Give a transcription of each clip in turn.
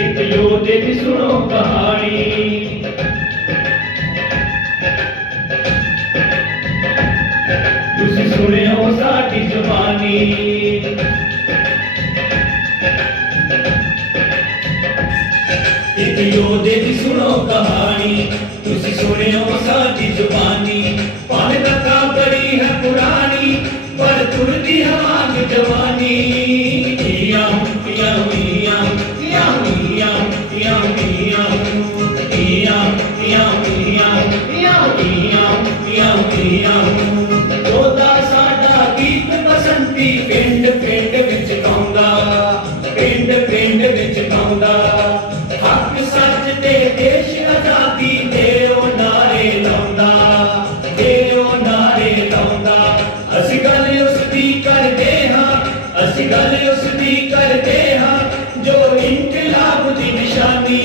एक योधे की सुनो कहानी, तुसी सुने हो साडी जवानी। एक योधे की सुनो कहानी, तुसी सुने हो साडी जवानी। भावें कथा बड़ी है पुरानी, पर तुरदी हवा की जवानी। पिंड पिंड विच गाउंदा, पिंड पिंड विच गाउंदा, हक सच ते देश आजादी दे ओ नारे लाउंदा, दे ओ नारे लाउंदा। असीं गल उस दी करदे हां, असीं गल उस दी करदे हां, जो इनकलाब दी निशानी।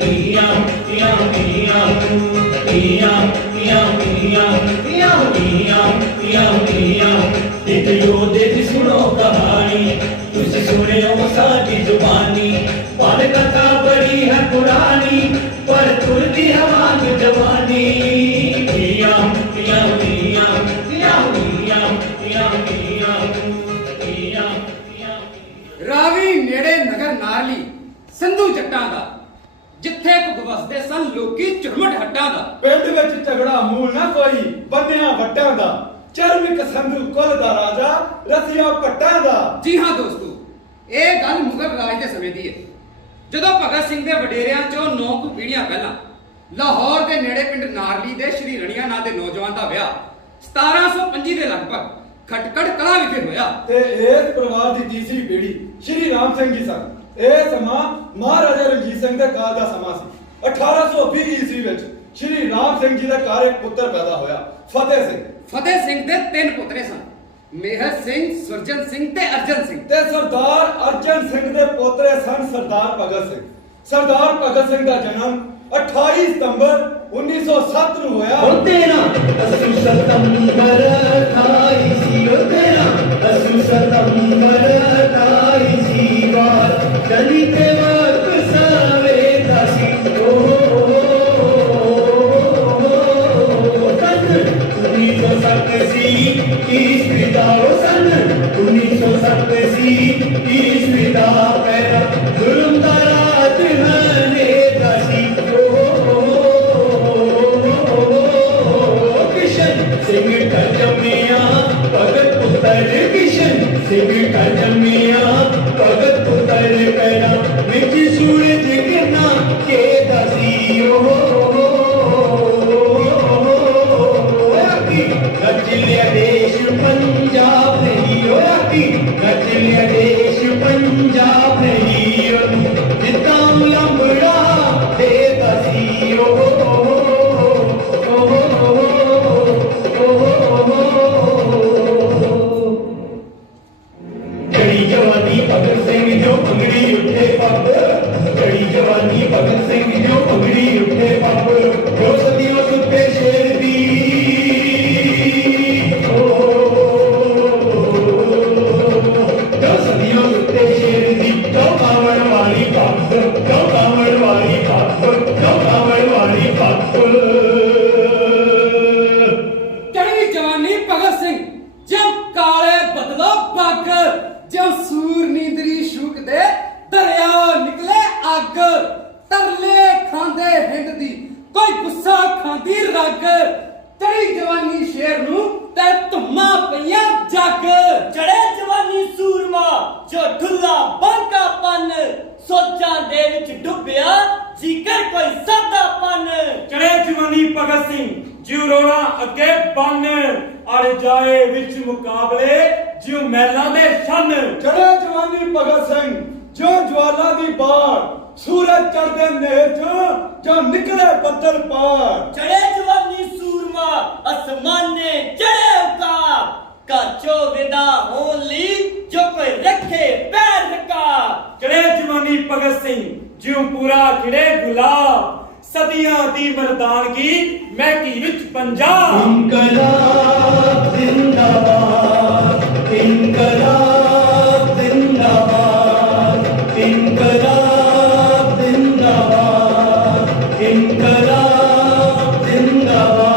मियां मियां मियां मियां मियां मियां मियां मियां मियां मियां। एक योधे की सुनो कहानी, तुसी सुने हो साडी जुबानी। भावें कथा बड़ी है पुरानी, पर तुरदी हवा की जवानी। मियां मियां मियां मियां मियां मियां मियां मियां मियां। रावी नेड़े नगर नारली संधू जट्टां दा, जिथे कुग वसदे सन लोकी ਝੁਰਮਟ ਹੱਟਾਂ ਦਾ। ਪਿੰਡ ਵਿੱਚ ਝਗੜਾ ਮੂਲ ਨਾ ਕੋਈ, ਬੰਨਿਆ ਵੱਟਾਂ ਦਾ। ਚਰਮਿਕ ਸੰਧੂ ਕੁਲ ਦਾ ਰਾਜਾ, ਰਸੀਆ ਭੱਟਾਂ ਦਾ। ਜੀ ਹਾਂ ਦੋਸਤੋ, ਇਹ ਗੱਲ ਮੁਗਲ ਰਾਜ ਦੇ ਸਮੇਂ ਦੀ ਹੈ, ਜਦੋਂ ਭਗਤ ਸਿੰਘ ਦੇ ਵਡੇਰਿਆਂ ਚੋਂ 9 ਕੁ ਪੀੜ੍ਹੀਆਂ ਪਹਿਲਾਂ ਲਾਹੌਰ ਦੇ ਨੇੜੇ ਪਿੰਡ ਨਾਰਲੀ ਦੇ ਸ਼੍ਰੀ ਰਣੀਆ ਨਾਂ ਦੇ ਨੌਜਵਾਨ ਦਾ ਵਿਆਹ 1725 ਦੇ ਲਗਭਗ ਖਟਕੜ ਕਲਾਂ ਵਿਖੇ ਹੋਇਆ। ਤੇ ਇਸ ਪਰਿਵਾਰ ਦੀ ਤੀਸਰੀ ਪੀੜ੍ਹੀ ਸ਼੍ਰੀ ਰਾਮ ਸਿੰਘ ਜੀ ਸਨ। ਇਹ ਸਮਾਂ ਮਹਾਰਾਜਾ ਰਣਜੀਤ ਸਿੰਘ ਦੇ ਕਾਲ ਦਾ ਸਮਾਂ ਸੀ। 1820 ਈਸਵੀ ਵਿੱਚ ਸ਼੍ਰੀ ਰਾਮ ਸਿੰਘ ਜੀ ਦਾ ਘਰ ਇੱਕ ਪੁੱਤਰ ਪੈਦਾ ਹੋਇਆ, ਫਤਿਹ ਸਿੰਘ। ਫਤਿਹ ਸਿੰਘ ਦੇ 3 ਪੁੱਤਰੇ ਸਨ, ਮੇਹਰ ਸਿੰਘ, ਸੁਰਜਨ ਸਿੰਘ ਤੇ ਅਰਜਨ ਸਿੰਘ। ਤੇ ਸਰਦਾਰ ਅਰਜਨ ਸਿੰਘ ਦੇ ਪੋਤਰੇ ਸਨ ਸਰਦਾਰ ਭਗਤ ਸਿੰਘ। ਸਰਦਾਰ ਭਗਤ ਸਿੰਘ ਦਾ ਜਨਮ 28 ਸਤੰਬਰ 1907 ਨੂੰ ਹੋਇਆ। ਉਹ ਤੇਰਾ 80 ਸਤੰਬਰ 28 ਸੀ, ਉਹ ਤੇਰਾ 80 ਸਤੰਬਰ 28 ਸੀ। ਵਾਰ ਗਲੀ ਤੇ ਵਕਤ ਸਵੇਦਾ ਸੀ। ईस्वी दा सन 1987 ईस्वी दा पैदा जुल्म दा राज हनेदा सी। किशन सिंह का जमिया भगत पुत्र, किशन सिंह का जमिया भगत पुत्र पैदा विच सूरज गिरना के दसी। गज लिया देश पंजाब नहीं होया कि, गज लिया देश पंजाब नहीं हो, जिता लंबड़ा दे दसी। जड़ी जवानी भगत सिंह जो पगड़ी उठे पग, जड़ी जवानी भगत सिंह जो पगड़ी उठे पग, जो सदियों सुते शेर दी। ਕੜੀ ਜਵਾਨੀ ਭਗਤ ਸਿੰਘ ਜਿਉ ਕਾਲੇ ਬਦਲੋ ਪੱਗ, ਜਿਉ ਸੂਰ ਨੀਂਦਰੀ ਸ਼ੂਕ ਦੇ ਦਰਿਆ ਨਿਕਲੇ ਅੱਗ। ਤਰਲੇ ਖਾਂਦੇ ਹਿੰਦ ਦੀ ਕੋਈ ਗੁੱਸਾ ਖਾਂਦੀ ਰੱਗ, ਚੜੀ ਜਵਾਨੀ ਸ਼ੇਰ ਨੂੰ ਤੇ ਧੁੰਮਾਂ ਪਈਆਂ ਜੱਗ। ਚੜੇ ਜਵਾਨੀ ਸੂਰਮਾ ਜੋ ਢੁੱਲਾ ਬਾਂਕਾ ਪੰਨ, ਸੋਚਾਂ ਦੇ ਵਿੱਚ ਡੁੱਬਿਆ ਜੀਕਰ ਕੋਈ ਸਾਦਾ ਪੰਨ। ਚੜੇ ਜਵਾਨੀ ਭਗਤ ਸਿੰਘ ਜਿਉ ਰੋਣਾ ਅੱਗੇ ਬੰਨ, ਅੜ ਜਾਏ ਵਿੱਚ ਮੁਕਾਬਲੇ ਜਿਉ ਮਹਿਲਾਂ ਦੇ ਛੰਨ। ਚੜੇ ਜਵਾਨੀ ਭਗਤ ਸਿੰਘ ਜੋ ਜਵਾਲਾ ਦੀ ਬਾੜ, ਸੂਰਜ ਚੜ੍ਹਦੇ ਨੇਰ ਚੋਂ ਜੋ ਨਿਕਲੇ ਬੱਦਲ ਪਾਰ। ਚੜੇ ਜਵਾਨੀ ਸੂਰਮਾ ਅਸਮਾਨੇ ਚੜੇ ਉਤਾਰ, ਘਰ ਚੋਂ ਵਿਦਾ ਹੋਣ ਲਈ ਜੋ ਕੋਈ ਰੱਖੇ ਪੈਰ ਰਕਾ। ਚੜੇ ਜਵਾਨੀ ਭਗਤ ਸਿੰਘ ਜਿਉ ਪੂਰਾ ਖਿੜੇ ਗੁਲਾਬ, सदियां दी मर्दानगी महकी विच पंजाब। इनकलाब जिंदाबाद, इनकलाब जिंदाबाद, इनकलाब जिंदाबाद, इनकलाब जिंदाबाद।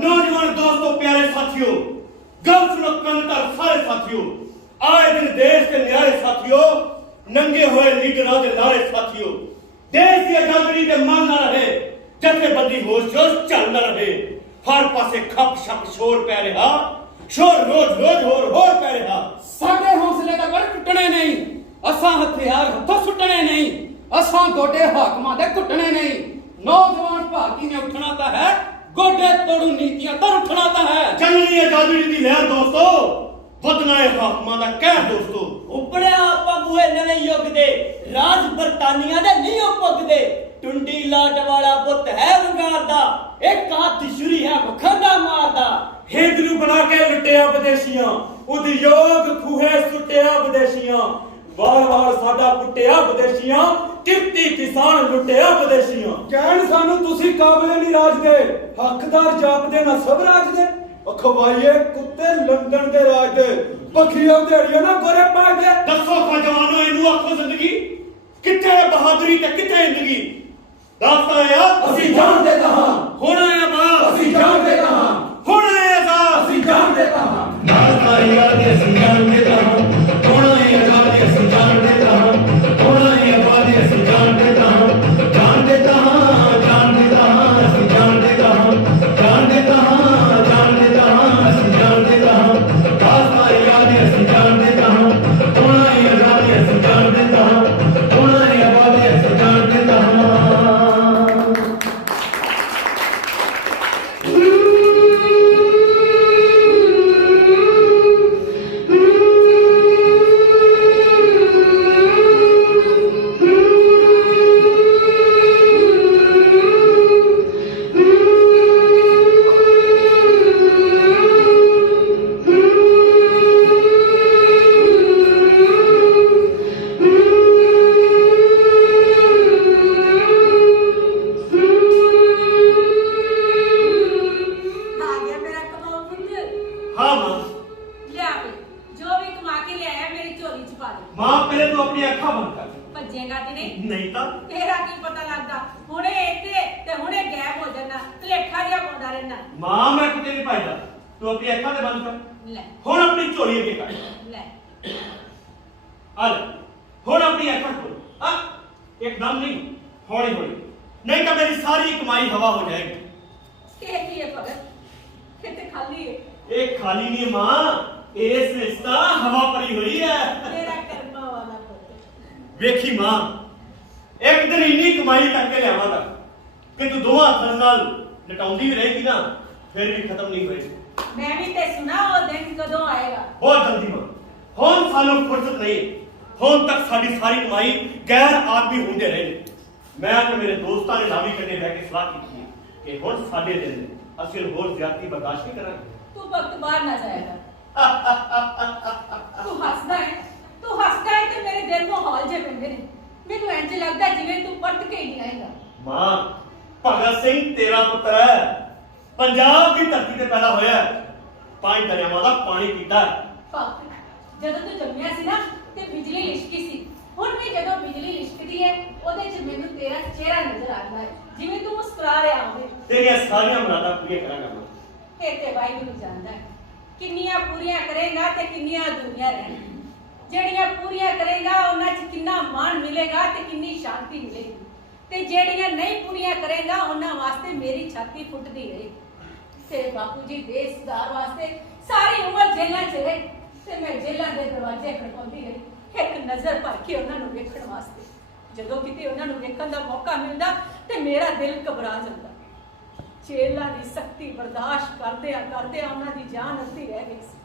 नौजवान दोस्तों, प्यारे साथियों, गल सुनो कंतर सारे साथियों, आए दिन देश के न्यारे साथियों, नंगे हुए लीडरां दे लारे साथियों, देश की आजादी दे मन न रहे, जथेबंदी होश जोश चल न रहे, हर पासे खप छप शोर पै रहा, शोर रोज रोज होर पै रहा। ਸਾਡੇ ਹੌਸਲੇ ਦਾ ਗੜ ਟੁੱਟਣੇ ਨਹੀਂ, ਅਸਾਂ ਹਥਿਆਰ ਹੱਥੋਂ ਸੁੱਟਣੇ ਨਹੀਂ, ਅਸਾਂ ਗੋਡੇ ਹਾਕਮਾਂ ਦੇ ਘੁੱਟਣੇ ਨਹੀਂ। ਨੌਜਵਾਨ ਭਾਰਤੀ ਨੇ ਉੱਠਣਾ ਤਾਂ ਹੈ, ਗੋਡੇ ਤੋੜੂ ਨੀਤੀਆਂ ਤੋਂ ਉੱਠਣਾ ਤਾਂ ਹੈ। चलनी आजादी दी लहर दोस्तों, वतना है हाकमां दा कहर दोस्तों। ਉਪੜਿਆ ਆਪਾਂ ਬੂਏ ਨਵੇਂ ਯੁੱਗ ਦੇ, ਰਾਜ ਬਰਤਾਨੀਆਂ ਦੇ ਨਹੀਂ ਉਹ ਪੁੱਗਦੇ। ਟੁੰਡੀ ਲਾਟ ਵਾਲਾ ਬੁੱਤ ਹੈ ਵੰਗਾਰਦਾ, ਇੱਕ ਹੱਥ ਛੁਰੀ ਹੈ ਵਖਾਂਦਾ ਮਾਰਦਾ। ਹਿੰਦ ਨੂੰ ਬਣਾ ਕੇ ਲੁੱਟਿਆ ਵਿਦੇਸ਼ੀਆਂ, ਉਦਯੋਗ ਖੂਹੇ ਸੁੱਟਿਆ ਵਿਦੇਸ਼ੀਆਂ। ਵਾਰ ਵਾਰ ਸਾਡਾ ਪੁੱਟਿਆ ਵਿਦੇਸ਼ੀਆਂ, ਕਿਰਤੀ ਕਿਸਾਨ ਲੁੱਟਿਆ ਵਿਦੇਸ਼ੀਆਂ। ਕਹਿਣ ਸਾਨੂੰ ਤੁਸੀਂ ਕਾਬਲੇ ਨਹੀਂ ਰਾਜ ਦੇ, ਹੱਕਦਾਰ ਜਾਪਦੇ ਨਾ ਸਭ ਰਾਜ ਦੇ। ਅਖਵਾਈਏ ਕੁੱਤੇ ਲੰਡਨ ਦੇ ਰਾਜ ਦੇ, ਪਖੀਆਂ ਦਿਹਾੜੀਆਂ ਨਾ ਗੋਰੇ ਪਾ ਕੇ। दसो खजवानो इनू आखो जिंदगी, किथे है बहादुरी ते किथे जिंदगी। दास्तां है ਅਸੀਂ ਜਾਣਦੇ ਤਾਂ ਹਾਂ, हुण है बात, ਅਸੀਂ ਜਾਣਦੇ ਤਾਂ ਹਾਂ, हुण है आजाद। ਅਸੀਂ ਜਾਣਦੇ ਤਾਂ ਹਾਂ। दास्तां याद असीं जाणदे तां, होना है आजाद असीं जाणदे तां, होना है आबाद असीं जाणदे तां, जाणदे तां, जाणदे तां, असीं जाणदे तां, जाणदे तां, जाणदे तां, असीं जाणदे तां। दास्तां याद असीं जाणदे तां, होना है आजाद असीं जाणदे तां, होना है आबाद असीं जाणदे तां। ਆ ਗਿਆ ਮੇਰਾ ਕਮਾਉ ਪੁੱਤ। हाँ मां, ਲਿਆ ਵੇ, ਜੋ ਵੀ ਕਮਾ ਕੇ ਲਿਆਇਆ ਮੇਰੀ ਝੋਲੀ ਚ ਪਾ ਦੇ। मां पहले तो अपनी अखा बंद कर। ਭੱਜੇਗਾ ਤੇ ਨਹੀਂ, नहीं ता ਤੇਰਾ ਕੀ ਪਤਾ ਲੱਗਦਾ, ਹੁਣੇ ਇੱਥੇ ਤੇ ਹੁਣੇ ਗਾਇਬ ਹੋ ਜਾਣਾ, ਭਲੇਖਾ ਜਿਹਾ ਪਾਉਂਦਾ ਰਹਿਣਾ। मां मैं कुछ नहीं पाइदा, तू अपनी अखा ते बंद कर। ਲੈ हुण अपनी झोली अगे कर। ਲੈ आ ले, हुण अपनी अखा खोल। आ एकदम नहीं, हौली हौली, नहीं तो मेरी सारी कमाई हवा हो जाएगी। ਇਹ ਕੀ ਹੈ ਭਗਤ, ਕਿਤੇ ਖਾਲੀ ਹੈ। एक खाली नहीं मां, इस रिश्ता हवा भरी हुई है। ਤੇਰਾ ਕਰਮਾ ਵਾਲਾ ਪੁੱਤ। ਵੇਖੀ ਮਾਂ, ਇੱਕ ਦਿਨ ਇੰਨੀ ਕਮਾਈ ਕਰਕੇ ਲਿਆਵਾਂਗਾ ਕਿ ਤੂੰ ਦੋਵਾਂ ਹੱਥਾਂ ਨਾਲ ਲਟਾਉਂਦੀ ਵੀ ਰਹੇਗੀ ਨਾ, ਫਿਰ ਵੀ ਖਤਮ ਨਹੀਂ ਹੋਏਗੀ। ਮੈਂ ਵੀ ਤੇ ਸੁਣਾ ਉਹ ਦਿਨ ਕਦੋਂ ਆਏਗਾ। ਬਹੁਤ ਜਲਦੀ ਮਾਂ, ਹੁਣ ਸਾਨੂੰ ਫੁਰਸਤ ਨਹੀਂ। ਹੁਣ ਤੱਕ ਸਾਡੀ ਸਾਰੀ ਕਮਾਈ ਗੈਰ ਆਦਮੀ ਹੁੰਦੇ ਰਹੇ ਨੇ। ਮੈਂ ਤੇ ਮੇਰੇ ਦੋਸਤਾਂ ਨੇ ਲਾਵੀ ਕੰਨੇ ਬਹਿ ਕੇ ਸਲਾਹ ਕੀਤੀ ਹੈ ਕਿ ਹੁਣ ਸਾਡੇ ਦਿਨ ਨੇ, ਅਸੀਂ ਹੋਰ ਜ਼ਿਆਦਤੀ ਬਰਦਾਸ਼ਤ ਨਹੀਂ ਕਰਾਂਗੇ। ਤੂੰ ਵਕਤ ਬਾਹਰ ਨਾ ਜਾਏਗਾ। ਤੂੰ ਹੱਸਦਾ ਹੈ, ਤੂੰ ਹੱਸਦਾ ਹੈ ਤੇ ਮੇਰੇ ਦਿਲ ਨੂੰ ਹੌਲ ਜੇ ਪੈਂਦੇ ਨੇ। ਮੈਨੂੰ ਇੰਜ ਲੱਗਦਾ ਜਿਵੇਂ ਤੂੰ ਪਰਤ ਕੇ ਹੀ ਨਹੀਂ ਆਏਗਾ। ਮਾਂ, ਭਗਤ ਸਿੰਘ ਤੇਰਾ ਪੁੱਤਰ ਹੈ, ਪੰਜਾਬ ਦੀ ਧਰਤੀ ਤੇ ਪੈਦਾ ਹੋਇਆ ਹੈ, 5 ਦਰਿਆਵਾਂ ਦਾ ਪਾਣੀ ਪੀਤਾ ਹੈ। ਭਗਤ, ਜਦੋਂ ਤੂੰ ਜੰਮਿਆ ਸੀ ਨਾ ਤੇ ਬਿਜਲੀ ਲਿਸ਼ਕੀ ਸੀ। ਹੁਣ ਵੀ ਜਦੋਂ ਬਿਜਲੀ ਲਿਸ਼ਕਦੀ ਹੈ ਉਹਦੇ 'ਚ ਮੈਨੂੰ ਤੇਰਾ ਚਿਹਰਾ ਨਜ਼ਰ ਆਉਂਦਾ ਹੈ, ਜਿਵੇਂ ਤੂੰ ਮੁਸਕਰਾ ਰਿਹਾ ਹੋਵੇ। ਤੇਰੀਆਂ ਸਾਰੀਆਂ ਮੁਰਾਦਾਂ ਪੂਰੀਆਂ ਕਰਾਂਗਾ ਮਾਂ। ਇਹ ਤੇ ਵਾਹਿਗੁਰੂ ਜਾਣਦਾ ਹੈ, ਕਿੰਨੀਆਂ ਪੂਰੀਆਂ ਕਰੇਗਾ ਤੇ ਕਿੰਨੀਆਂ ਅਧੂਰੀਆਂ ਰਹਿਣਗੀਆਂ। ਜਿਹੜੀਆਂ ਪੂਰੀਆਂ ਕਰੇਗਾ ਉਹਨਾਂ 'ਚ ਕਿੰਨਾ ਮਾਣ ਮਿਲੇਗਾ ਤੇ ਕਿੰਨੀ ਸ਼ਾਂਤੀ ਮਿਲੇਗੀ, ਤੇ ਜਿਹੜੀਆਂ ਨਹੀਂ ਪੂਰੀਆਂ ਕਰੇਗਾ ਉਹਨਾਂ ਵਾਸਤੇ ਮੇਰੀ ਛਾਤੀ ਫੁੱਟਦੀ ਰਹੇ। ਤੇਰੇ ਬਾਪੂ ਜੀ ਦੇਸ਼ ਸੁਧਾਰ ਵਾਸਤੇ ਸਾਰੀ ਉਮਰ ਜੇਲ੍ਹਾਂ 'ਚ ਰਹੇ ਤੇ ਮੈਂ ਜੇਲ੍ਹਾਂ ਦੇ ਦਰਵਾਜ਼ੇ ਖੜਕਾਉਂਦੀ ਰਹੀ, ਇੱਕ ਨਜ਼ਰ ਭਰ ਕੇ ਉਹਨਾਂ ਨੂੰ ਵੇਖਣ ਵਾਸਤੇ। ਜਦੋਂ ਕਿਤੇ ਉਹਨਾਂ ਨੂੰ ਵੇਖਣ ਦਾ ਮੌਕਾ ਮਿਲਦਾ ਤੇ ਮੇਰਾ ਦਿਲ ਘਬਰਾ ਜਾਂਦਾ। ਜੇਲ੍ਹਾਂ ਦੀ ਸਖਤੀ ਬਰਦਾਸ਼ਤ ਕਰਦਿਆਂ ਉਹਨਾਂ ਦੀ ਜਾਨ ਅੱਧੀ ਰਹਿ ਗਈ ਸੀ।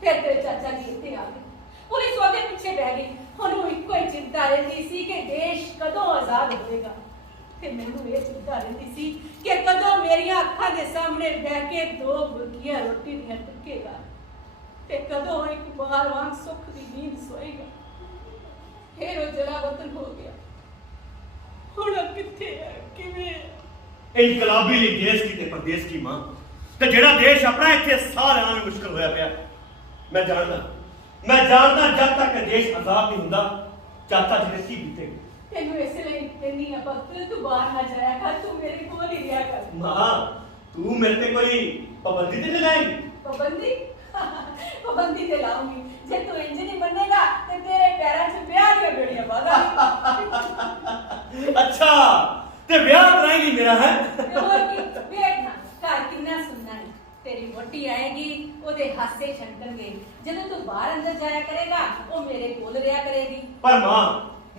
ਫਿਰ ਤੇਰੇ ਚਾਚਾ ਜੀ ਇੱਥੇ ਆ ਗਏ, ਪੁਲਿਸ ਉਹਦੇ ਪਿੱਛੇ ਬਹਿ ਗਈ। ਉਹਨੂੰ ਇੱਕੋ ਹੀ ਚਿੰਤਾ ਰਹਿੰਦੀ ਸੀ ਕਿ ਦੇਸ਼ ਕਦੋਂ ਆਜ਼ਾਦ ਹੋਵੇਗਾ, ਤੇ ਮੈਨੂੰ ਇਹ ਚਿੰਤਾ ਰਹਿੰਦੀ ਸੀ ਕਿ ਕਦੋਂ ਮੇਰੀਆਂ ਅੱਖਾਂ ਦੇ ਸਾਹਮਣੇ ਬਹਿ ਕੇ 2 ਬੁਰਕੀਆਂ ਰੋਟੀ ਦੀਆਂ ਟੱਕੇਗਾ, ਤੇ ਕਦੋਂ ਇੱਕ ਬਾਲ ਵਾਂਗ ਸੁੱਖ ਦੀ ਨੀਂਦ ਸੋਏਗਾ। ਫਿਰ ਉਹ ਜਲਾ ਵਤਨ ਹੋ ਗਿਆ। ਹੁਣ ਉਹ ਕਿੱਥੇ ਹੈ, ਕਿਵੇਂ ਹੈ? ਇਨਕਲਾਬੀ ਲਈ ਦੇਸ਼ ਕੀ ਤੇ ਪਰਦੇਸ ਕੀ ਮਾਂ, ਤੇ ਜਿਹੜਾ ਦੇਸ਼ ਆਪਣਾ ਇੱਥੇ ਸਾਰਿਆਂ ਨੂੰ ਮੁਸ਼ਕਲ ਹੋਇਆ ਪਿਆ। ਮੈਂ ਜਾਣਦਾ ਜਦ ਤੱਕ ਇਹ ਦੇਸ਼ ਆਜ਼ਾਦ ਨਹੀਂ ਹੁੰਦਾ ਜਦ ਤੱਕ ਦੇਸੀ ਬੀਤੇ। ਤੈਨੂੰ ਇਸੇ ਲਈ ਕਹਿੰਦੀ ਆ ਭਗਤ, ਤੂੰ ਬਾਹਰ ਨਾ ਜਾਇਆ ਕਰ, ਤੂੰ ਮੇਰੇ ਕੋਲ ਹੀ ਰਿਹਾ ਕਰ। ਮਾਂ ਤੂੰ ਮੇਰੇ ਤੇ ਕੋਈ ਪਾਬੰਦੀ ਤੇ ਨਹੀਂ ਲਾਏਗੀ? ਪਾਬੰਦੀ ਪਾਬੰਦੀ ਤੇ ਲਾਉਂਗੀ। ਜੇ ਤੂੰ ਇੰਜ ਨਹੀਂ ਮੰਨੇਗਾ ਤੇ ਤੇਰੇ ਪੈਰਾਂ 'ਚ ਵਿਆਹ ਦੀਆਂ ਬੇੜੀਆਂ ਬਾਂਧਾਂਗੀ। ਅੱਛਾ ਤੇ ਵਿਆਹ ਕਰਾਏਗੀ ਮੇਰਾ ਹੈ? ਤੇ ਹੋਰ ਕੀ, ਵੇਖ ਨਾ ਘਰ ਕਿੰਨਾ ਸੁਣਨਾ ਹੈ। ਤੇਰੀ ਵੋਟੀ ਆਏਗੀ, ਉਹਦੇ ਹਾਸੇ ਛਣਕਣਗੇ। ਜਦੋਂ ਤੂੰ ਬਾਹਰ ਅੰਦਰ ਜਾਇਆ ਕਰੇਗਾ ਉਹ ਮੇਰੇ ਕੋਲ ਰਿਹਾ ਕਰੇਗੀ। ਪਰ ਮਾਂ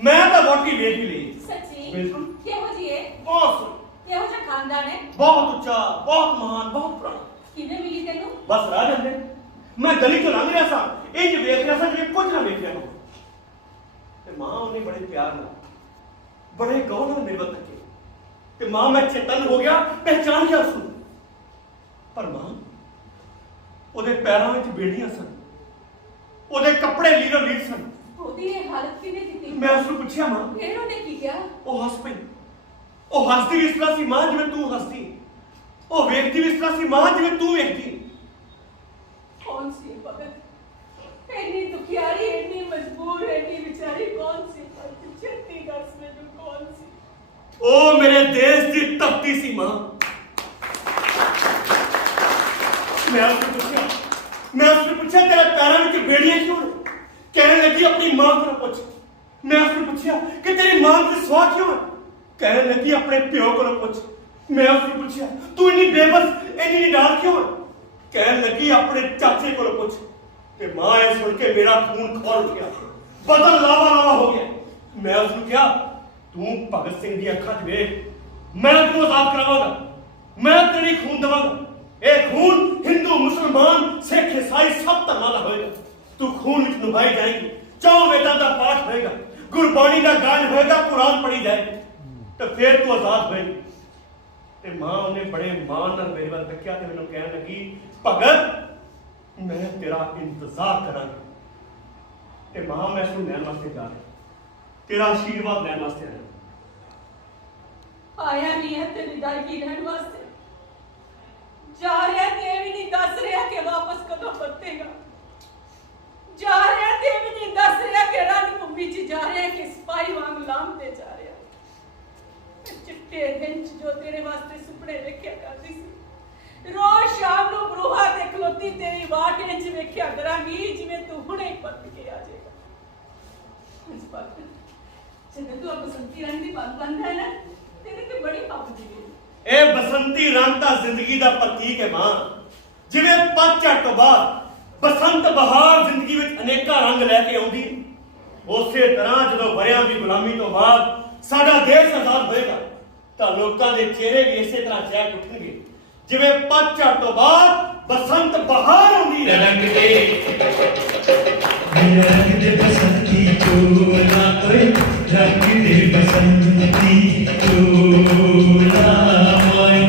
ਮੈਂ ਤਾਂ ਵੋਟੀ ਵੇਖ ਹੀ ਲਈ। ਸੱਚੀ? ਬਿਲਕੁਲ। ਕਿਹੋ ਜਿਹੀ ਹੈ? ਬਹੁਤ ਕਿਹੋ ਜਿਹਾ ਖਾਨਦਾਨ ਹੈ? ਬਹੁਤ ਉੱਚਾ, ਬਹੁਤ ਮਹਾਨ, ਬਹੁਤ ਪੁਰਾਣਾ। ਕਿਵੇਂ ਮਿਲੀ ਤੈਨੂੰ? ਬਸ ਰਾਹ ਜਾਂਦੇ ਮੈਂ ਗਲੀ ਤੋਂ ਲੰਘ ਰਿਹਾ ਸਾਂ, ਇੰਜ ਵੇਖ ਰਿਹਾ ਸਾਂ ਜਿਵੇਂ ਕੁਝ ਨਾ ਵੇਖਿਆ ਹੋਵੇ। ਤੇ ਮਾਂ ਉਹਨੇ ਬੜੇ ਪਿਆਰ ਨਾਲ, ਬੜੇ ਗੌਰ ਨਾਲ ਮੇਰੇ ਵੱਲ ਤੱਕਿਆ। ਤੇ ਮਾਂ ਮੈਂ ਚੇਤਨ ਹੋ ਗਿਆ, ਪਹਿਚਾਨ ਗਿਆ ਉਸਨੂੰ। ਪਰ ਮਾਂ ਉਹਦੇ ਪੈਰਾਂ ਵਿੱਚ ਬੇੜੀਆਂ ਸਨ, ਉਹਦੇ ਕੱਪੜੇ ਲੀਰੋ ਲੀਰ ਸਨ। ਉਹਦੀ ਇਹ ਹਾਲਤ ਕਿਵੇਂ ਕੀਤੀ? ਮੈਂ ਉਸਨੂੰ ਪੁੱਛਿਆ ਮਾਂ, ਫਿਰ ਉਹਨੇ ਕੀ ਕਿਹਾ? ਉਹ ਹੱਸ ਪਈ। ਉਹ ਹੱਸਦੀ ਵੀ ਇਸ ਤਰ੍ਹਾਂ ਸੀ ਮਾਂ ਜਿਵੇਂ ਤੂੰ ਹੱਸਦੀ, ਉਹ ਵੇਖਦੀ ਵੀ ਇਸ ਤਰ੍ਹਾਂ ਸੀ ਮਾਂ ਜਿਵੇਂ ਤੂੰ ਵੇਖਦੀ। कौन सी भगत, इतनी दुखियारी, इतनी मजबूर, इतनी बेचारी कौन सी भगत? छत्तीसगढ़ में जो कौन सी? ओ मेरे देश की तपती सी मां। मैं उसने पूछा तेरे पैरों में बेड़ियां क्यों? कहने लगी अपनी मां को पूछ। मैं उसने पूछा कि तेरी मां की स्वाह क्यों है? कहने लगी अपने प्यो को पूछ। मैं उसने पूछा तू इतनी बेबस, इतनी निडाल क्यों है? कहने लगी अपने चाचे को पूछ। ते मां ये सुन के मेरा खून खौल उठ गया, बदन लावा लावा हो गया। मैं उसने कहा तू भगत सिंह दी अखां च वेख, मैं तू आजाद करावांगा, मैं तेरी खून दवांगा। ये खून हिंदू मुसलमान सिख ईसाई सब धर्मां दा होएगा। तू खून विच निभाई जाएगी, चौं वेदां दा पाठ होएगा, गुरबाणी दा गान होएगा, कुरान पढ़ी जाएगी, तो फिर तू आजाद होएगी। ते मां ने बड़े मान नाल मेरे वाल तकिया ते मैनूं कहण लगी भगत मैं तेरा इंतजार करांगी। ते मां मैं सुन लैण वास्ते जा रहा, तेरा आशीर्वाद लैण वास्ते आया। आया नहीं है ते विदायगी लैण वास्ते, जा रहा ते भी नहीं दस रहा कि वापस कदों परतेगा, जा रहा ते भी नहीं दस रहा कि रणभूमि च जा रहा कि सिपाही वांग लांभते जा रहा। चिट्टे दिन जो तेरे वास्ते सुपने वेख्या करदी सी, रोज शाम ਨੂੰ ਬਰੂਹਾ ਤੇ ਖਲੋਤੀ ਤੇਰੀ ਵਾਟ ਵਿੱਚ ਵੇਖਿਆ ਕਰਾਂਗੀ ਜਿਵੇਂ ਤੂੰ ਹੁਣੇ ਪਰਤ ਕੇ ਆ ਜਾਏਗਾ। ਇਸ ਬਾਤ ਜਦੋਂ ਤੂੰ ਬਸੰਤੀ ਰੰਗ ਦੀ ਪੱਗ ਬੰਨ੍ਹਦਾ ਹੈ ਨਾ, ਤੇਰੇ ਤੇ ਬੜੀ ਪਾਬੰਦੀ ਹੈ। ਇਹ ਬਸੰਤੀ ਰੰਗ ਤਾਂ ਜ਼ਿੰਦਗੀ ਦਾ ਪ੍ਰਤੀਕ ਹੈ ਮਾਂ। ਜਿਵੇਂ ਪਤਝੜ ਤੋਂ ਬਾਅਦ ਬਸੰਤ ਬਹਾਰ ਜ਼ਿੰਦਗੀ ਵਿੱਚ ਅਨੇਕਾਂ ਰੰਗ ਲੈ ਕੇ ਆਉਂਦੀ, ਉਸੇ ਤਰ੍ਹਾਂ ਜਦੋਂ ਵਰਿਆਂ ਦੀ ਗੁਲਾਮੀ ਤੋਂ ਬਾਅਦ ਸਾਡਾ ਦੇਸ਼ ਆਜ਼ਾਦ ਹੋਏਗਾ ਤਾਂ ਲੋਕਾਂ ਦੇ ਚਿਹਰੇ ਵੀ ਇਸੇ ਤਰ੍ਹਾਂ ਚਹਿਕ ਉੱਠਣਗੇ ਜਿਵੇਂ ਪਤਝੜ ਤੋਂ ਬਾਅਦ ਬਸੰਤ ਬਹਾਰ ਆਉਂਦੀ ਹੈ। रंग दे बसंती चोला, ओए रंग दे बसंती चोला, ओए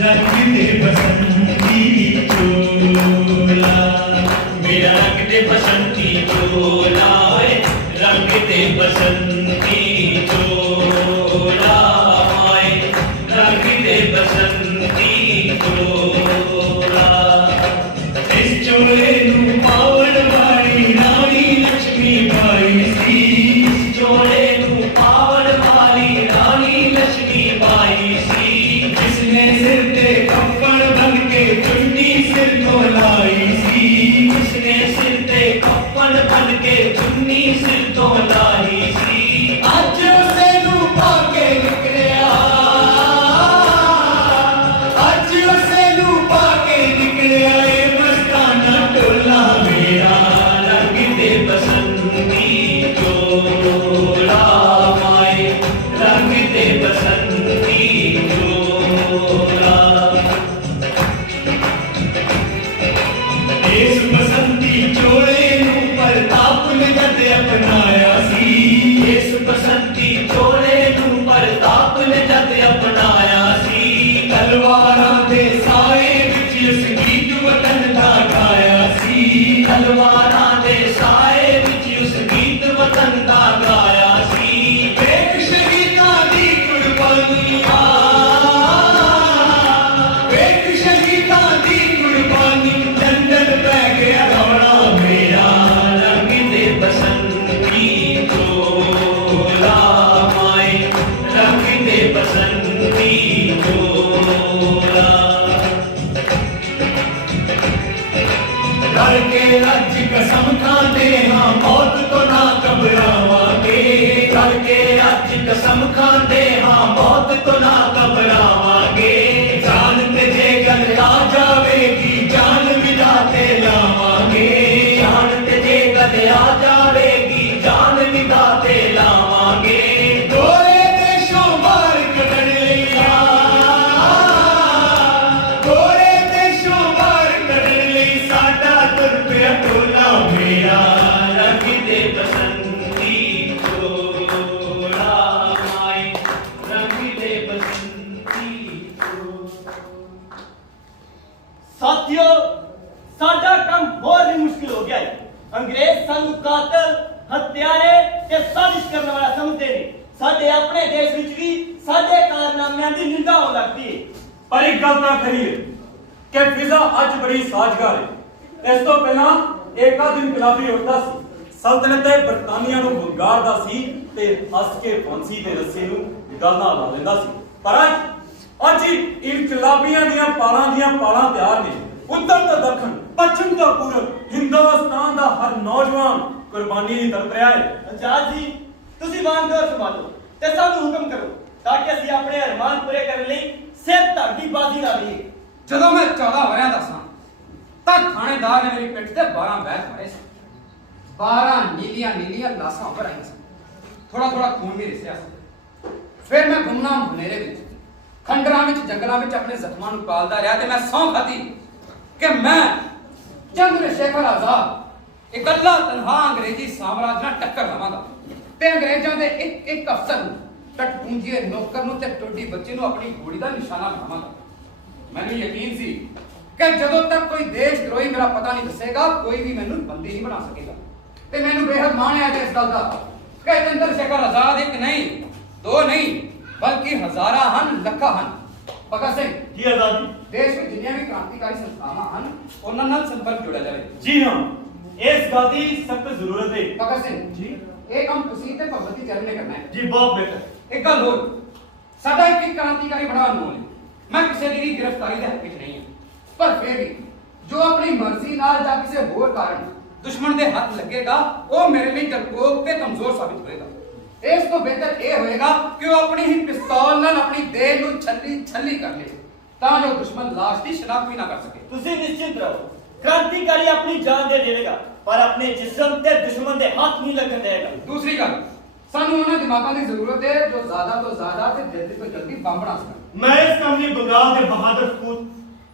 रंग दे बसंती चोला, मेरा रंग दे बसंती चोला, ओए रंग दे बसंती चोला, ओए रंग दे बसंती चोला। इस चोले नू पावन वाली रानी लक्ष्मी बाई सी, इस चोले नू पावन वाली रानी लक्ष्मी बाई सी, जिसने सिर ते कफन बन के चुन्नी सिर को लाई सी, जिसने सिर ते कफन बन के चुन्नी सिर तो लाई सी। अज उसे नू पाके निकलिया, अज उसे नू पाके निकलिया ए मस्ताना टोला, मेरा रंग दे बसंती चोला, माए रंग दे बसंती चोला। इस बसंती चोले नू प्रताप ने जद अपनाया सी, इस बसंती चोले नू प्रताप ने जद अपनाया सी, तलवारां दे साए विच इस गीत वतन दा गाया सी, तलवारां दे साए विच उस गीत वतन दा गाया सी। वेख शहीदां दी ਸਾਥੀਓ ਸਾਡਾ ਕੰਮ ਹੋਰ ਵੀ ਮੁਸ਼ਕਿਲ ਹੋ ਗਿਆ ਹੈ। ਅੰਗਰੇਜ਼ ਸਾਨੂੰ ਕਾਤਲ, ਹੱਤਿਆਰੇ ਤੇ ਸਾਜ਼ਿਸ਼ ਕਰਨ ਵਾਲਾ ਸਮਝਦੇ ਨੇ। ਸਾਡੇ ਆਪਣੇ ਦੇਸ਼ ਵਿੱਚ ਵੀ ਸਾਡੇ ਕਾਰਨਾਮਿਆਂ ਦੀ ਨਿੰਦਾ ਹੋਣ ਲੱਗਦੀ ਹੈ। ਪਰ ਇੱਕ ਗੱਲ ਤਾਂ ਖਰੀ ਹੈ ਕਿ ਫਿਜ਼ਾ ਅੱਜ ਬੜੀ ਸਾਜ਼ਗਾਰ ਹੈ। ਇਸ ਤੋਂ ਪਹਿਲਾਂ ਏਕਾ ਦਿਨ ਇਨਕਲਾਬੀ ਉੱਠਦਾ ਸੀ, ਸਲਤਨਤ ਬਰਤਾਨੀਆ ਨੂੰ ਵੰਗਾਰਦਾ ਸੀ ਤੇ ਹੱਸ ਕੇ ਫਾਂਸੀ ਦੇ ਰੱਸੇ ਨੂੰ ਗਾਲਾਂ ਲਾ ਲੈਂਦਾ ਸੀ। ਪਰ ਅੱਜ ਇਨਕਲਾਬੀਆਂ ਦੀਆਂ ਪਾਲਾਂ ਤਿਆਰ ਨੇ। ਉੱਤਰ ਤੋਂ ਦੱਖਣ, ਪੱਛਮ ਤੋਂ ਪੂਰਬ, ਹਿੰਦੁਸਤਾਨ ਦਾ ਹਰ ਨੌਜਵਾਨ ਕੁਰਬਾਨੀ ਦੀ ਤੜਪ ਰਿਹਾ ਹੈ। ਆਜ਼ਾਦ ਜੀ ਤੁਸੀਂ ਵਾਂਗਰ ਸੰਭਾਲੋ ਤੇ ਸਾਨੂੰ ਹੁਕਮ ਕਰੋ ਤਾਂ ਕਿ ਅਸੀਂ ਆਪਣੇ ਅਰਮਾਨ ਪੂਰੇ ਕਰਨ ਲਈ ਸਿਰ ਧੜ ਦੀ ਬਾਜ਼ੀ ਲਾ ਲਈਏ। ਜਦੋਂ ਮੈਂ 14 ਵਰਿਆਂ ਦਾ ਸਾਂ ਤਾਂ ਥਾਣੇਦਾਰ ਨੇ ਮੇਰੀ ਪਿੱਠ ਤੇ 12 ਬੈਠ ਮਾਰੇ ਸੀ। 12 ਨੀਲੀਆਂ ਲਾਸਾਂ ਉੱਪਰ ਆਈਆਂ ਸਨ। ਥੋੜਾ ਖੂਨ ਵੀ ਰਿਸਿਆ ਸੀ। ਫਿਰ ਮੈਂ ਗੁੰਮਨਾਮ ਹਨੇਰੇ ਵਿੱਚ, ਖੰਡਰਾਂ ਵਿੱਚ, ਜੰਗਲਾਂ ਵਿੱਚ ਆਪਣੇ ਜ਼ਖਮਾਂ ਨੂੰ ਪਾਲਦਾ ਰਿਹਾ ਤੇ ਮੈਂ ਸਹੁੰ ਖਾਧੀ ਕਿ ਮੈਂ ਚੰਦਰ ਸ਼ੇਖਰ ਆਜ਼ਾਦ ਇਕੱਲਾ ਤਨਹਾ ਅੰਗਰੇਜ਼ੀ ਸਾਮਰਾਜ ਨਾਲ ਟੱਕਰ ਲਵਾਂਗਾ ਤੇ ਅੰਗਰੇਜ਼ਾਂ ਦੇ ਇੱਕ ਅਫਸਰ ਨੂੰ, ਟਟਪੂੰਜੀਏ ਨੌਕਰ ਨੂੰ ਤੇ ਟੋਡੀ ਬੱਚੇ ਨੂੰ ਆਪਣੀ ਗੋਲੀ ਦਾ ਨਿਸ਼ਾਨਾ ਬਣਾਵਾਂਗਾ। ਮੈਨੂੰ ਯਕੀਨ ਸੀ ਕਿ ਜਦੋਂ ਤੱਕ ਕੋਈ ਦੇਸ਼ ਦਰੋਹੀ ਮੇਰਾ ਪਤਾ ਨਹੀਂ ਦੱਸੇਗਾ, ਕੋਈ ਵੀ ਮੈਨੂੰ ਬੰਦੀ ਨਹੀਂ ਬਣਾ ਸਕੇਗਾ। ਤੇ ਮੈਨੂੰ ਬੇਹੱਦ ਮਾਣ ਹੈ ਇਸ ਗੱਲ ਦਾ ਕਿ ਚੰਦਰ ਸ਼ੇਖਰ ਆਜ਼ਾਦ ਇੱਕ ਨਹੀਂ, ਦੋ ਨਹੀਂ, ਬਲਕਿ ਹਜ਼ਾਰਾਂ ਹਨ, ਲੱਖਾਂ ਹਨ। ਭਗਤ ਸਿੰਘ ਜੀ ਆਜ਼ਾਦੀ ਦੇਸ਼ ਵਿੱਚ ਜਿੰਨੀਆਂ ਵੀ ਕ੍ਰਾਂਤੀਕਾਰੀ ਸੰਸਥਾਵਾਂ ਹਨ ਉਹਨਾਂ ਨਾਲ ਸੰਪਰਕ ਜੋੜਿਆ ਜਾਵੇ। ਜੀ ਹਾਂ, ਇਸ ਗੱਲ ਦੀ ਸਖਤ ਜ਼ਰੂਰਤ ਹੈ। ਭਗਤ ਸਿੰਘ ਜੀ ਇਹ ਕੰਮ ਤੁਸੀਂ ਤੇ ਭਗਤ ਜੀ ਚਰਨ ਨੇ ਕਰਨਾ ਹੈ। ਜੀ ਬਹੁਤ ਬਿਹਤਰ। ਇੱਕ ਗੱਲ ਹੋਰ, ਸਾਡਾ ਇੱਕ ਕ੍ਰਾਂਤੀਕਾਰੀ ਬੜਾ ਅਨਮੋਲ ਹੈ। ਮੈਂ ਕਿਸੇ ਦੀ ਵੀ ਗ੍ਰਿਫਤਾਰੀ ਦੇ ਹੱਕ ਵਿੱਚ ਨਹੀਂ ਹਾਂ, ਪਰ ਫਿਰ ਵੀ ਜੋ ਆਪਣੀ ਮਰਜ਼ੀ ਨਾਲ ਜਾਂ ਕਿਸੇ ਹੋਰ ਕਾਰਨ ਦੁਸ਼ਮਣ ਦੇ ਹੱਥ ਲੱਗੇਗਾ ਉਹ ਮੇਰੇ ਲਈ ਡਰਪੋਕ ਤੇ ਕਮਜ਼ੋਰ ਸਾਬਿਤ ਹੋਏਗਾ। ਇਸ ਤੋਂ ਬਿਹਤਰ ਇਹ ਹੋਏਗਾ ਕਿ ਉਹ ਆਪਣੀ ਹੀ ਪਿਸਤੌਲ ਨਾਲ ਆਪਣੀ ਦੇਹ ਨੂੰ ਛੱਲੀ ਕਰ ਲੇ ਤਾਂ ਜੋ ਦੁਸ਼ਮਣ ਲਾਸ਼ ਦੀ ਸ਼ਨਾਖਤ ਵੀ ਨਾ ਕਰ ਸਕੇ। ਤੁਸੀਂ ਨਿਸ਼ਚਿੰਤ ਰਹੋ, ਕ੍ਰਾਂਤੀਕਾਰੀ ਆਪਣੀ ਜਾਨ ਦੇ ਦੇਵੇਗਾ ਪਰ ਆਪਣੇ ਜਿਸਮ ਤੇ ਦੁਸ਼ਮਣ ਦੇ ਹੱਥ ਨਹੀਂ ਲੱਗਣ ਦੇਵੇਗਾ। ਦੂਸਰੀ ਗੱਲ, ਸਾਨੂੰ ਉਹਨਾਂ ਦਿਮਾਗਾਂ ਦੀ ਜ਼ਰੂਰਤ ਹੈ ਜੋ ਜ਼ਿਆਦਾ ਤੋਂ ਜ਼ਿਆਦਾ ਤੇ ਜਲਦੀ ਤੋਂ ਜਲਦੀ ਬੰਬ ਬਣਾ ਸਕਣ। ਮੈਂ ਇਸ ਕੰਮ ਲਈ ਬੰਗਾਲ ਦੇ ਬਹਾਦਰ ਸਪੂਤ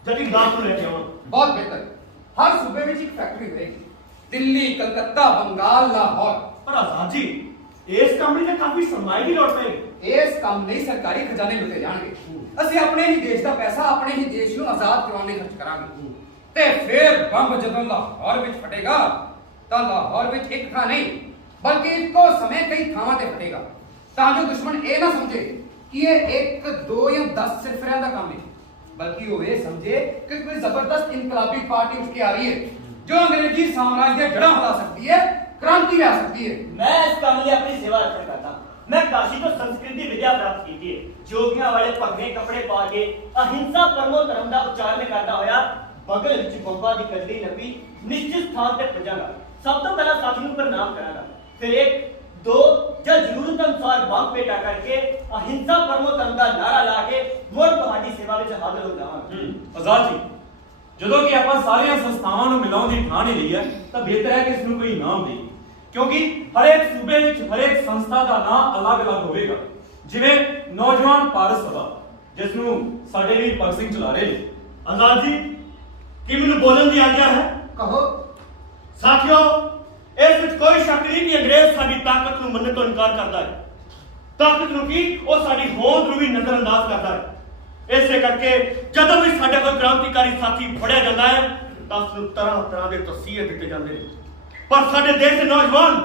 ਜਤਿਨਦਾਸ ਨੂੰ ਲੈ ਕੇ ਆਵਾਂ। ਬਹੁਤ ਬਿਹਤਰ। ਹਰ ਸੂਬੇ ਵਿੱਚ ਇੱਕ ਫੈਕਟਰੀ ਹੋਏਗੀ, ਦਿੱਲੀ, ਕਲਕੱਤਾ, ਬੰਗਾਲ, ਲਾਹੌਰ। ਪਰ ਆਜ਼ਾਦ ਜੀ ਇਸ ਕੰਮ ਲਈ ਤਾਂ ਕਾਫੀ ਸਰਮਾਏ ਦੀ ਲੋੜ ਪਏਗੀ। ਇਸ ਕੰਮ ਲਈ ਸਰਕਾਰੀ ਖਜ਼ਾਨੇ ਲੁੱਟੇ ਜਾਣਗੇ। ਅਸੀਂ ਆਪਣੇ ਹੀ ਦੇਸ਼ ਦਾ ਪੈਸਾ ਆਪਣੇ ਹੀ ਦੇਸ਼ ਨੂੰ ਆਜ਼ਾਦ ਕਰਵਾਉਣ ਲਈ ਖਰਚ ਕਰਾਂਗੇ ਤੇ ਫਿਰ ਬੰਬ ਜਦੋਂ ਲਾਹੌਰ ਵਿੱਚ ਫਟੇਗਾ ਤਾਂ ਲਾਹੌਰ ਵਿੱਚ ਇੱਕ ਥਾਂ ਨਹੀਂ ਬਲਕਿ ਇੱਕੋ ਸਮੇਂ ਕਈ ਥਾਵਾਂ ਤੇ ਫਟੇਗਾ ਤਾਂ ਜੋ ਦੁਸ਼ਮਣ ਇਹ ਨਾ ਸਮਝੇ ਕਿ ਇਹ 1, 2 ਜਾਂ 10 ਸਿਰਫਿਆਂ ਦਾ ਕੰਮ ਹੈ, ਬਲਕਿ ਉਹ ਇਹ ਸਮਝੇ ਕਿ ਕੋਈ ਜ਼ਬਰਦਸਤ ਇਨਕਲਾਬੀ ਪਾਰਟੀ ਉੱਠ ਕੇ ਆ ਰਹੀ ਹੈ ਜੋ ਅੰਗਰੇਜ਼ੀ ਸਾਮਰਾਜ ਦੀਆਂ ਜੜ੍ਹਾਂ ਹਿਲਾ ਸਕਦੀ ਹੈ, ਕ੍ਰਾਂਤੀ ਲਿਆ ਸਕਦੀ ਹੈ। ਮੈਂ ਇਸ ਕੰਮ ਲਈ ਆਪਣੀ ਸੇਵਾ ਰੱਖਣ ਕਰਦਾ। ਮੈਂ ਕਾਸ਼ੀ ਤੋਂ ਸੰਸਕ੍ਰਿਤ ਦੀ ਵਿਦਿਆ ਪ੍ਰਾਪਤ ਕੀਤੀ ਹੈ। ਜੋਗੀਆਂ ਵਾਲੇ ਭਗਵੇਂ ਕੱਪੜੇ ਪਾ ਕੇ ਅਹਿੰਸਾ ਪਰਮੋ ਧਰਮ ਦਾ ਉਚਾਰਨ ਕਰਦਾ ਹੋਇਆ ਬਗਲ ਵਿੱਚ ਬੰਬਾਂ ਦੀ ਗੱਡੀ ਲੱਭੀ ਨਿਸ਼ਚਿਤ ਸਥਾਨ ਤੇ ਪਹੁੰਚਾਂਗਾ। ਸਭ ਤੋਂ ਪਹਿਲਾਂ ਸਾਥੀ ਨੂੰ ਪ੍ਰਣਾਮ ਕਰਾਂਗਾ, ਫਿਰ 1, 2 ਜਾਂ ਜ਼ਰੂਰਤ ਅਨੁਸਾਰ ਬੰਬ ਪੇਟਾ ਕਰਕੇ ਅਹਿੰਸਾ ਪਰਮੋ ਧਰਮ ਦਾ ਨਾਰਾ ਲਾ ਕੇ ਮੁੜ ਤੁਹਾਡੀ ਸੇਵਾ ਵਿੱਚ ਹਾਜ਼ਰ ਹੋ ਜਾਵਾਂਗਾ। ਆਜ਼ਾਦ ਜੀ ਜਦੋਂ ਕਿ ਆਪਾਂ ਸਾਰੀਆਂ ਸੰਸਥਾਵਾਂ ਨੂੰ ਮਿਲਾਉਣ ਦੀ ਠਾਣ ਲਈ ਹੈ ਤਾਂ ਬਿਹਤਰ ਹੈ ਕਿ ਇਸ ਨੂੰ ਕੋਈ ਨਾਮ ਦੇਈਏ ਕਿਉਂਕਿ ਹਰੇਕ ਸੂਬੇ ਵਿੱਚ ਹਰੇਕ ਸੰਸਥਾ ਦਾ ਨਾਮ ਅਲੱਗ-ਅਲੱਗ ਹੋਵੇਗਾ। ਜਿਵੇਂ ਨੌਜਵਾਨ ਭਾਰਤ ਸਭਾ ਜਿਸ ਨੂੰ ਸਾਡੇ ਵੀ ਭਗਤ ਸਿੰਘ ਚਲਾ ਰਹੇ ਨੇ। ਆਜ਼ਾਦ ਜੀ ਕੀ ਮੈਨੂੰ ਬੋਲਣ ਦੀ ਆਗਿਆ ਹੈ? ਕਹੋ। ਸਾਥੀਓ ਇਸ ਵਿੱਚ ਕੋਈ ਸ਼ੱਕ ਨਹੀਂ ਕਿ ਅੰਗਰੇਜ਼ ਸਾਡੀ ਤਾਕਤ ਨੂੰ ਮੰਨਣ ਤੋਂ ਇਨਕਾਰ ਕਰਦਾ ਹੈ। ਤਾਕਤ ਨੂੰ ਕੀ ਉਹ ਸਾਡੀ ਹੋਂਦ ਨੂੰ ਵੀ ਨਜ਼ਰਅੰਦਾਜ਼ ਕਰਦਾ ਹੈ। ਇਸੇ ਕਰਕੇ ਜਦੋਂ ਵੀ ਸਾਡਾ ਕੋਈ ਕ੍ਰਾਂਤੀਕਾਰੀ ਸਾਥੀ ਫੜਿਆ ਜਾਂਦਾ ਹੈ ਤਾਂ ਉਸ ਨੂੰ ਤਰ੍ਹਾਂ ਦੇ ਤਸੀਹੇ ਦਿੱਤੇ ਜਾਂਦੇ ਨੇ। ਪਰ ਸਾਡੇ ਦੇਸ਼ ਦੇ ਨੌਜਵਾਨ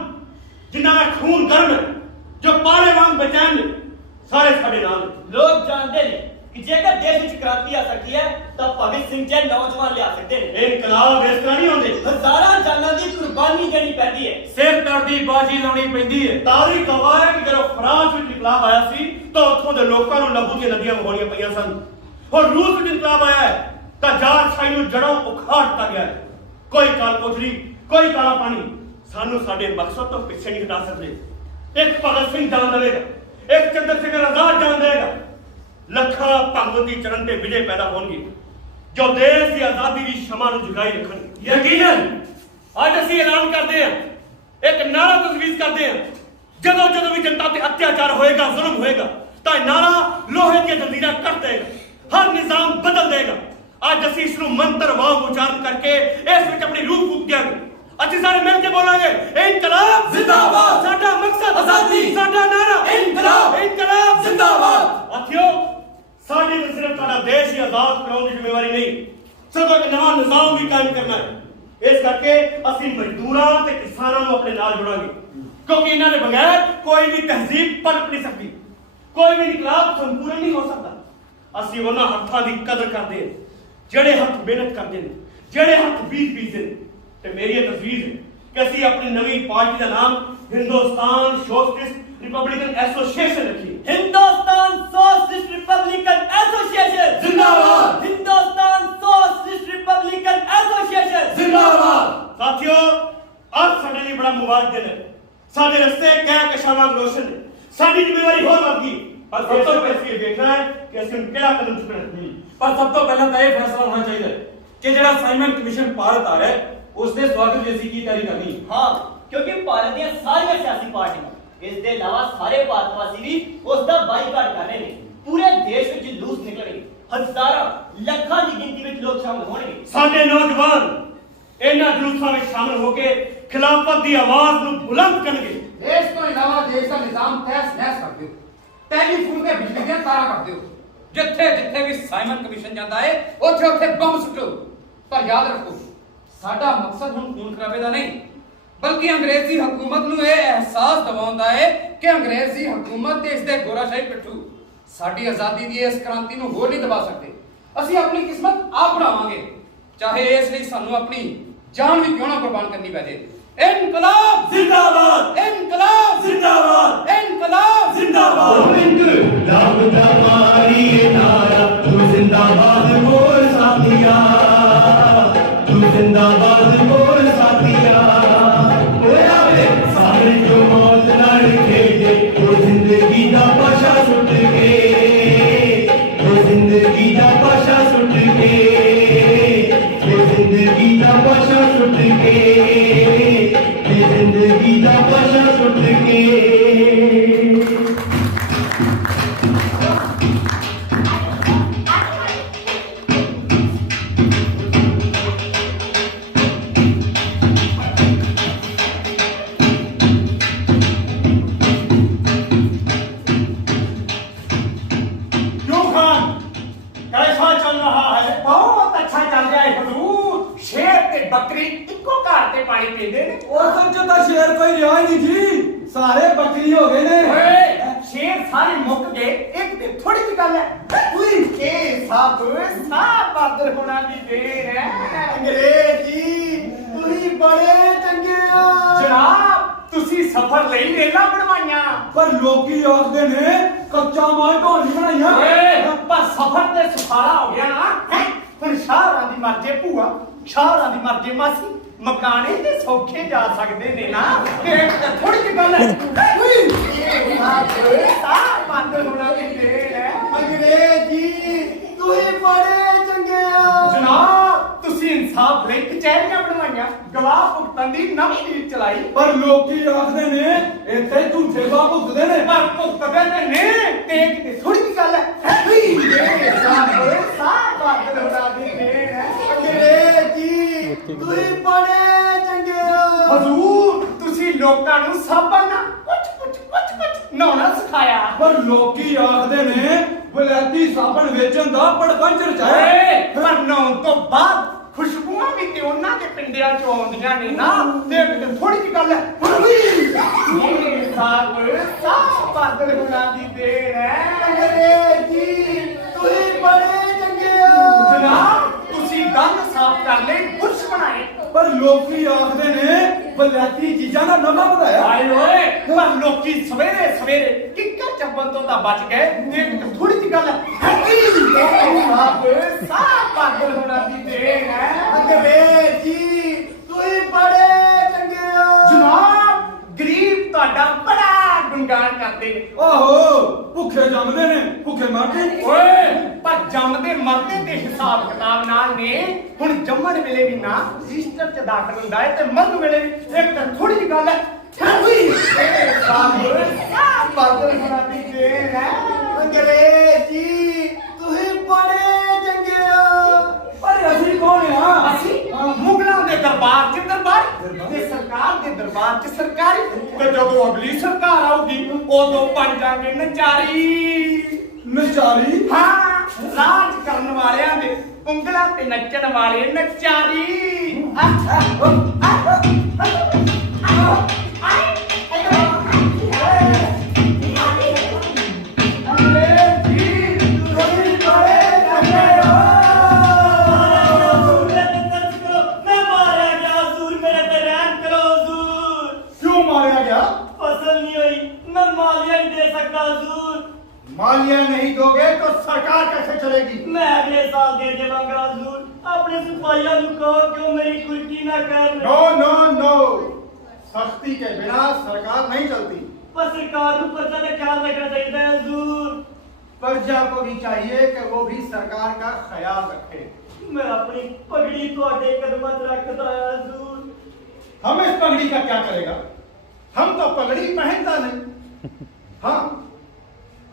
ਜਿਨ੍ਹਾਂ ਦਾ ਖੂਨ ਗਰਮ ਹੈ, ਜੋ ਪਾਲੇ ਵਾਂਗ ਬਚੈਨ ਨੇ, ਸਾਰੇ ਸਾਡੇ ਨਾਲ ਨੇ। ਲੋਕ ਜਾਣਦੇ ਨੇ ਕਿ ਜੇਕਰ ਦੇਸ਼ ਵਿੱਚ ਕ੍ਰਾਂਤੀ ਆ ਸਕਦੀ ਹੈ ਤਾਂ ਭਗਤ ਸਿੰਘ ਜਿਹੇ ਨੌਜਵਾਨ ਲਿਆ ਸਕਦੇ ਨੇ। ਇਹ ਇਨਕਲਾਬ ਇਸ ਤਰ੍ਹਾਂ ਨਹੀਂ ਹੁੰਦੇ। ਹਜ਼ਾਰਾਂ ਜਾਨਾਂ ਦੀ ਕੁਰਬਾਨੀ ਦੇਣੀ ਪੈਂਦੀ ਹੈ, ਸਿਰ ਧੜ ਦੀ ਬਾਜੀ ਲਾਉਣੀ ਪੈਂਦੀ ਹੈ। ਤਾਰੀਖ ਗਵਾਹ ਹੈ ਕਿ ਜਦੋਂ ਫਰਾਂਸ ਵਿੱਚ ਇਨਕਲਾਬ ਆਇਆ ਸੀ ਤਾਂ ਉੱਥੋਂ ਦੇ ਲੋਕਾਂ ਨੂੰ ਲਹੂ ਦੀਆਂ ਨਦੀਆਂ ਵਹਾਉਣੀਆਂ ਪਈਆਂ ਸਨ। ਹੁਣ ਰੂਸ ਵਿੱਚ ਇਨਕਲਾਬ ਆਇਆ ਹੈ ਤਾਂ ਜਾਰਸ਼ਾਹੀ ਨੂੰ ਜੜੋਂ ਉਖਾੜ ਦਿੱਤਾ ਗਿਆ ਹੈ। ਕੋਈ ਕਾਲ ਕੋਠਰੀ, ਕੋਈ ਕਾਲਾ ਪਾਣੀ ਸਾਨੂੰ ਸਾਡੇ ਮਕਸਦ ਤੋਂ ਪਿੱਛੇ ਨਹੀਂ ਹਟਾ ਸਕਦੇ। ਇੱਕ ਭਗਤ ਸਿੰਘ ਜਾਨ ਦੇਵੇਗਾ, ਇੱਕ ਚੰਦਰ ਸ਼ੇਖਰ ਆਜ਼ਾਦ ਜਾਨ ਦੇਵੇਗਾ, ਲੱਖਾਂ ਭਗਵਤੀ ਚਰਨ ਤੇ ਵਿਜੇ ਪੈਦਾ ਹੋਣਗੇ ਜੋ ਦੇਸ਼ ਦੀ ਆਜ਼ਾਦੀ ਦੀ ਸ਼ਮਾ ਨੂੰ ਜਗਾਈ ਰੱਖਣਗੇ। ਯਕੀਨਨ ਅੱਜ ਅਸੀਂ ਐਲਾਨ ਕਰਦੇ ਹਾਂ, ਇੱਕ ਨਾਰਾ ਤਜਵੀਜ਼ ਕਰਦੇ ਹਾਂ, ਜਦੋਂ ਵੀ ਜਨਤਾ ਤੇ ਅਤਿਆਚਾਰ ਹੋਏਗਾ, ਜ਼ੁਲਮ ਹੋਏਗਾ ਤਾਂ ਇਹ ਨਾਰਾ ਲੋਹੇ ਦੀਆਂ ਜੰਜੀਰਾਂ ਕੱਟ ਦੇਗਾ, ਹਰ ਨਿਜ਼ਾਮ ਬਦਲ ਦੇਗਾ। ਅੱਜ ਅਸੀਂ ਇਸ ਨੂੰ ਮੰਤਰ ਵਾਂਗ ਉਚਾਰਨ ਕਰਕੇ ਇਸ ਵਿੱਚ ਆਪਣੀ ਰੂਹ ਫੂਕ ਦਿਆਂਗੇ। ਅਸੀਂ ਸਾਰੇ ਮਿਲ ਕੇ ਬੋਲਾਂਗੇ, ਇਨਕਲਾਬ ਜ਼ਿੰਦਾਬਾਦ, ਸਾਡਾ ਮਕਸਦ ਆਜ਼ਾਦੀ, ਸਾਡਾ ਨਾਰਾ ਇਨਕਲਾਬ, ਇਨਕਲਾਬ ਜ਼ਿੰਦਾਬਾਦ। ਸਾਥੀਓ ਸਾਡੀ ਤਾਂ ਸਿਰਫ ਤੁਹਾਡਾ ਦੇਸ਼ ਹੀ ਆਜ਼ਾਦ ਕਰਾਉਣ ਦੀ ਜ਼ਿੰਮੇਵਾਰੀ ਨਹੀਂ, ਸਗੋਂ ਇੱਕ ਨਵਾਂ ਨਿਜ਼ਾਮ ਵੀ ਕਾਇਮ ਕਰਨਾ ਹੈ। ਇਸ ਕਰਕੇ ਅਸੀਂ ਮਜ਼ਦੂਰਾਂ ਤੇ ਕਿਸਾਨਾਂ ਨੂੰ ਆਪਣੇ ਨਾਲ ਜੋੜਾਂਗੇ, ਕਿਉਂਕਿ ਇਹਨਾਂ ਦੇ ਬਗੈਰ ਕੋਈ ਵੀ ਤਹਿਜ਼ੀਬ ਪਨਪ ਨਹੀਂ ਸਕਦੀ, ਕੋਈ ਵੀ ਇਨਕਲਾਬ ਸੰਪੂਰਨ ਨਹੀਂ ਹੋ ਸਕਦਾ। ਅਸੀਂ ਉਹਨਾਂ ਹੱਥਾਂ ਦੀ ਕਦਰ ਕਰਦੇ ਹਾਂ ਜਿਹੜੇ ਹੱਥ ਮਿਹਨਤ ਕਰਦੇ ਨੇ, ਜਿਹੜੇ ਹੱਥ ਬੀਜਦੇ ਨੇ। ਤੇ ਮੇਰੀ ਇਹ ਤਜਵੀਜ਼ ਹੈ ਕਿ ਅਸੀਂ ਆਪਣੀ ਨਵੀਂ ਪਾਰਟੀ ਦਾ ਨਾਮ ਹਿੰਦੁਸਤਾਨ ਸੋਸ਼ਲਿਸਟ ਰਿਪਬਲਿਕਨ ਐਸੋਸੀਏਸ਼ਨ ਰੱਖੀਏ। हिंदुस्तान सोशलिस्ट रिपब्लिकन एसोसिएशन जिंदाबाद। हिंदुस्तान सोशलिस्ट रिपब्लिकन एसोसिएशन जिंदाबाद। साथियों, आज ਸਾਡੇ ਲਈ ਬੜਾ ਮੁਬਾਰਕ ਦਿਨ ਹੈ। ਸਾਡੇ ਰਸਤੇ ਕਹਿ ਕਸ਼ਾਵਾਂ ਰੋਸ਼ਨ ਨੇ, ਸਾਡੀ ਜ਼ਿੰਮੇਵਾਰੀ ਹੋਰ ਵੱਧ ਗਈ। ਪਰ ਸਭ ਤੋਂ ਪਹਿਲਾਂ ਇਹ ਦੇਖਣਾ ਹੈ ਕਿ ਅਸੀਂ ਕਿਹੜਾ ਕਦਮ ਚੁੱਕਣਾ ਹੈ। ਪਰ ਸਭ ਤੋਂ ਪਹਿਲਾਂ ਤਾਂ ਇਹ ਫੈਸਲਾ ਹੋਣਾ ਚਾਹੀਦਾ ਹੈ ਕਿ ਜਿਹੜਾ ਸਾਈਮਨ ਕਮਿਸ਼ਨ ਭਾਰਤ ਆ ਰਿਹਾ ਹੈ ਉਸ ਦੇ ਸਵਾਗਤ ਦੀ ਅਸੀਂ ਕੀ ਤਿਆਰੀ ਕਰਨੀ ਹੈ। हाँ, क्योंकि भारत ਦੀਆਂ ਸਾਰੀਆਂ ਸਿਆਸੀ ਪਾਰਟੀਆਂ ਇਸ ਦੇ ਇਲਾਵਾ ਸਾਰੇ ਭਾਰਤ ਵਾਸੀ ਵੀ ਉਸ ਦਾ ਬਾਈਕਾਟ ਕਰ ਰਹੇ ਨੇ। ਪੂਰੇ ਦੇਸ਼ ਵਿੱਚ ਜਲੂਸ ਨਿਕਲਣਗੇ, ਹਜ਼ਾਰਾਂ ਲੱਖਾਂ ਦੀ ਗਿਣਤੀ ਵਿੱਚ ਲੋਕ ਸ਼ਾਮਲ ਹੋਣਗੇ। ਸਾਡੇ ਨੌਜਵਾਨ ਇਹਨਾਂ ਜਲੂਸਾਂ ਵਿੱਚ ਸ਼ਾਮਲ ਹੋ ਕੇ ਖਿਲਾਫਤ ਦੀ ਆਵਾਜ਼ ਨੂੰ ਬੁਲੰਦ ਕਰਨਗੇ। ਇਸ ਤੋਂ ਇਲਾਵਾ ਦੇਸ਼ ਦਾ ਨਿਜ਼ਾਮ ਤਹਿਸ ਨਹਿਸ ਕਰ ਦਿਓ, ਟੈਲੀਫੋਨ ਤੇ ਬਿਜਲੀ ਦੀਆਂ ਤਾਰਾਂ ਕਰ ਦਿਓ। ਜਿੱਥੇ ਜਿੱਥੇ ਵੀ ਸਾਈਮਨ ਕਮਿਸ਼ਨ ਜਾਂਦਾ ਹੈ ਉੱਥੇ ਉੱਥੇ ਬੰਬ ਸੁੱਟੋ। ਪਰ ਯਾਦ ਰੱਖੋ, ਸਾਡਾ ਮਕਸਦ ਹੁਣ ਖੂਨ ਖਰਾਬੇ ਦਾ ਨਹੀਂ, ਬਲਕਿ ਅੰਗਰੇਜ਼ੀ ਹਕੂਮਤ ਨੂੰ ਇਹ ਅਹਿਸਾਸ ਦਿਵਾਉਂਦਾ ਹੈ ਕਿ ਅੰਗਰੇਜ਼ੀ ਹਕੂਮਤ ਤੇ ਇਸ ਦੇ ਗੋਰਾਸ਼ਾਹੀ ਪਿੱਠੂ ਸਾਡੀ ਆਜ਼ਾਦੀ ਦੀ ਇਸ ਕ੍ਰਾਂਤੀ ਨੂੰ ਹੋਰ ਨਹੀਂ ਦਬਾ ਸਕਦੇ। ਅਸੀਂ ਆਪਣੀ ਕਿਸਮਤ ਆਪ ਬਣਾਵਾਂਗੇ, ਚਾਹੇ ਇਸ ਲਈ ਸਾਨੂੰ ਆਪਣੀ ਜਾਨ ਵੀ ਕਿਉਂ ਨਾ ਕੁਰਬਾਨ ਕਰਨੀ ਪੈ ਜੇ। ਇਨਕਲਾਬ ਜ਼ਿੰਦਾਬਾਦ। ਇਨਕਲਾਬ ਜ਼ਿੰਦਾਬਾਦ। ਇਨਕਲਾਬ ਜ਼ਿੰਦਾਬਾਦ। इनकलाब दा मारिए नारा, तू जिंदाबाद बोल साथिया, तू जिंदाबाद बोल साथिया। ओया वे सारे जो मौत नाल खेडे, वो जिंदगी दा पाशा सुट के, वो जिंदगी दा पाशा सुट के, वो जिंदगी दा पाशा सुट के, वो जिंदगी दा पाशा सुट के। क्यों खान, कैसा चल रहा है? बहुत अच्छा चल रहा है हुजूर। शेर ते बकरी इक्को घर ते पानी पींदे ने। ਉਹ ਸਮਝੋ ਤਾਂ ਸ਼ੇਰ ਕੋਈ ਰਿਹਾ ਹੀ ਨਹੀਂ ਜੀ, ਸਾਰੇ ਬੱਕਰੀ ਹੋ ਗਏ ਨੇ। ਓਏ शेर सारे मुक गए, एक ते थोड़ी सी गल है। उई के सब बादल होना दी देर है। अंग्रेज जी तुसी बड़े चंगे हो जनाब, तुसी सफर ਲਈ ਰੇਲਾਂ ਬਣਵਾਈਆਂ। ਪਰ ਲੋਕੀ ਆਖਦੇ ਨੇ ਕੱਚਾ ਮਾਲ ਢੋਲ ਨਹੀਂ ਬਣਾਈਆਂ। ਓਏ ਪਰ ਸਫਰ ਤੇ ਸੁਖਾਲਾ ਹੋ ਗਿਆ ਨਾ ਹੈ। ਹੁਣ ਸ਼ਾਹਰਾਂ ਦੀ ਮਰਜ਼ੇ ਭੂਆ, ਸ਼ਾਹਰਾਂ ਦੀ ਮਰਜ਼ੇ ਮਾਸੀ, ਮਕਾਨੇ ਤੇ ਸੌਖੇ ਜਾ ਸਕਦੇ ਨੇ ਨਾ। ਤੇ ਥੋੜੀ ਜਿਹੀ ਗੱਲ ਹੈ। ਉਈ ਇਹ ਸਾਹ ਬਾਦਲ ਹੋਣਾ ਵੀ ਦੇਰ ਹੈ। ਅੰਗਰੇਜ਼ ਜੀ ਤੁਸੀਂ ਬੜੇ ਚੰਗੇ ਹੋ। ਜਨਾਬ ਤੁਸੀਂ ਇਨਸਾਫ ਲਈ ਕਚਹਿਰੀਆਂ ਬਣਵਾਈਆਂ, ਗਵਾਹ ਭੁਗਤਣ ਦੀ ਨਵੀਂ ਰੀਤ ਚਲਾਈ। ਪਰ ਲੋਕੀ ਆਖਦੇ ਨੇ ਇੱਥੇ ਝੂਠੇ ਗਵਾਹ ਭੁਗਤਦੇ ਨੇ। ਪਰ ਭੁਗਤਦੇ ਤੇ ਨੇ ਤੇ ਕਿਤੇ ਥੋੜੀ ਜਿਹੀ ਗੱਲ ਹੈ। ਉਈ ਇਹ ਸਾਹ ਬਾਦਲ ਹੋਣਾ ਵੀ ਦੇਰ ਹੈ। ਅੰਗਰੇਜ਼ ਜੀ ਤੁਸੀਂ ਬੜੇ ਚੰਗੇ ਹੋ। ਹਜ਼ੂਰ ਤੁਸੀਂ ਲੋਕਾਂ ਨੂੰ ਸਾਬਣ ਨਾਲ ਕੁਝ ਨਹਾਉਣਾ ਸਿਖਾਇਆ। ਪਰ ਲੋਕੀ ਆਖਦੇ ਨੇ ਵਲੈਤੀ ਸਾਬਣ ਵੇਚਣ ਦਾ ਪੜਕੰਚ ਰਚਾਇਆ। ਓਏ ਪਰ ਨਹਾਉਣ ਤੋਂ ਬਾਅਦ ਖੁਸ਼ਬੂਆਂ ਵੀ ਤੇ ਉਹਨਾਂ ਦੇ ਪਿੰਡਿਆਂ ਚੋਂ ਆਉਂਦੀਆਂ ਨੇ ਨਾ। ਤੇ ਕਿਤੇ ਥੋੜੀ ਜਿਹੀ ਗੱਲ ਹੈ। ਇਹ ਸਾਹ ਬਾਦਲ ਹੋਣਾ ਦੀ ਦੇਰ ਹੈ। ਅੰਗਰੇਜ਼ ਜੀ ਤੁਸੀਂ ਬੜੇ ਚੰਗੇ ਹੋ। ਜਨਾਬ ਤੁਸੀਂ ਦੰਦ ਸਾਫ਼ ਕਰ ਲਈ, ਬੁਰਸ਼ ਬਣਾਏ। ਪਰ ਲੋਕੀ ਆਖਦੇ ਨੇ ਵਲੈਤੀ ਚੀਜ਼ਾਂ ਦਾ ਨਫਾ ਵਧਾਇਆ। ਆਏ ਓਏ ਪਰ ਲੋਕੀ ਸਵੇਰੇ ਸਵੇਰੇ ਕਿੱਕਰ ਚੱਬਣ ਤੋਂ ਤਾਂ ਬਚ ਗਏ। ਤੇ ਕਿਤੇ ਥੋੜੀ ਜਿਹੀ ਗੱਲ ਹੈ। ਸਾਹ ਬਾਦਲ ਹੋਣਾ ਦੀ ਦੇਰ ਹੈ। ਅੰਗਰੇਜ਼ ਜੀ ਤੁਸੀਂ ਬੜੇ ਚੰਗੇ ਹੋ। ਜਨਾਬ ਗਰੀਬ ਤੁਹਾਡਾ ਬੜਾ ਗੁਣਗਾਨ ਕਰਦੇ ਨੇ। ਆਹੋ ਭੁੱਖੇ ਜੰਮਦੇ ਨੇ ਭੁੱਖੇ ਮਰਦੇ ਨੇ। ਓਏ ਪਰ ਜੰਮਦੇ ਮਰਦੇ ਦੇ ਹਿਸਾਬ ਕਿਤਾਬ ਨਾਲ ਨੇ। ਹੁਣ ਜੰਮਣ ਵੇਲੇ ਵੀ ਨਾ ਰਜਿਸਟਰ ਚ ਦਾਖਲ ਹੁੰਦਾ ਹੈ ਤੇ ਮਰਨ ਵੇਲੇ ਵੀ। ਇੱਕ ਤਾਂ ਥੋੜੀ ਜਿਹੀ ਗੱਲ ਹੈ। ਬਾਦਲ ਹੋਣਾ ਦੀ ਦੇਰ ਹੈ। ਅੰਗਰੇਜ਼ ਜੀ ਤੁਸੀਂ ਬੜੇ ਚੰਗੇ ਹੋ। ਪਰ ਅਸੀਂ ਕੌਣ ਆ? ਅਸੀਂ ਮੁਗਲਾਂ ਦੇ ਦਰਬਾਰ 'ਚ ਦਰਬਾਰੀ ਤੇ ਸਰਕਾਰ ਦੇ ਦਰਬਾਰ 'ਚ ਸਰਕਾਰੀ। ਤੇ ਜਦੋਂ ਅਗਲੀ ਸਰਕਾਰ ਆਊਗੀ ਉਦੋਂ ਬਣ ਜਾਣਗੇ ਨਚਾਰੀ। ਨਚਾਰੀ। ਹਾਂ ਰਾਜ ਕਰਨ ਵਾਲਿਆਂ ਦੇ ਉਂਗਲਾਂ ਤੇ ਨੱਚਣ ਵਾਲੇ ਨਚਾਰੀ मैं मारा गया हजूर, मेरे पे रहम करो हजूर। क्यों मारा गया? फसल नहीं हुई, मैं मालिया नहीं दे सकता हजूर। मालिया नहीं दोगे तो सरकार कैसे चलेगी? मैं अगले साल दे देवांगा हजूर। अपने सिपाहियों को कहो कि वो मेरी कुर्की ना कर। नो नो नो, सख्ती के बिना सरकार नहीं चलती। पर सरकार को प्रजा का ख्याल रखना चाहिए हजूर। प्रजा को भी चाहिए कि वो भी सरकार का ख्याल रखे। मैं अपनी पगड़ी थोड़े कदम रखता है हजूर। हम इस पगड़ी का क्या करेगा? हम तो पगड़ी पहनता नहीं। हाँ,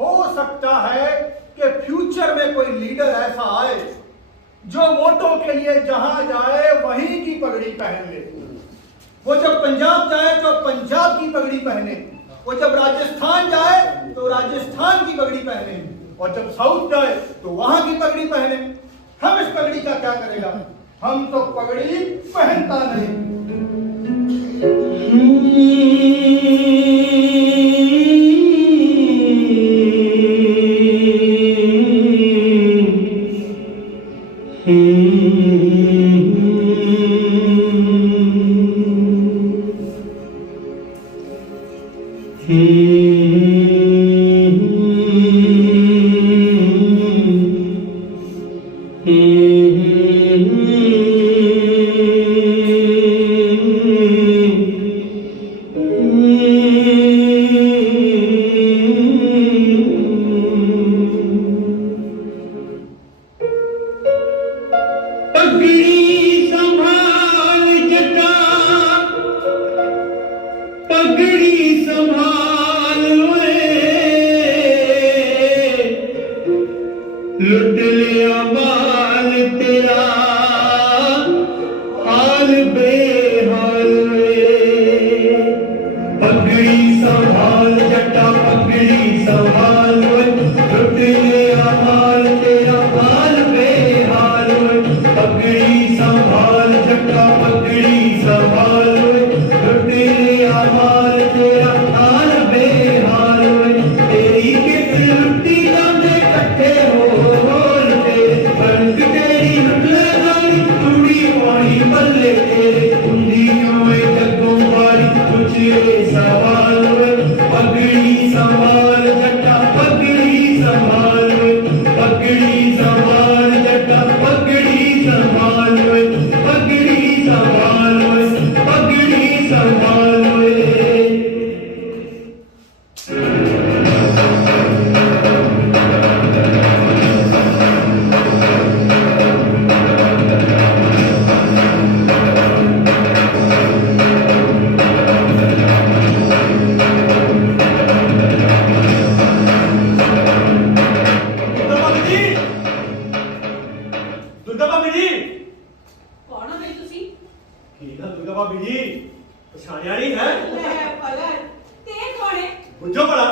हो सकता है कि फ्यूचर में कोई लीडर ऐसा आए जो वोटों के लिए जहां जाए वहीं की पगड़ी पहन ले। वो जब पंजाब जाए तो पंजाब की पगड़ी पहने, वो जब राजस्थान जाए तो राजस्थान की पगड़ी पहने, और जब साउथ जाए तो वहां की पगड़ी पहने। हम इस पगड़ी का क्या करेगा? हम तो पगड़ी पहनता नहीं। लुट लिया माल तेरा हाल बेहाल वे। पगड़ी संभाल जटा पगड़ी संभाल वे। लुट लिया माल तेरा हाल बेहाल वे। पगड़ी संभाल जटा पगड़ी संभाल वे। लुट लिया माल तेरा हाल बेहाल वे। तेरी किस लुट्टी जाने कट्ठे हो बल्ले तेरे कुंडियों में जगों वाली कुछ सवाल पगड़ी संभाल जटा पगड़ी संभाल पगड़ी संभाल जटा पगड़ी संभाल पगड़ी संभाल पगड़ी संभाल। कौन हो भाई तुसी? ठीक है दुर्गा भाभी जी, पछाणिया नहीं है? मैं पलक ते कौन है? बुझो बड़ा।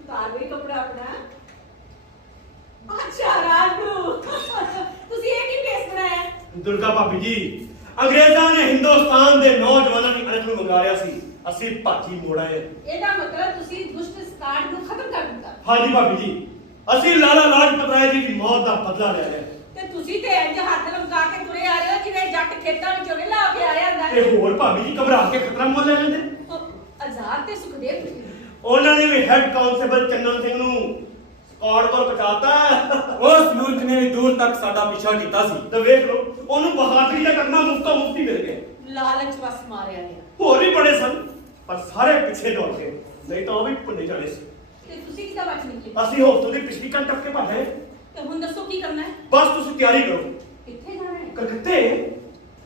उतार भी कपड़ा अपना। अच्छा राजू तुसी ये की केस बनाया? दुर्गा भाभी जी, अंग्रेजां ने हिंदुस्तान दे नौजवानां दी अरथ नूं मंगारिया सी, ਅਸੀਂ ਭਾਜੀ ਮੋੜ ਆਏ। ਇਹਦਾ ਮਤਲਬ ਤੁਸੀਂ ਦੁਸ਼ਟ ਸਤਾੜ ਨੂੰ ਖਤਮ ਕਰ ਦਿੱਤਾ। ਹਾਂਜੀ ਭਾਬੀ ਜੀ, ਅਸੀਂ ਲਾਲਾ ਲਾਜਪਤ ਰਾਏ ਜੀ ਦੀ ਮੌਤ ਦਾ ਬਦਲਾ ਲੈ ਰਹੇ ਹਾਂ। ਤੇ ਤੁਸੀਂ ਤੇ ਇੰਜ ਹੱਥ ਲਮਕਾ ਕੇ ਤੁਰੇ ਆ ਰਹੇ ਹੋ ਜਿਵੇਂ ਜੱਟ ਖੇਤਾਂ ਵਿੱਚੋਂ ਨਹੀਂ ਲਾ ਕੇ ਆਇਆ ਹੁੰਦਾ। ਤੇ ਹੋਰ ਭਾਬੀ ਜੀ ਘਬਰਾ ਕੇ ਖਤਰਾ ਮੁੱਲ ਲੈ ਲੈਂਦੇ। ਆਜ਼ਾਦ ਤੇ ਸੁਖਦੇਵ ਉਹਨਾਂ ਨੇ ਵੀ ਹੈੱਡ ਕਾਂਸਟੇਬਲ ਚੰਨਨ ਸਿੰਘ ਨੂੰ ਸਕਾਟ ਕੋਲ ਪਹੁੰਚਾਤਾ। ਉਸ ਮੂਰਖ ਨੇ ਵੀ ਦੂਰ ਤੱਕ ਸਾਡਾ ਪਿੱਛਾ ਕੀਤਾ ਸੀ। ਤੇ ਵੇਖ ਲਓ, ਉਹਨੂੰ ਬਹਾਦਰੀ ਦਾ ਕਰਨਾ ਮੁਫਤੋਂ ਮੁਫਤੀ ਮਿਲ ਗਿਆ। ਲਾਲਚ ਵਸ ਮਾਰਿਆ ਗਿਆ। ਹੋਰ ਵੀ ਬੜੇ ਸਨ ਪਰ ਸਾਰੇ ਪਿੱਛੇ ਦੌੜ ਗਏ, ਨਹੀਂ ਤਾਂ ਉਹ ਵੀ ਭੁੱਲੇ ਜਾਣੇ ਸੀ। ਤੇ ਤੁਸੀਂ ਕਿੱਦਾਂ ਬਚ ਨਿਕਲੇ? ਅਸੀਂ ਹੋਸਟਲ ਦੀ ਪਿਛਲੀ ਕੰਨ ਟੱਪ ਕੇ ਭੱਜੇ। ਤੇ ਹੁਣ ਦੱਸੋ ਕੀ ਕਰਨਾ ਹੈ? ਬਸ ਤੁਸੀਂ ਤਿਆਰੀ ਕਰੋ। ਕਿੱਥੇ ਜਾਣਾ ਹੈ? ਕਲਕੱਤੇ।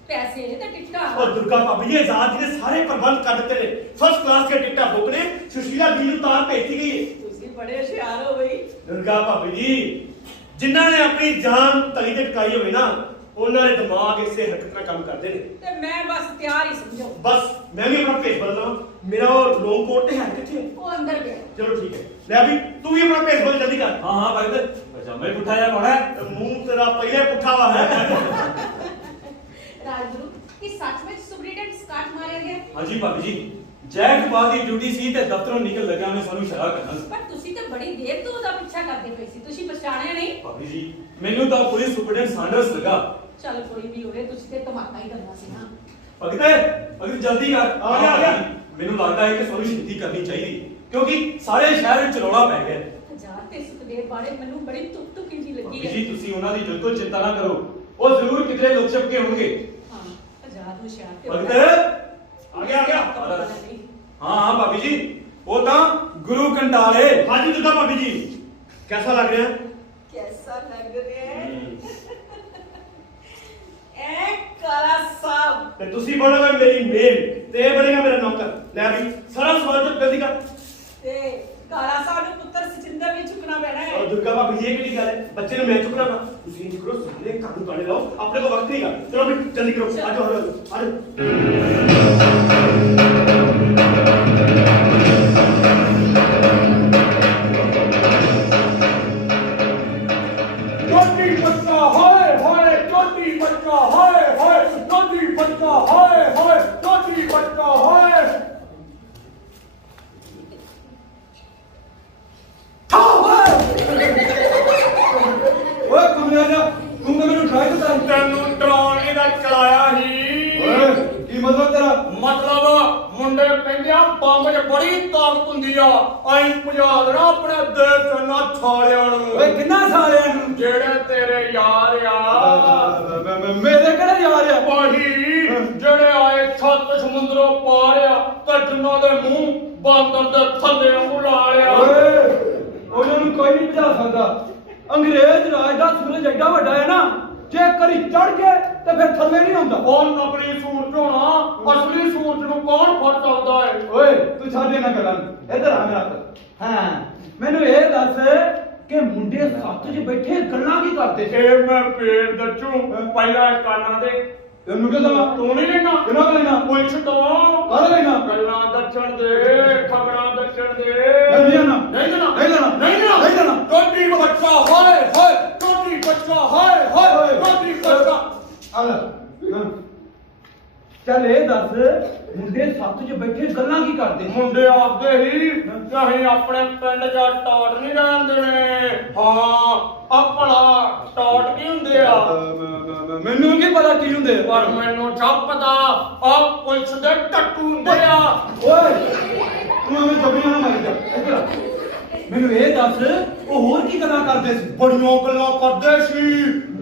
ਪੈਸੇ ਤੇ ਟਿਕਟਾਂ। और दुर्गा भाभी जी आजाद जी ने सारे प्रबंध कर दिते ने। फर्स्ट क्लास के टिकटा बुक ने, सुशीला जी ਨੂੰ ਤਾਰ ਭੇਜੀ ਗਈ ਹੈ। ਤੁਸੀਂ ਬੜੇ ਹੁਸ਼ਿਆਰ ਹੋ ਬਈ। दुर्गा भाभी जी, जिन्हां ने अपनी जान तली ते टकाई होवे ना, ਉਹਨਾਂ ਦੇ ਦਿਮਾਗ ਇਸੇ ਹਰਕਤ ਨਾਲ ਕੰਮ ਕਰਦੇ ਨੇ। ਤੇ ਮੈਂ ਬਸ ਤਿਆਰ ਹੀ ਸਮਝੋ। ਬਸ ਮੈਂ ਵੀ ਆਪਣਾ ਭੇਸ ਬਦਲਣਾ। ਮੇਰਾ ਉਹ ਲੌਂਗ ਕੋਟ ਤੇ ਹੈ ਕਿੱਥੇ? ਉਹ ਅੰਦਰ ਗਿਆ। ਚਲੋ ਠੀਕ ਹੈ। ਲੈ ਅਭੀ ਤੂੰ ਵੀ ਆਪਣਾ ਭੇਸ ਬਦਲ ਜਲਦੀ ਕਰ। हाँ हाँ भाई ਪਜਾਮਾ ਹੀ ਪੁੱਠਾ ਜਿਹਾ ਪਾਉਣਾ ਹੈ। ਮੂੰਹ ਤੇਰਾ ਪਹਿਲੇ ਪੁੱਠਾ ਵਾ ਹੈ ਰਾਜਗੁਰੂ ਕੀ ਸੱਚ ਵਿੱਚ ਸੁਪਰੀਡੈਂਟ ਸਕਾਟ ਮਾਰਿਆ ਗਿਆ? ਹਾਂਜੀ ਭਾਬੀ ਜੀ, ਜੈਕਪਾਲ ਦੀ ਡਿਊਟੀ ਸੀ ਤੇ ਦਫ਼ਤਰੋਂ ਨਿਕਲ ਲੱਗਿਆ ਉਹਨੇ ਸਾਨੂੰ ਇਸ਼ਾਰਾ ਕਰਨਾ ਸੀ। ਪਰ ਤੁਸੀਂ ਤਾਂ ਬੜੀ ਦੇਰ ਤੋਂ ਉਹਦਾ ਪਿੱਛਾ ਕਰਦੇ ਪਏ ਸੀ, ਤੁਸੀਂ ਪਛਾਣਿਆ ਨਹੀਂ? ਭਾਬੀ ਜੀ, ਮੈਨੂੰ ਤਾਂ ਪੁਲਿਸ ਸੁਪਰਡੈਂਟ ਸਾਂਡਰਸ ਲੱਗਾ। ਚੱਲ ਕੋਈ ਵੀ ਹੋਵੇ, ਤੁਸੀਂ ਤੇ ਧਮਾਕਾ ਹੀ ਕਰਨਾ ਸੀ ਨਾ। ਭਗਤ ਜਲਦੀ ਕਰ। ਆ ਗਿਆ। ਮੈਨੂੰ ਲੱਗਦਾ ਹੈ ਕਿ ਸਾਨੂੰ ਛੇਤੀ ਕਰਨੀ ਚਾਹੀਦੀ ਕਿਉਂਕਿ ਸਾਰੇ ਸ਼ਹਿਰ ਵਿੱਚ ਰੌਲਾ ਪੈ ਗਿਆ। ਹਜ਼ਾਰ ਤੇ ਸੁਖਦੇਵ ਬਾਰੇ ਮੈਨੂੰ ਬੜੀ ਤੁਕ ਜੀ ਲੱਗੀ ਭਾਬੀ ਹੈ। ਜੀ, ਤੁਸੀਂ ਉਹਨਾਂ ਦੀ ਬਿਲਕੁਲ ਚਿੰਤਾ ਨਾ ਕਰੋ, ਉਹ ਜ਼ਰੂਰ ਕਿਤੇ ਲੁਕ ਛਿਪ ਕੇ ਹੋਣਗੇ। ਹਾਂ, ਹਜ਼ਾਰ ਹੁਸ਼ਿਆਰ ਤੇ ਭਗਤ ਆ ਗਿਆ ਹਾਂ ਭਾਬੀ ਜੀ, ਉਹ ਤਾਂ ਗੁਰੂ ਕੰਟਾਲੇ। ਹਾਂਜੀ ਦੁੱਗਾ ਭਾਬੀ ਜੀ, कैसा लग रहा है? कैसा लग रहा है? ए काला साहब, ਤੇ ਤੁਸੀਂ ਬਣੋਗੇ ਮੇਰੀ ਮੇਲ ਤੇ ਇਹ ਬਣੇਗਾ ਮੇਰਾ ਨੌਕਰ। ਲੈ ਵੀ ਸਾਰਾ ਸਮਾਨ ਤੇ ਜਲਦੀ ਕਰ। ਤੇ ਕਾਲਾ ਸਾਹਬ ਨੂੰ ਪੁੱਤਰ ਸਚਿੰਦਰ ਵੀ ਚੁੱਕਣਾ ਪੈਣਾ ਹੈ। और दुर्गा भाभी जी ये किहड़ी गल है? बच्चे ने मैं चुकना ना, ਤੁਸੀਂ ਇੰਜ ਕਰੋ ਸਾਰੇ ਕਾਬੂ ਕਰ ਲਓ, ਆਪਣੇ ਕੋਲ ਵਕਤ ਨਹੀਂਗਾ। ਚਲੋ ਵੀ ਜਲਦੀ ਕਰੋ, ਆ ਜਾਓ ਆ ਜਾਓ। ਚੋਟੀ ਬੱਚਾ ਹਾਏ ਹਾਏ ਚੋਟੀ ਬੱਚਾ ਹਾਏ ਹਾਏ ਚੋਟੀ ਬੱਚਾ ਹਾਏ ਹਾਏ ਚੋਟੀ ਬੱਚਾ ਹਾਏ ਓਏ ਕਮਲਿਆ ਜਾ, ਤੂੰ ਤਾਂ ਮੈਨੂੰ ਠਾਈ ਦਿੱਤਾ। ਤੈਨੂੰ ਡਰਾਉਣ ਇਹਦਾ ਚਲਾਇਆ ਹੀ ਓਏ ਕੀ ਮਤਲਬ ਤੇਰਾ? ਮਤਲਬ ਮੁੰਡੇ ਕਹਿੰਦੇ ਆ ਬੰਬ 'ਚ ਬੜੀ ਤਾਕਤ ਹੁੰਦੀ ਆ, ਐਂ ਭਜਾ ਦੇਣਾ ਆਪਣੇ ਦੇਸ਼ ਦੇ ਨਾ ਛਾਲਿਆਂ ਨੂੰ। ਓਏ ਕਿੰਨਾ ਸਾਲਿਆਂ ਨੂੰ? ਜਿਹੜੇ ਤੇਰੇ ਯਾਰ ਆ ਮੇਰੇ ਕਿਹੜੇ ਯਾਰ ਆ? ਵਾਹੀ ਜਿਹੜੇ ਆਏ ਛੱਤ ਸਮੁੰਦਰੋਂ ਪਾਰ ਆ ਤੇ ਜਿਨ੍ਹਾਂ ਦੇ ਮੂੰਹ ਬਾਂਦਰ ਦੇ ਥੱਲੇ ਉਡਾ ਲਿਆ। ਓਏ ਉਹਨਾਂ ਨੂੰ ਕੋਈ ਨਹੀਂ ਭਜਾ ਸਕਦਾ। ਅੰਗਰੇਜ਼ ਰਾਜ ਦਾ ਸੂਰਜ ਐਡਾ ਵੱਡਾ ਹੈ ਨਾ, ਜੇ ਕਰੀ ਚੜ ਕੇ ਤੇ ਫਿਰ ਥੱਲੇ ਨਹੀਂ ਆਉਂਦਾ। ਉਹ ਨਕਲੀ ਸੂਰਜ ਹੋਣਾ, ਅਸਲੀ ਸੂਰਜ ਨੂੰ ਕੌਣ ਫੜ ਸਕਦਾ ਹੈ? ਓਏ ਤੂੰ ਛੱਡ ਇਹਨਾਂ ਗੱਲਾਂ ਨੂੰ, ਇੱਧਰ ਆ ਮੇਰਾ ਪੁੱਤ। ਹਾਂ, ਮੈਨੂੰ ਇਹ ਦੱਸ ਕਿ ਮੁੰਡੇ ਸੱਤ 'ਚ ਬੈਠੇ ਗੱਲਾਂ ਕੀ ਕਰਦੇ ਸੀ? ਇਹ ਮੈਂ ਫੇਰ ਦੱਸੂ, ਪਹਿਲਾਂ ਇਹ ਕੰਨਾਂ ਦੇ ਤੈਨੂੰ ਕਿਹਦਾ? ਤੂੰ ਨਹੀਂ ਲੈਣਾ ਕਿਹਨਾਂ ਕੋਲ ਲੈਣਾ? ਪੁੱਛ ਤੋਂ ਕਾਹਦਾ ਲੈਣਾ? ਗੱਲਾਂ ਦੱਸਣ ਦੇ, ਖਬਰਾਂ ਦੱਸਣ ਦੇ। ਨਹੀਂ ਲੈਣਾ। ਨਹੀਂ ਲੈਣਾ ਨਹੀਂ ਲੈਣਾ। ਨਹੀਂ ਲੈਣਾ ਨਹੀਂ ਲੈਣਾ। ਟੋਟੀ ਬੱਚਾ ਹਾਏ ਹਾਏ ਟੋਟੀ ਬੱਚਾ ਹਾਏ ਹਾਏ ਟੋਟੀ ਬੱਚਾ। ਆ ਲੈ ਚੱਲ ਇਹ ਦੱਸ, ਮੁੰਡੇ ਸੱਤ 'ਚ ਬੈਠੇ ਗੱਲਾਂ ਕੀ ਕਰਦੇ? ਮੁੰਡੇ ਆਪਦੇ ਹੀ ਚਾਹੇ ਆਪਣੇ ਪਿੰਡ ਜਾ ਟਾਟ ਨਹੀਂ ਰਹਿਣ ਦੇਣੇ। ਹਾਂ ਆਪਣਾ ਟਾਟ ਕੀ ਹੁੰਦੇ ਆ? ਮੈਨੂੰ ਕੀ ਪਤਾ ਕੀ ਹੁੰਦੇ? ਪਰ ਮੈਨੂੰ ਸਭ ਪਤਾ ਆ ਪੁਲਿਸ ਦੇ ਟੱਟੂ ਹੁੰਦੇ ਆ। ਓਏ ਤੂੰ ਐਵੇਂ ਜਬਰੀਆਂ ਨਾ ਮਾਰੀ ਜਾ, ਇੱਧਰ ਆ। ਮੈਨੂੰ ਇਹ ਦੱਸ, ਉਹ ਹੋਰ ਕੀ ਗੱਲਾਂ ਕਰਦੇ ਸੀ? ਬੜੀਆਂ ਗੱਲਾਂ ਕਰਦੇ ਸੀ,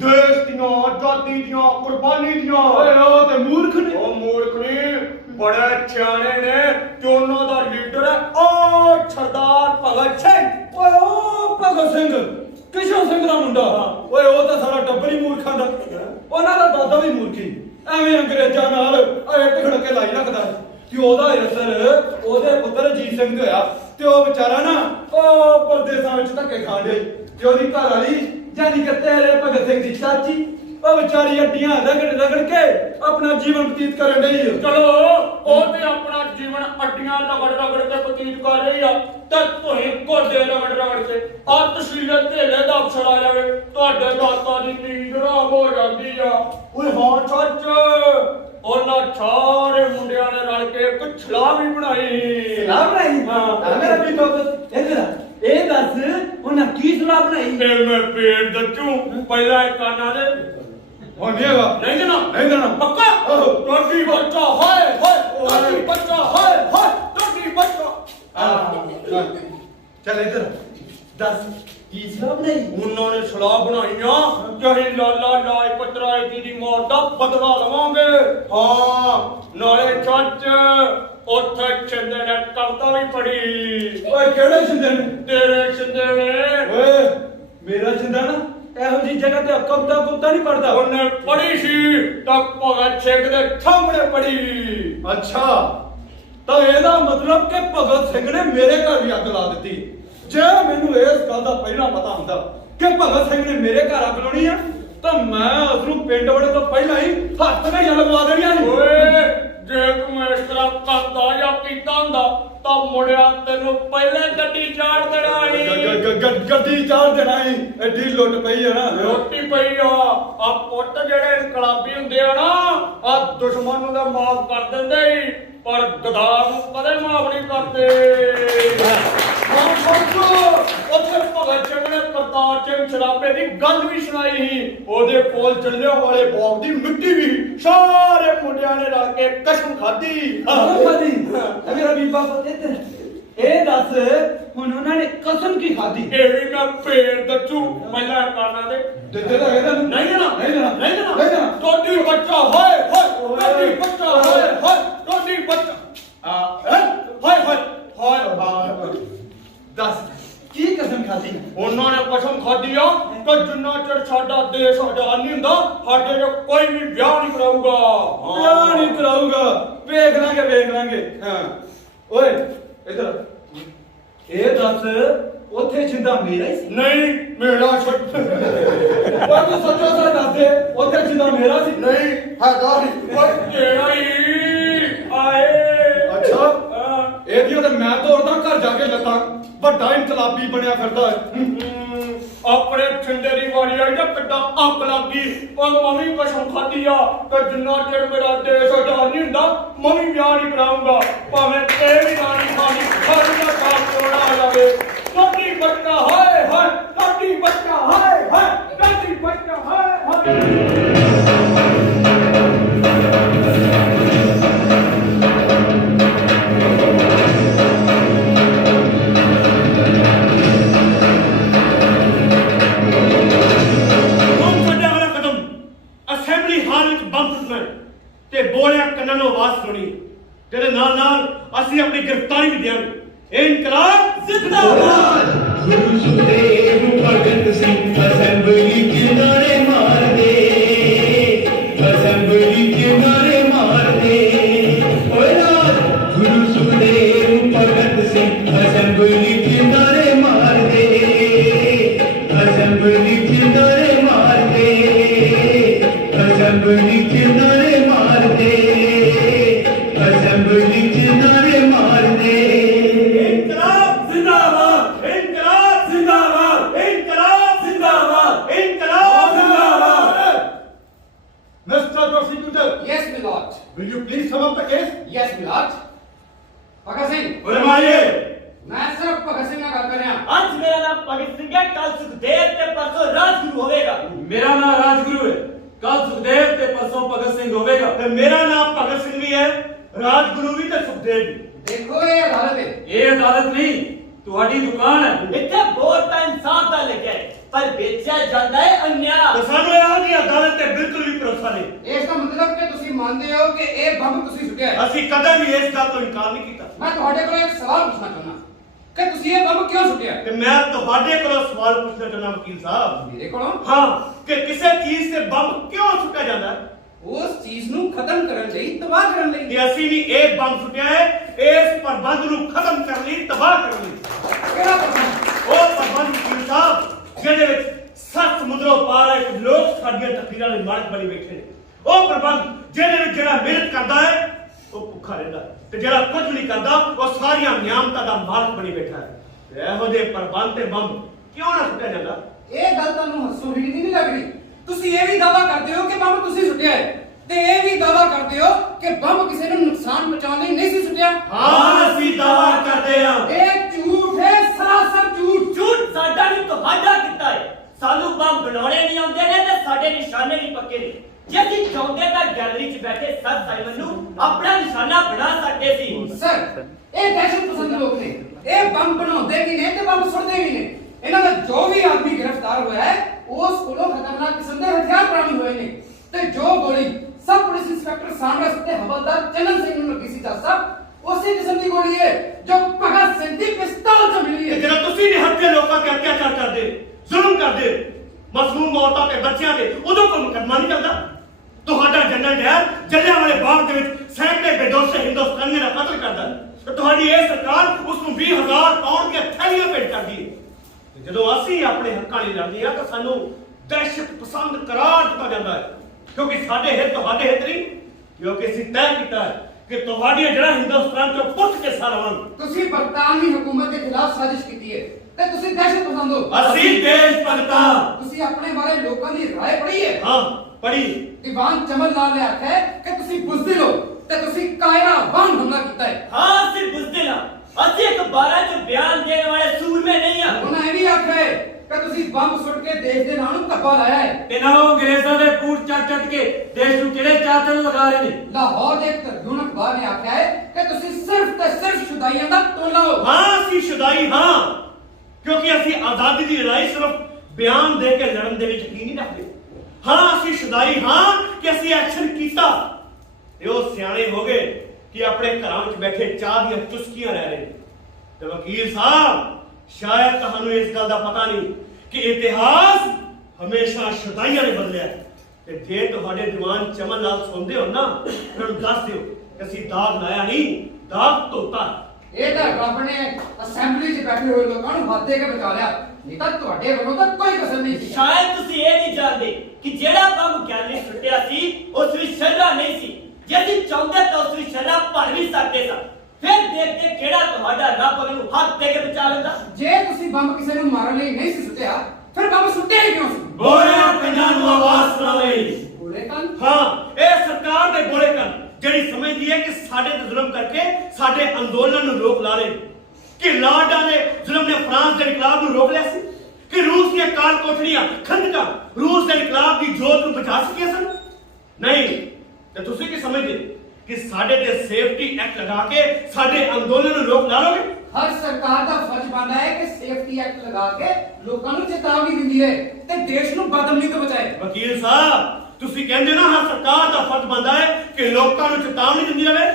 ਦੇਸ਼ ਦੀਆਂ, ਆਜ਼ਾਦੀ ਦੀਆਂ, ਕੁਰਬਾਨੀ ਦੀਆਂ। ਓਏ ਉਹ ਤੇ ਮੂਰਖ ਨੇ। ਉਹ ਮੂਰਖ ਨਹੀਂ, ਬੜੇ ਸਿਆਣੇ ਨੇ ਤੇ ਉਹਨਾਂ ਦਾ ਲੀਡਰ ਹੈ ਉਹ ਸਰਦਾਰ ਭਗਤ ਸਿੰਘ। ਓਏ ਉਹ ਭਗਤ ਸਿੰਘ, ਕਿਸ਼ਨ ਸਿੰਘ ਦਾ ਮੁੰਡਾ। ਓਏ ਉਹ ਤਾਂ ਸਾਰਾ ਟੱਬਰ ਹੀ ਮੂਰਖਾਂ ਦਾ। ਉਹਨਾਂ ਦਾ ਦਾਦਾ ਵੀ ਮੂਰਖੀ, ਐਵੇਂ ਅੰਗਰੇਜ਼ਾਂ ਨਾਲ ਇੱਟ ਖੜ ਕੇ ਲਾਈ ਰੱਖਦਾ। ਕਿ ਉਹਦਾ ਅਸਰ ਉਹਦੇ ਪੁੱਤਰ ਅਜੀਤ ਸਿੰਘ ਤੇ ਹੋਇਆ ਤੇ ਉਹ ਵਿਚਾਰਾ ਨਾ ਉਹ ਪਰਦੇਸਾਂ ਵਿੱਚ ਧੱਕੇ ਖਾਣ ਡਿਆ ਤੇ ਉਹਦੀ ਘਰ ਵਾਲੀ ਜਾਨੀ ਕਿ ਤੇਰੇ ਭਗਤ ਸਿੰਘ ਦੀ ਚਾਚੀ ਉਹ ਵਿਚਾਰੀ ਅੱਡੀਆਂ ਰਗੜ ਕੇ ਆਪਣਾ ਜੀਵਨ ਬਤੀਤ ਕਰਨ ਡਈ। ਚਲੋ ਉਹ ਤੇ ਆਪਣਾ ਜੀਵਨ ਅੱਡੀਆਂ ਰਗੜ ਕੇ ਬਤੀਤ ਕਰ ਰਹੀ ਆ ਤੇ ਤੁਸੀਂ ਗੋਡੇ ਰਗੜ ਕੇ ਆ ਤਸਵੀਰਾਂ ਢੇਲੇ ਦਾ ਅਫਸਰ ਆ ਜਾਵੇ, ਤੁਹਾਡੇ ਦਾਤਾ ਦੀ ਨੀਂਦ ਹਰਾਮ ਹੋ ਜਾਂਦੀ ਆ। ਓਏ ਹਾਂ ਸੱਚ, ਉਹਨਾਂ ਸਾਰੇ ਮੁੰਡਿਆਂ ਨੇ ਰਲ ਕੇ ਇੱਕ ਛਲਾਹ ਵੀ ਬਣਾਈ। ਸਲਾਹ ਬਣਾਈ? ਹਾਂ। ਮੇਰਾ ਵੀ ਦੋਸਤ ਇੱਧਰ ਆ, ਇਹ ਦੱਸ ਉਹਨਾਂ ਕੀ ਸਲਾਹ ਬਣਾਈ? ਤੇ ਮੈਂ ਫੇਰ ਦੱਸੂ, ਪਹਿਲਾਂ ਇਹ ਕਾਨਾਂ ਦੇ ਉਹ ਨਹੀਂ ਹੈਗਾ। ਨਹੀਂ ਦੇਣਾ ਨਹੀਂ ਦੇਣਾ। ਪੱਕਾ? ਟੋਟੀ ਬੱਚਾ ਹਾਏ ਹਾਏ ਟੋਟੀ ਬੱਚਾ ਹਾਏ ਹਾਏ ਟੋਟੀ ਬੱਚਾ। ਚੱਲ ਇੱਧਰ ਦੱਸ ਕੀ ਸਲਾਹ ਬਣਾਈ? ਉਹਨਾਂ ਨੇ ਸਲਾਹ ਬਣਾਈਆਂ ਕਿ ਅਸੀਂ ਲਾਲਾ ਲਾਜਪਤ ਰਾਏ ਜੀ ਦੀ ਮੌਤ ਦਾ ਬਦਲਾ ਲਵਾਂਗੇ। ਹਾਂ ਨਾਲੇ ਸੱਚ ਉੱਥੇ ਛਿੰਦੇ ਨੇ ਕਵਿਤਾ ਵੀ ਪੜ੍ਹੀ। ਓਏ ਕਿਹੜੇ ਛਿੰਦੇ ਨੇ? ਤੇਰੇ ਛਿੰਦੇ ਨੇ। ਓਏ ਮੇਰਾ ਛਿੰਦਾ ਨਾ ਇਹੋ ਜੀ ਜਗ੍ਹਾ ਤੇ ਕਵਿਤਾ ਨਹੀਂ ਪੜਦਾ। ਉਹਨੇ ਪੜ੍ਹੀ ਸੀ ਤਾਂ ਭਗਤ ਸਿੰਘ ਦੇ ਸਾਹਮਣੇ ਪੜ੍ਹੀ। ਅੱਛਾ, ਤਾਂ ਇਹਦਾ ਮਤਲਬ ਕਿ ਭਗਤ ਸਿੰਘ ਨੇ ਮੇਰੇ ਘਰ ਵੀ ਅੱਗ ਲਾ ਦਿੱਤੀ। ਜੇ ਮੈਨੂੰ ਇਸ ਗੱਲ ਦਾ ਪਹਿਲਾਂ ਪਤਾ ਹੁੰਦਾ ਕਿ ਭਗਤ ਸਿੰਘ ਨੇ ਮੇਰੇ ਘਰ ਅੱਗ ਲਾਉਣੀ ਆ ਤਾਂ ਮੈਂ ਉਸ ਨੂੰ ਪਿੰਡ ਵੜੇ ਤੋਂ ਪਹਿਲਾਂ ਹੀ ਹੱਥ ਨਾਲ ਲਗਵਾ ਦੇਣੀਆਂ ਸੀ। ਓਏ ਜੇ ਤੂੰ ਇਸ ਤਰ੍ਹਾਂ ਕਰਦਾ ਜਾਂ ਕੀਤਾ ਹੁੰਦਾ ਤਾਂ ਮੁੰਡਿਆ ਤੈਨੂੰ ਪਹਿਲੇ ਗੱਡੀ ਚਾੜ ਦੇਣਾ ਸੀ ਗੱਡੀ ਚਾੜ ਦੇਣਾ ਸੀ ਐਡੀ ਲੁੱਟ ਪਈ ਹੈ ਨਾ ਰੋਟੀ ਪਈ ਆ ਪੁੱਤ ਜਿਹੜੇ ਇਨਕਲਾਬੀ ਹੁੰਦੇ ਆ ਨਾ ਆ ਦੁਸ਼ਮਣ ਨੂੰ ਤਾਂ ਮਾਫ ਕਰ ਦਿੰਦੇ ਈ ਪਰ ਗਦਾਰ ਨੂੰ ਕਦੇ ਮਾਫ ਨਹੀਂ ਕਰਦੇ ਹਾਂ ਸੋਚੋ ਉੱਥੇ ਭਗਤ ਸਿੰਘ ਨੇ ਕਰਤਾਰ ਸਿੰਘ ਸਰਾਭੇ ਦੀ ਗੱਲ ਵੀ ਸੁਣਾਈ ਸੀ ਉਹਦੇ ਕੋਲ ਚੱਲਿਆ ਵਾਲੇ ਬਾਗ ਦੀ ਮਿੱਟੀ ਵੀ ਸਾਰੇ ਮੁੰਡਿਆਂ ਨੇ ਰਲ ਕੇ ਕਸਮ ਖਾਧੀ ਮੇਰਾ ਬੀਬਾ ਇੱਧਰ ਇਹ ਦੱਸ ਹੁਣ ਉਹਨਾਂ ਨੇ ਕਸਮ ਕੀ ਖਾਧੀ ਇਹ ਵੀ ਮੈਂ ਪੇੜ ਦੱਸੂ ਪਹਿਲਾਂ ਕਰਨਾ ਦੇ ਦਿੱਤੇ ਤਾਂ ਇਹਦਾ ਨਹੀਂ ਦੇਣਾ ਨਹੀਂ ਦੇਣਾ ਨਹੀਂ ਦੇਣਾ ਨਹੀਂ ਦੇਣਾ ਤੁਹਾਡੀ ਬੱਚਾ ਹੋਏ ਤੁਹਾਡੀ ਬੱਚਾ ਹੋਏ ਤੁਹਾਡੀ ਬੱਚਾ ਹੋਏ ਦੱਸ ਕੀ ਕਸਮ ਖਾਧੀ ਉਹਨਾਂ ਨੇ ਕਸਮ ਖਾਧੀ ਆ ਕਿ ਜਿੰਨਾ ਚਿਰ ਸਾਡਾ ਦੇਸ਼ ਆਜ਼ਾਦ ਨਹੀਂ ਹੁੰਦਾ ਸਾਡੇ ਜੋ ਕੋਈ ਵੀ ਵਿਆਹ ਨਹੀਂ ਕਰਾਊਗਾ ਵਿਆਹ ਨਹੀਂ ਕਰਾਊਗਾ ਵੇਖ ਲਾਂਗੇ ਹਾਂ ਓਏ ਇੱਧਰ ਇਹ ਦੱਸ ਉੱਥੇ ਛਿੰਦਾ ਮੇਰਾ ਹੀ ਸੀ ਨਹੀਂ ਮੇਰਾ ਛੱਡ ਪਰ ਤੂੰ ਸੱਚੋ ਸੱਚ ਦੱਸ ਦੇ ਉੱਥੇ ਛਿੰਦਾ ਮੇਰਾ ਸੀ ਨਹੀਂ ਹੈਗਾ ਨਹੀਂ ਓਏ ਤੇਰਾ ਹੀ ਆਏ ਅੱਛਾ ਇਹਦੀ ਤੇ ਮੈਂ ਤੋੜਦਾ ਘਰ ਜਾ ਕੇ ਲੱਤਾਂ ਵੱਡਾ ਇਨਕਲਾਬੀ ਬਣਿਆ ਫਿਰਦਾ ਆਪਣੇ ਛਿੰਦੇ ਦੀ ਵਾਰੀ ਆਈ ਤਾਂ ਕਿੱਦਾਂ ਅੱਗ ਲੱਗੀ ਉਹ ਮੰਮੀ ਕਸਮ ਖਾਧੀ ਆ ਕਿ ਜਿੰਨਾ ਚਿਰ ਮੇਰਾ ਦੇਸ਼ ਆਜ਼ਾਦ ਨਹੀਂ ਹੁੰਦਾ ਮੰਮੀ ਵਿਆਹ ਨਹੀਂ ਕਰਾਊਂਗਾ ਭਾਵੇਂ ਇਹ ਵੀ ਰਾਣੀ ਖਾਣੀ ਖਾਣੀ ਦਾ ਕਾਲ ਤੋੜਾ ਆ ਜਾਵੇ ਤੁਹਾਡੀ ਬੱਚਾ ਹਾਏ ਤੁਹਾਡੀ ਬੱਚਾ ਹਾਏ ਤੁਹਾਡੀ ਬੱਚਾ ਹਾਏ ਅਸੈਂਬਲੀ ਹਾਲ ਵਿੱਚ ਬੰਬ ਸੁੱਟਣਾ ਤੇ ਬੋਲਿਆ ਕੰਨਾਂ ਨੂੰ ਆਵਾਜ਼ ਸੁਣੀ ਤੇਰੇ ਨਾਲ ਅਸੀਂ ਆਪਣੀ ਗ੍ਰਿਫਤਾਰੀ ਵੀ ਦਿਆਂਗੇ ਇਹ ਇਨਕਲਾਬ ਜ਼ਿੰਦਾਬਾਦ ਗੁਰੂ ਸੁਖਦੇਵ ਭਗਤ ਸਿੰਘ ਅਸੈਂਬਲੀ ਕਿਨਾਰੇ ਮਾਰਦੇ ਅਸੈਂਬਲੀ ਕਿਨਾਰੇ ਮਾਰਦੇ ਓਏ ਰਾਜ ਗੁਰੂ ਸੁਖਦੇਵ ਭਗਤ ਸਿੰਘ ਅਸੈਂਬਲੀ ਕਿਨਾਰੇ ਮਾਰਦੇ ਅਸੈਂਬਲੀ ਕਿਨਾਰੇ ਮਾਰਦੇ ਅਸੈਂਬਲੀ ਕਿਨਾਰੇ ਮਾਰਦੇ ਅਸੈਂਬਲੀ ਕਿਨਾਰੇ ਮਾਰਦੇ ਇਨਕਲਾਬ ਜ਼ਿੰਦਾਬਾਦ ਇਨਕਲਾਬ ਜ਼ਿੰਦਾਬਾਦ ਇਨਕਲਾਬ ਜ਼ਿੰਦਾਬਾਦ ਇਨਕਲਾਬ ਜ਼ਿੰਦਾਬਾਦ Mr. Prosecutor, Yes, my lord. will you please sum up the case? Yes, my lord. Bhagat Singh ਫਰਮਾਈਏ ਮੈਂ ਸਿਰਫ ਭਗਤ ਸਿੰਘ ਨਾਲ ਗੱਲ ਕਰ ਰਿਹਾ ਅੱਜ ਮੇਰਾ ਨਾਮ ਭਗਤ ਸਿੰਘ ਹੈ ਕੱਲ ਸੁਖਦੇਵ ਤੇ ਪਰਸੋਂ ਰਾਜਗੁਰੂ ਹੋਵੇਗਾ ਮੇਰਾ ਨਾਮ ਰਾਜਗੁਰੂ ਹੈ ਕੱਲ ਸੁਖਦੇਵ ਤੇ ਪਰਸੋਂ ਭਗਤ ਸਿੰਘ ਹੋਵੇਗਾ ਤੇ ਮੇਰਾ ਨਾਮ ਭਗਤ ਸਿੰਘ ਵੀ ਹੈ ਰਾਜਗੁਰੂ ਵੀ ਤੇ ਸੁਖਦੇਵ ਵੀ ਦੇਖੋ ਇਹ ਅਦਾਲਤ ਹੈ ਇਹ ਅਦਾਲਤ ਨਹੀਂ ਤੁਹਾਡੀ ਦੁਕਾਨ ਹੈ ਇੱਥੇ ਬੋਰਡ ਤਾਂ ਇਨਸਾਫ ਦਾ ਲਿਖਿਆ ਹੈ ਪਰ ਵੇਚਿਆ ਜਾਂਦਾ ਹੈ ਅਨਿਆਂ ਤੇ ਸਾਨੂੰ ਇਹੋ ਜਿਹੀ ਅਦਾਲਤ ਤੇ ਬਿਲਕੁਲ ਵੀ ਭਰੋਸਾ ਨਹੀਂ ਇਸ ਦਾ ਮਤਲਬ ਕਿ ਤੁਸੀਂ ਮੰਨਦੇ ਹੋ ਕਿ ਇਹ ਬੰਬ ਤੁਸੀਂ ਸੁੱਟਿਆ ਹੈ ਅਸੀਂ ਕਦੇ ਵੀ ਇਸ ਗੱਲ ਤੋਂ ਇਨਕਾਰ ਨਹੀਂ ਕੀਤਾ ਮੈਂ ਤੁਹਾਡੇ ਕੋਲ ਇੱਕ ਸਵਾਲ ਪੁੱਛਣਾ ਚਾਹੁੰਦਾ ਕਿ ਤੁਸੀਂ ਇਹ ਬੰਬ ਕਿਉਂ ਸੁੱਟਿਆ ਤੇ ਮੈਂ ਤੁਹਾਡੇ ਕੋਲੋਂ ਸਵਾਲ ਪੁੱਛਣਾ ਚਾਹੁੰਦਾ ਵਕੀਲ ਸਾਹਿਬ ਮੇਰੇ ਕੋਲੋਂ ਹਾਂ ਕਿ ਕਿਸੇ ਚੀਜ਼ ਤੇ ਬੰਬ ਕਿਉਂ ਸੁੱਟਿਆ ਜਾਂਦਾ ਹੈ ਉਸ ਚੀਜ਼ ਨੂੰ ਖਤਮ ਕਰਨ ਲਈ ਤਬਾਹ ਕਰਨ ਲਈ ਕਿ ਅਸੀਂ ਵੀ ਇਹ ਬੰਬ ਸੁੱਟਿਆ ਹੈ ਇਸ ਪ੍ਰਬੰਧ ਨੂੰ ਖਤਮ ਕਰਨ ਲਈ ਤਬਾਹ ਕਰਨ ਲਈ ਕਿਹੜਾ ਪ੍ਰਬੰਧ ਉਹ ਪ੍ਰਬੰਧ ਵਕੀਲ ਸਾਹਿਬ ਜਿਹਦੇ ਵਿੱਚ 7 ਸਮੁੰਦਰੋਂ ਪਾਰ ਆਏ ਕੁਝ ਲੋਕ ਸਾਡੀਆਂ ਤਕਦੀਰਾਂ ਦੇ ਮਾਲਕ ਬਣੀ ਬੈਠੇ ਨੇ ਉਹ ਪ੍ਰਬੰਧ ਜਿਹਦੇ ਵਿੱਚ ਜਿਹੜਾ ਮਿਹਨਤ ਕਰਦਾ ਹੈ ਉਹ ਭੁੱਖਾ ਰਹਿੰਦਾ ਹੈ ਤੇ ਜਿਹੜਾ ਕੁਝ ਨਹੀਂ ਕਰਦਾ ਉਹ ਸਾਰੀਆਂ ਨਿਆਮਤਾਂ ਦਾ ਮਾਲਕ ਬਣੀ ਬੈਠਾ ਹੈ ਤੇ ਇਹੋ ਜਿਹੇ ਪ੍ਰਬੰਧ ਤੇ ਬੰਬ ਕਿਉਂ ਨਾ ਸੁੱਟਿਆ ਜਾਂਦਾ ਇਹ ਗੱਲ ਤੁਹਾਨੂੰ ਹੱਸੋ ਹੀਣੀ ਨਹੀਂ ਲੱਗ ਰਹੀ ਤੁਸੀਂ ਇਹ ਵੀ ਦਾਅਵਾ ਕਰਦੇ ਹੋ ਕਿ ਬੰਬ ਤੁਸੀਂ ਸੁੱਟਿਆ ਹੈ ਤੇ ਇਹ ਵੀ ਦਾਅਵਾ ਕਰਦੇ ਹੋ ਕਿ ਬੰਬ ਕਿਸੇ ਨੂੰ ਨੁਕਸਾਨ ਪਹੁੰਚਾਉਣ ਲਈ ਨਹੀਂ ਸੀ ਸੁੱਟਿਆ ਹਾਂ ਅਸੀਂ ਦਾਅਵਾ ਕਰਦੇ ਹਾਂ ਇਹ ਝੂਠ ਹੈ ਸਰਾਸਰ ਝੂਠ ਝੂਠ ਸਾਡਾ ਨਹੀਂ ਤੁਹਾਡਾ ਕੀਤਾ ਹੈ ਸਾਨੂੰ ਬੰਬ ਬਣਾਉਣੇ ਨਹੀਂ ਆਉਂਦੇ ਨੇ ਤੇ ਸਾਡੇ ਨਿਸ਼ਾਨੇ ਨਹੀਂ ਪੱਕੇ ਨੇ ਜੇ ਅਸੀਂ ਚਾਹੁੰਦੇ ਤਾਂ ਗੈਲਰੀ 'ਚ ਬੈਠੇ ਸਰ ਸਾਈਮਨ ਨੂੰ ਆਪਣਾ ਨਿਸ਼ਾਨਾ ਬਣਾ ਸਕਦੇ ਸੀ ਸਰ ਇਹ ਦਹਿਸ਼ਤ ਪਸੰਦ ਲੋਕ ਨੇ ਇਹ ਬੰਬ ਬਣਾਉਂਦੇ ਵੀ ਨੇ ਤੇ ਬੰਬ ਸੁੱਟਦੇ ਵੀ ਨੇ ਇਹਨਾਂ ਦਾ ਜੋ ਵੀ ਆਦਮੀ ਗ੍ਰਿਫਤਾਰ ਹੋਇਆ ਹੈ ਉਸ ਕੋਲੋਂ ਖਤਰਨਾਕ ਕਿਸਮ ਦੇ ਹਥਿਆਰ ਬਰਾਮਦ ਹੋਏ ਨੇ ਤੇ ਜੋ ਗੋਲੀ ਸਬ ਪੁਲਿਸ ਇੰਸਪੈਕਟਰ ਸਾਂਡਰਸ ਤੇ ਹਵਲਦਾਰ ਚੰਨਨ ਸਿੰਘ ਨੂੰ ਲੱਗੀ ਸੀ ਜੱਜ ਸਾਹਿਬ ਉਸੇ ਕਿਸਮ ਦੀ ਗੋਲੀ ਹੈ ਜੋ ਭਗਤ ਸਿੰਘ ਦੀ ਪਿਸਤੌਲ ਤੋਂ ਮਿਲੀ ਹੈ ਜਦੋਂ ਤੁਸੀਂ ਨਿਹੱਥੇ ਲੋਕਾਂ ਤੇ ਅਤਿਆਚਾਰ ਕਰਦੇ ਜ਼ੁਲਮ ਕਰਦੇ ਮਾਸੂਮ ਔਰਤਾਂ ਤੇ ਬੱਚਿਆਂ ਤੇ ਉਦੋਂ ਕੋਈ ਮੁਕੱਦਮਾ ਨਹੀਂ ਚੱਲਦਾ ਤੁਹਾਡਾ ਜਨਰਲ ਡਾਇਰ ਜਲਿਆਂਵਾਲੇ ਬਾਗ ਦੇ ਵਿੱਚ ਸੈਂਕੜੇ ਬੇਦੋਸ਼ ਹਿੰਦੁਸਤਾਨੀਆਂ ਦਾ ਕਤਲ ਕਰਦਾ ਤੇ ਤੁਹਾਡੀ ਇਹ ਸਰਕਾਰ ਉਸ ਨੂੰ 20,000 ਪਾਉਂਡ ਦੀਆਂ ਥੈਲੀਆਂ ਭੇਟ ਕਰਦੀ ਹੈ ਤੇ ਜਦੋਂ ਅਸੀਂ ਆਪਣੇ ਹੱਕਾਂ ਲਈ ਲੜਦੇ ਹਾਂ ਤਾਂ ਸਾਨੂੰ ਦਹਿਸ਼ਤ ਪਸੰਦ ਕਰਾਰ ਦਿੱਤਾ ਜਾਂਦਾ ਹੈ ਕਿਉਂਕਿ ਸਾਡੇ ਹਿੱਤ ਤੁਹਾਡੇ ਹਿੱਤ ਨਹੀਂ ਕਿਉਂਕਿ ਅਸੀਂ ਤੈਅ ਕੀਤਾ ਹੈ ਕਿ ਤੁਹਾਡੀਆਂ ਜਿਹੜਾ ਹਿੰਦੁਸਤਾਨ ਚੋਂ ਪੁੱਟ ਕੇ ਸਾਰਵਣ ਤੁਸੀਂ ਬਰਤਾਨਵੀ ਹਕੂਮਤ ਦੇ ਖਿਲਾਫ ਸਾਜ਼ਿਸ਼ ਕੀਤੀ ਹੈ ਤੇ ਤੁਸੀਂ ਦਹਿਸ਼ਤ ਪਸੰਦ ਹੋ। ਅਸੀਂ ਦੇਸ਼ ਭਗਤਾਂ। ਤੁਸੀਂ ਆਪਣੇ ਬਾਰੇ ਲੋਕਾਂ ਦੀ ਰਾਏ ਪੜ੍ਹੀ ਹੈ? ਹਾਂ ਪੜੀ। ਦੀਵਾਨ ਚਮਨ ਲਾਲ ਨੇ ਆਖਿਆ ਹੈ ਕਿ ਤੁਸੀਂ ਬੁਜ਼ਦਿਲ ਹੋ ਤੇ ਤੁਸੀਂ ਕਾਇਰਾ ਵਾਂਗ ਹਮਲਾ ਕੀਤਾ ਹੈ। ਹਾਂ ਅਸੀਂ ਬੁਜ਼ਦਿਲ ਹਾਂ, ਅਸੀਂ ਅਖਬਾਰਾਂ 'ਚ ਬਿਆਨ ਦੇਣ ਵਾਲੇ ਸੂਰਮੇ ਨਹੀਂ ਹਾਂ। ਉਹਨਾਂ ਇਹ ਵੀ ਆਖਿਆ ਹੈ ਕਿ ਤੁਸੀਂ ਬੰਬ ਸੁੱਟ ਕੇ ਦੇਸ਼ ਦੇ ਨਾਂ ਨੂੰ ਧੱਬਾ ਲਾਇਆ ਹੈ ਤੇ ਨਾ ਉਹ ਅੰਗਰੇਜ਼ਾਂ ਦੇ ਬੂਟ ਚੱਟ ਕੇ ਦੇਸ਼ ਨੂੰ ਕਿਹੜੇ ਚਾਤਨ ਲਗਾ ਰਹੇ ਨੇ। ਲਾਹੌਰ ਦੇ ਤਰਜੂਨ ਅਖਬਾਰ ਨੇ ਆਖਿਆ ਹੈ ਕਿ ਤੁਸੀਂ ਸਿਰਫ ਤੇ ਸਿਰਫ ਸ਼ੁਦਾਈਆਂ ਦਾ ਟੋਲਾ ਹੋ। ਹਾਂ ਅਸੀਂ ਸ਼ੁਦਾਈ ਹਾਂ, ਕਿਉਂਕਿ ਅਸੀਂ ਆਜ਼ਾਦੀ ਦੀ ਲੜਾਈ ਸਿਰਫ ਬਿਆਨ ਦੇ ਕੇ ਲੜਨ ਦੇ ਵਿੱਚ ਯਕੀਨ ਨਹੀਂ ਰੱਖਦੇ। ਹਾਂ ਅਸੀਂ ਸ਼ੁਦਾਈ ਹਾਂ ਕਿ ਅਸੀਂ ਐਕਸ਼ਨ ਕੀਤਾ ਤੇ ਉਹ ਸਿਆਣੇ ਹੋ ਗਏ ਕਿ ਆਪਣੇ ਘਰਾਂ ਵਿੱਚ ਬੈਠੇ ਚਾਹ ਦੀਆਂ ਚੁਸਕੀਆਂ ਲੈ ਰਹੇ। ਤੇ ਵਕੀਲ ਸਾਹਿਬ ਸ਼ਾਇਦ ਤੁਹਾਨੂੰ ਇਸ ਗੱਲ ਦਾ ਪਤਾ ਨਹੀਂ ਕਿ ਇਤਿਹਾਸ ਹਮੇਸ਼ਾ ਸ਼ੁਦਾਈਆਂ ਨੇ ਬਦਲਿਆ। ਤੇ ਜੇ ਤੁਹਾਡੇ ਦੀਵਾਨ ਚਮਨ ਨਾਲ ਸੁਣਦੇ ਹੋ ਨਾ, ਉਹਨਾਂ ਨੂੰ ਦੱਸ ਦਿਓ ਕਿ ਅਸੀਂ ਦਾਗ ਲਾਇਆ ਨਹੀਂ, ਦਾਗ ਧੋਤਾ। ਇਹ ਤਾਂ ਰੱਬ ਨੇ ਅਸੈਂਬਲੀ 'ਚ ਬੈਠੇ ਹੋਏ ਲੋਕਾਂ ਨੂੰ ਹੱਥ ਦੇ ਕੇ ਬਚਾ ਲਿਆ, ਨਹੀਂ ਤਾਂ ਤੁਹਾਡੇ ਵੱਲੋਂ ਤਾਂ ਕੋਈ ਕਸਰ ਨਹੀਂ ਸੀ। ਸ਼ਾਇਦ ਤੁਸੀਂ ਇਹ ਨਹੀਂ ਜਾਣਦੇ ਕਿ ਜਿਹੜਾ ਬੰਬ ਗਿਆਨੀ ਸੁੱਟਿਆ ਸੀ ਉਸ ਵਿੱਚ ਸ਼ਰ੍ਹਾ ਨਹੀਂ ਸੀ। ਜੇ ਅਸੀਂ ਚਾਹੁੰਦੇ ਤਾਂ ਉਸ ਵਿੱਚ ਸ਼ਰ੍ਹਾ ਭਰ ਵੀ ਸਕਦੇ ਸਾਂ। ਫਿਰ ਦੇਖਦੇ ਕਿਹੜਾ ਤੁਹਾਡਾ ਰੱਬ ਉਹਨੂੰ ਹੱਥ ਦੇ ਕੇ ਬਚਾ ਲੈਂਦਾ। ਜੇ ਤੁਸੀਂ ਬੰਬ ਕਿਸੇ ਨੂੰ ਮਾਰਨ ਲਈ ਨਹੀਂ ਸੀ ਸੁੱਟਿਆ, ਫਿਰ ਬੰਬ ਸੁੱਟਿਆ ਹੀ ਕਿਉਂ ਸੀ? ਬੋਲਿਆ ਪਿੰਡਾਂ ਨੂੰ ਆਵਾਜ਼ ਸੁਣਾਵੇ। ਬੋਲੇ ਕੰਨ। ਹਾਂ ਇਹ ਸਰਕਾਰ ਦੇ ਬੋਲੇ ਕੰਨ ਜਿਹੜੀ ਸਮਝਦੀ ਹੈ ਕਿ ਸਾਡੇ ਤੇ ਜ਼ੁਲਮ ਕਰਕੇ ਸਾਡੇ ਅੰਦੋਲਨ ਨੂੰ ਰੋਕ ਲਾ ਰਹੇ। ਕਿ ਲਾਡਾ ਨੇ ਜ਼ੁਲਮ ਨੇ ਫਰਾਂਸ ਦੇ ਇਨਕਲਾਬ ਨੂੰ ਰੋਕ ਲਿਆ ਸੀ, ਕਿ ਰੂਸ ਦੀਆਂ ਕਾਲ ਕੋਠੜੀਆਂ ਖੰਡਕਾਂ ਰੂਸ ਦੇ ਇਨਕਲਾਬ ਦੀ ਜੋਤ ਨੂੰ ਬਚਾ ਸਕੀਆਂ ਸਨ। ਨਹੀਂ ਤੇ ਤੁਸੀਂ ਕੀ ਸਮਝਦੇ ਕਿ ਸਾਡੇ ਤੇ ਸੇਫਟੀ ਐਕਟ ਲਗਾ ਕੇ ਸਾਡੇ ਅੰਦੋਲਨ ਨੂੰ ਰੋਕ ਲਾ ਲੋਗੇ? ਹਰ ਸਰਕਾਰ ਦਾ ਫਰਜ਼ ਬਣਦਾ ਹੈ ਕਿ ਸੇਫਟੀ ਐਕਟ ਲਗਾ ਕੇ ਲੋਕਾਂ ਨੂੰ ਚੇਤਾਵਨੀ ਦਿੰਦੀ ਹੈ ਤੇ ਦੇਸ਼ ਨੂੰ ਬਦਅਮਨੀ ਤੋਂ ਬਚਾਏ। ਵਕੀਲ ਸਾਹਿਬ ਤੁਸੀਂ ਕਹਿੰਦੇ ਨਾ ਹਰ ਸਰਕਾਰ ਦਾ ਫਰਜ਼ ਬਣਦਾ ਹੈ ਕਿ ਲੋਕਾਂ ਨੂੰ ਚੇਤਾਵਨੀ ਦਿੰਦੀ ਰਹੇ,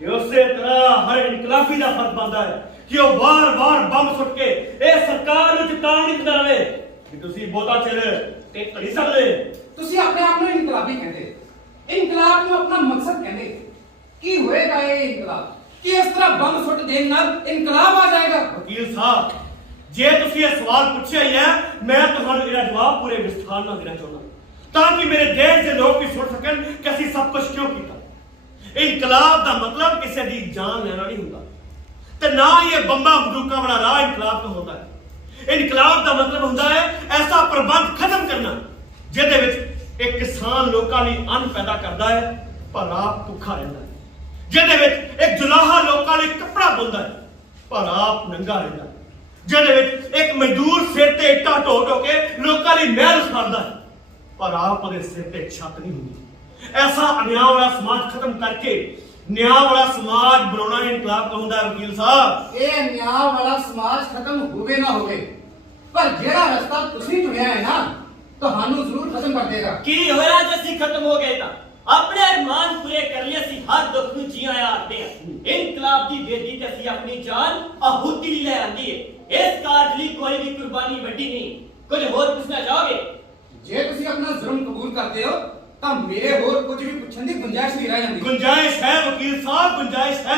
ਕਿ ਉਸੇ ਤਰ੍ਹਾਂ ਹਰ ਇਨਕਲਾਬੀ ਦਾ ਫਰਜ਼ ਬਣਦਾ ਹੈ ਕਿ ਉਹ ਵਾਰ-ਵਾਰ ਬੰਬ ਸੁੱਟ ਕੇ ਇਹ ਸਰਕਾਰ ਨੂੰ ਚੇਤਾਵਨੀ ਦਿੰਦਾ ਰਹੇ ਕਿ ਤੁਸੀਂ ਬਹੁਤਾ ਚਿਰ ਤੇ ਨਹੀਂ ਸਕਦੇ। ਤੁਸੀਂ ਆਪਣੇ ਆਪ ਨੂੰ ਇਨਕਲਾਬੀ ਕਹਿੰਦੇ, ਇਨਕਲਾਬ ਨੂੰ ਆਪਣਾ ਮਕਸਦ ਕਹਿੰਦੇ। ਕੀ ਹੋਏਗਾ ਇਹ ਇਨਕਲਾਬ? ਕਿ ਇਸ ਤਰ੍ਹਾਂ ਬੰਬ ਸੁੱਟ ਦੇਣ ਨਾਲ ਇਨਕਲਾਬ ਆ ਜਾਏਗਾ? ਵਕੀਲ ਸਾਹਿਬ ਜੇ ਤੁਸੀਂ ਇਹ ਸਵਾਲ ਪੁੱਛਿਆ ਹੀ ਹੈ, ਮੈਂ ਤੁਹਾਨੂੰ ਇਹਦਾ ਜਵਾਬ ਪੂਰੇ ਵਿਸਥਾਰ ਨਾਲ ਦੇਣਾ ਚਾਹੁੰਦਾ ਤਾਂ ਕਿ ਮੇਰੇ ਦੇਸ਼ ਦੇ ਲੋਕ ਵੀ ਸੁਣ ਸਕਣ ਕਿ ਅਸੀਂ ਸਭ ਕੁਝ ਕਿਉਂ ਕੀਤਾ। ਇਨਕਲਾਬ ਦਾ ਮਤਲਬ ਕਿਸੇ ਦੀ ਜਾਨ ਲੈਣਾ ਨਹੀਂ ਹੁੰਦਾ ਤੇ ਨਾ ਹੀ ਇਹ ਬੰਬਾਂ ਬੰਦੂਕਾਂ ਵਾਲਾ ਰਾਹ ਇਨਕਲਾਬ ਤੋਂ ਹੁੰਦਾ ਹੈ। ਇਨਕਲਾਬ ਦਾ ਮਤਲਬ ਹੁੰਦਾ ਹੈ ਐਸਾ ਪ੍ਰਬੰਧ ਖਤਮ ਕਰਨਾ ਜਿਹਦੇ ਵਿੱਚ ਇੱਕ ਕਿਸਾਨ ਲੋਕਾਂ ਲਈ ਅੰਨ ਪੈਦਾ ਕਰਦਾ ਹੈ ਪਰ ਆਪ ਭੁੱਖਾ ਰਹਿੰਦਾ ਹੈ, ਜਿਹਦੇ ਵਿੱਚ ਇੱਕ ਜੁਲਾਹਾ ਲੋਕਾਂ ਲਈ ਕੱਪੜਾ ਬੁਣਦਾ ਹੈ ਪਰ ਆਪ ਨੰਗਾ ਰਹਿੰਦਾ ਹੈ, ਜਿਹਦੇ ਵਿੱਚ ਇੱਕ ਮਜ਼ਦੂਰ ਸਿਰ ਤੇ ਇੱਟਾਂ ਢੋ ਢੋ ਕੇ ਲੋਕਾਂ ਲਈ ਮਹਿਲ ਉਸਾਰਦਾ ਹੈ ਪਰ ਆਪ ਉਹਦੇ ਸਿਰ ਤੇ ਛੱਤ ਨਹੀਂ ਹੁੰਦੀ। ਐਸਾ ਅਨਿਆਂ ਵਾਲਾ ਸਮਾਜ ਖਤਮ ਕਰਕੇ ਨਿਆਂ ਵਾਲਾ ਸਮਾਜ ਬਣਾਉਣਾ ਇਨਕਲਾਬ ਕਹਾਉਂਦਾ ਹੈ। ਵਕੀਲ ਸਾਹਿਬ ਇਹ ਨਿਆਂ ਵਾਲਾ ਸਮਾਜ ਖਤਮ ਹੋਵੇ ਨਾ ਹੋਵੇ, ਪਰ ਜਿਹੜਾ ਰਸਤਾ ਤੁਸੀਂ ਚੁਣਿਆ ਹੈ ਨਾ ਤੁਹਾਨੂੰ ਜ਼ਰੂਰ ਖਤਮ ਕਰ ਦੇਗਾ। ਕੀ ਹੋਇਆ ਜੇ ਅਸੀਂ ਖਤਮ ਹੋ ਗਏ ਤਾਂ? ਆਪਣੇ ਅਰਮਾਨ ਪੂਰੇ ਕਰ ਲਏ, ਅਸੀਂ ਹਰ ਦੁੱਖ ਨੂੰ ਜੀਆਂ ਆਖਦੇ ਹਾਂ। ਇਨਕਲਾਬ ਦੀ ਬੇਦੀ ਤੇ ਅਸੀਂ ਆਪਣੀ ਜਾਨ ਆਹੂਤੀ ਲਈ ਲੈ ਆਂਦੀ ਹੈ। ਇਸ ਕਾਰਜ ਲਈ ਕੋਈ ਵੀ ਕੁਰਬਾਨੀ ਵੱਡੀ ਨਹੀਂ। ਕੁਝ ਹੋਰ ਪੁੱਛਣਾ ਚਾਹੋਗੇ? ਜੇ ਤੁਸੀਂ ਆਪਣਾ ਜ਼ੁਲਮ ਕਬੂਲ ਕਰਦੇ ਹੋ ਤਾਂ ਮੇਰੇ ਹੋਰ ਕੁਝ ਵੀ ਪੁੱਛਣ ਦੀ ਗੁੰਜਾਇਸ਼ ਨਹੀਂ ਰਹਿ ਜਾਂਦੀ। ਗੁੰਜਾਇਸ਼ ਹੈ ਵਕੀਲ ਸਾਹਿਬ, ਗੁੰਜਾਇਸ਼ ਹੈ।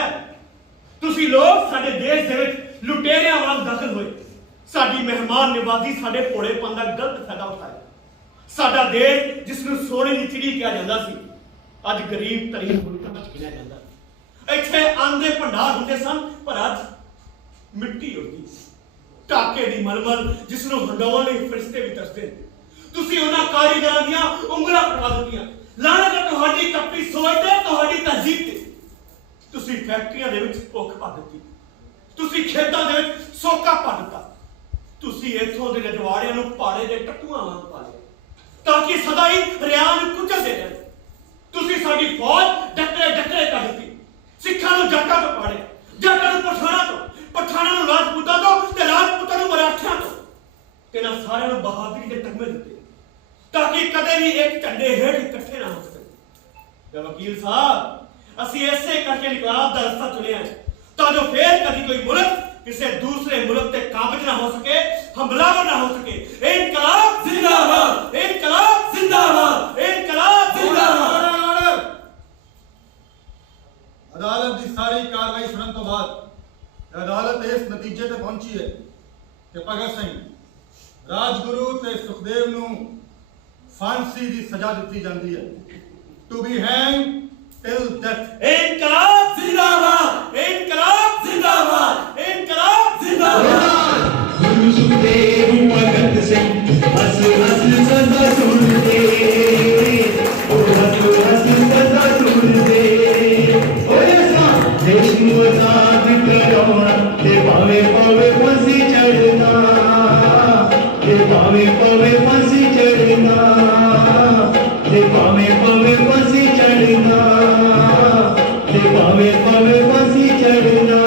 ਤੁਸੀਂ ਲੋਕ ਸਾਡੇ ਦੇਸ਼ ਦੇ ਵਿੱਚ ਲੁਟੇਰਿਆਂ ਵਾਂਗ ਦਾਖਲ ਹੋਏ, ਸਾਡੀ ਮਹਿਮਾਨ ਨਿਵਾਜ਼ੀ ਸਾਡੇ ਭੋਲੇਪਨ ਦਾ ਗਲਤ ਫਾਇਦਾ ਉਠਾਇਆ। ਸਾਡਾ ਦੇਸ਼ ਜਿਸ ਨੂੰ ਸੋਨੇ ਦੀ ਚਿੜੀ ਕਿਹਾ ਜਾਂਦਾ ਸੀ ਅੱਜ ਗਰੀਬ ਤਰੀਨ ਮੁਲਕਾਂ ਵਿੱਚ ਗਿਣਿਆ ਜਾਂਦਾ। ਇੱਥੇ ਅੰਨ ਦੇ ਭੰਡਾਰ ਹੁੰਦੇ ਸਨ ਪਰ ਅੱਜ ਮਿੱਟੀ ਉੱਡਦੀ, ਟਾਕੇ ਦੀ ਮਲਮਲ ਜਿਸ ਨੂੰ ਹੰਡਾਉਣ ਲਈ ਫਰਿਸ਼ਤੇ ਵੀ ਤਰਸਦੇ ਨੇ। ਤੁਸੀਂ ਉਹਨਾਂ ਕਾਰੀਗਰਾਂ ਦੀਆਂ ਉਂਗਲਾਂ ਕਟਵਾ ਦਿੱਤੀਆਂ। ਲਾਹਨਤ ਹੈ ਤੁਹਾਡੀ ਕੱਪੀ ਸੋਚ ਤੇ ਤੁਹਾਡੀ ਤਹਿਜ਼ੀਬ ਤੇ। ਤੁਸੀਂ ਫੈਕਟਰੀਆਂ ਦੇ ਵਿੱਚ ਭੁੱਖ ਪਾ ਦਿੱਤੀ, ਤੁਸੀਂ ਖੇਤਾਂ ਦੇ ਵਿੱਚ ਸੋਕਾ ਪਾ ਦਿੱਤਾ, ਤੁਸੀਂ ਇੱਥੋਂ ਦੇ ਰਜਵਾੜਿਆਂ ਨੂੰ ਪਾੜੇ ਦੇ ਟੱਟੂਆਂ ਵਾਂਗ ਪਾ ਲਿਆ ਤਾਂ ਕਿ ਸਦਾ ਹੀ ਰਿਆਂ ਨੂੰ ਕੁਚਲਦੇ ਰਹਿਣ। ਤੁਸੀਂ ਸਾਡੀ ਫੌਜ ਡੱਕਰੇ ਡੱਕਰੇ ਕਰ ਦਿੱਤੀ, ਸਿੱਖਾਂ ਨੂੰ ਜੱਟਾਂ ਤੋਂ ਪਾੜਿਆ, ਜੱਟਾਂ ਨੂੰ ਪਠਾਨਾਂ ਤੋਂ, ਪਠਾਨਾਂ ਨੂੰ ਰਾਜਪੂਤਾਂ ਤੋਂ ਤੇ ਰਾਜਪੂਤਾਂ ਨੂੰ ਮਰਾਠਿਆਂ ਤੋਂ। ਤੇ ਇਹਨਾਂ ਸਾਰਿਆਂ ਨੂੰ ਬਹਾਦਰੀ ਦੇ ਤਗਮੇ ਦਿੱਤੇ ਤਾਂ ਕਿ ਕਦੇ ਵੀ ਇੱਕ ਝੰਡੇ ਹੇਠ ਇਕੱਠੇ ਨਾ ਹੋ ਸਕਣ। ਤੇ ਵਕੀਲ ਸਾਹਿਬ ਅਸੀਂ ਐਸੇ ਕਰਕੇ ਇਨਕਲਾਬ ਦਾ ਰਸਤਾ ਚੁਣਿਆ ਤਾਂ ਜੋ ਫੇਰ ਕਦੀ ਕੋਈ ਮੁਲਕ ਕਿਸੇ ਦੂਸਰੇ ਮੁਲਕ ਤੇ ਕਾਬਜ ਨਾ ਹੋ ਸਕੇ, ਹਮਲਾਵਰ ਨਾ ਹੋ ਸਕੇ। ਇਨਕਲਾਬ ਜ਼ਿੰਦਾਬਾਦ, ਇਨਕਲਾਬ ਜ਼ਿੰਦਾਬਾਦ, ਇਨਕਲਾਬ ਜ਼ਿੰਦਾਬਾਦ। ਅਦਾਲਤ ਦੀ ਸਾਰੀ ਕਾਰਵਾਈ ਸੁਣਨ ਤੋਂ ਬਾਅਦ ਅਦਾਲਤ ਇਸ ਨਤੀਜੇ ਤੇ ਪਹੁੰਚੀ ਹੈ ਕਿ ਭਗਤ ਸਿੰਘ, ਰਾਜਗੁਰੂ ਤੇ ਸੁਖਦੇਵ ਨੂੰ ਫਾਂਸੀ ਦੀ ਸਜ਼ਾ ਦਿੱਤੀ ਜਾਂਦੀ ਹੈ, to be hang till death. इनकलाब जिंदाबाद, इनकलाब जिंदाबाद, इनकलाब जिंदाबाद। गुरु सुखदेव भगत सिंह हंस हंस सदा सुनते, ओ हंस हंस सदा सुनते। ओए सा देश को आजाद कराउणा ते भावे पावे फांसी चढ़ना, ते भावे पावे फांसी चढ़ना, ते भावे पावे फांसी चढ़ना, ते भावे पावे फांसी चढ़ना।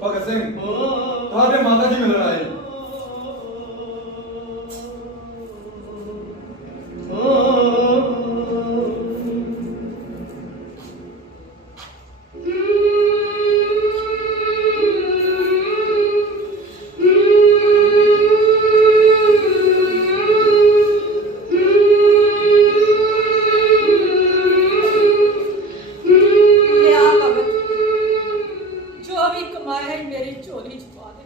ਭਗਤ ਸਿੰਘ ਤੁਹਾਡੇ ਮਾਤਾ ਜੀ ਮਿਲਣ ਆਏ। ਲਿਆ ਭਗਤ, ਜੋ ਵੀ ਕਮਾਇਆ ਹੈ ਮੇਰੀ ਝੋਲੀ ਚ ਪਾ ਦੇ।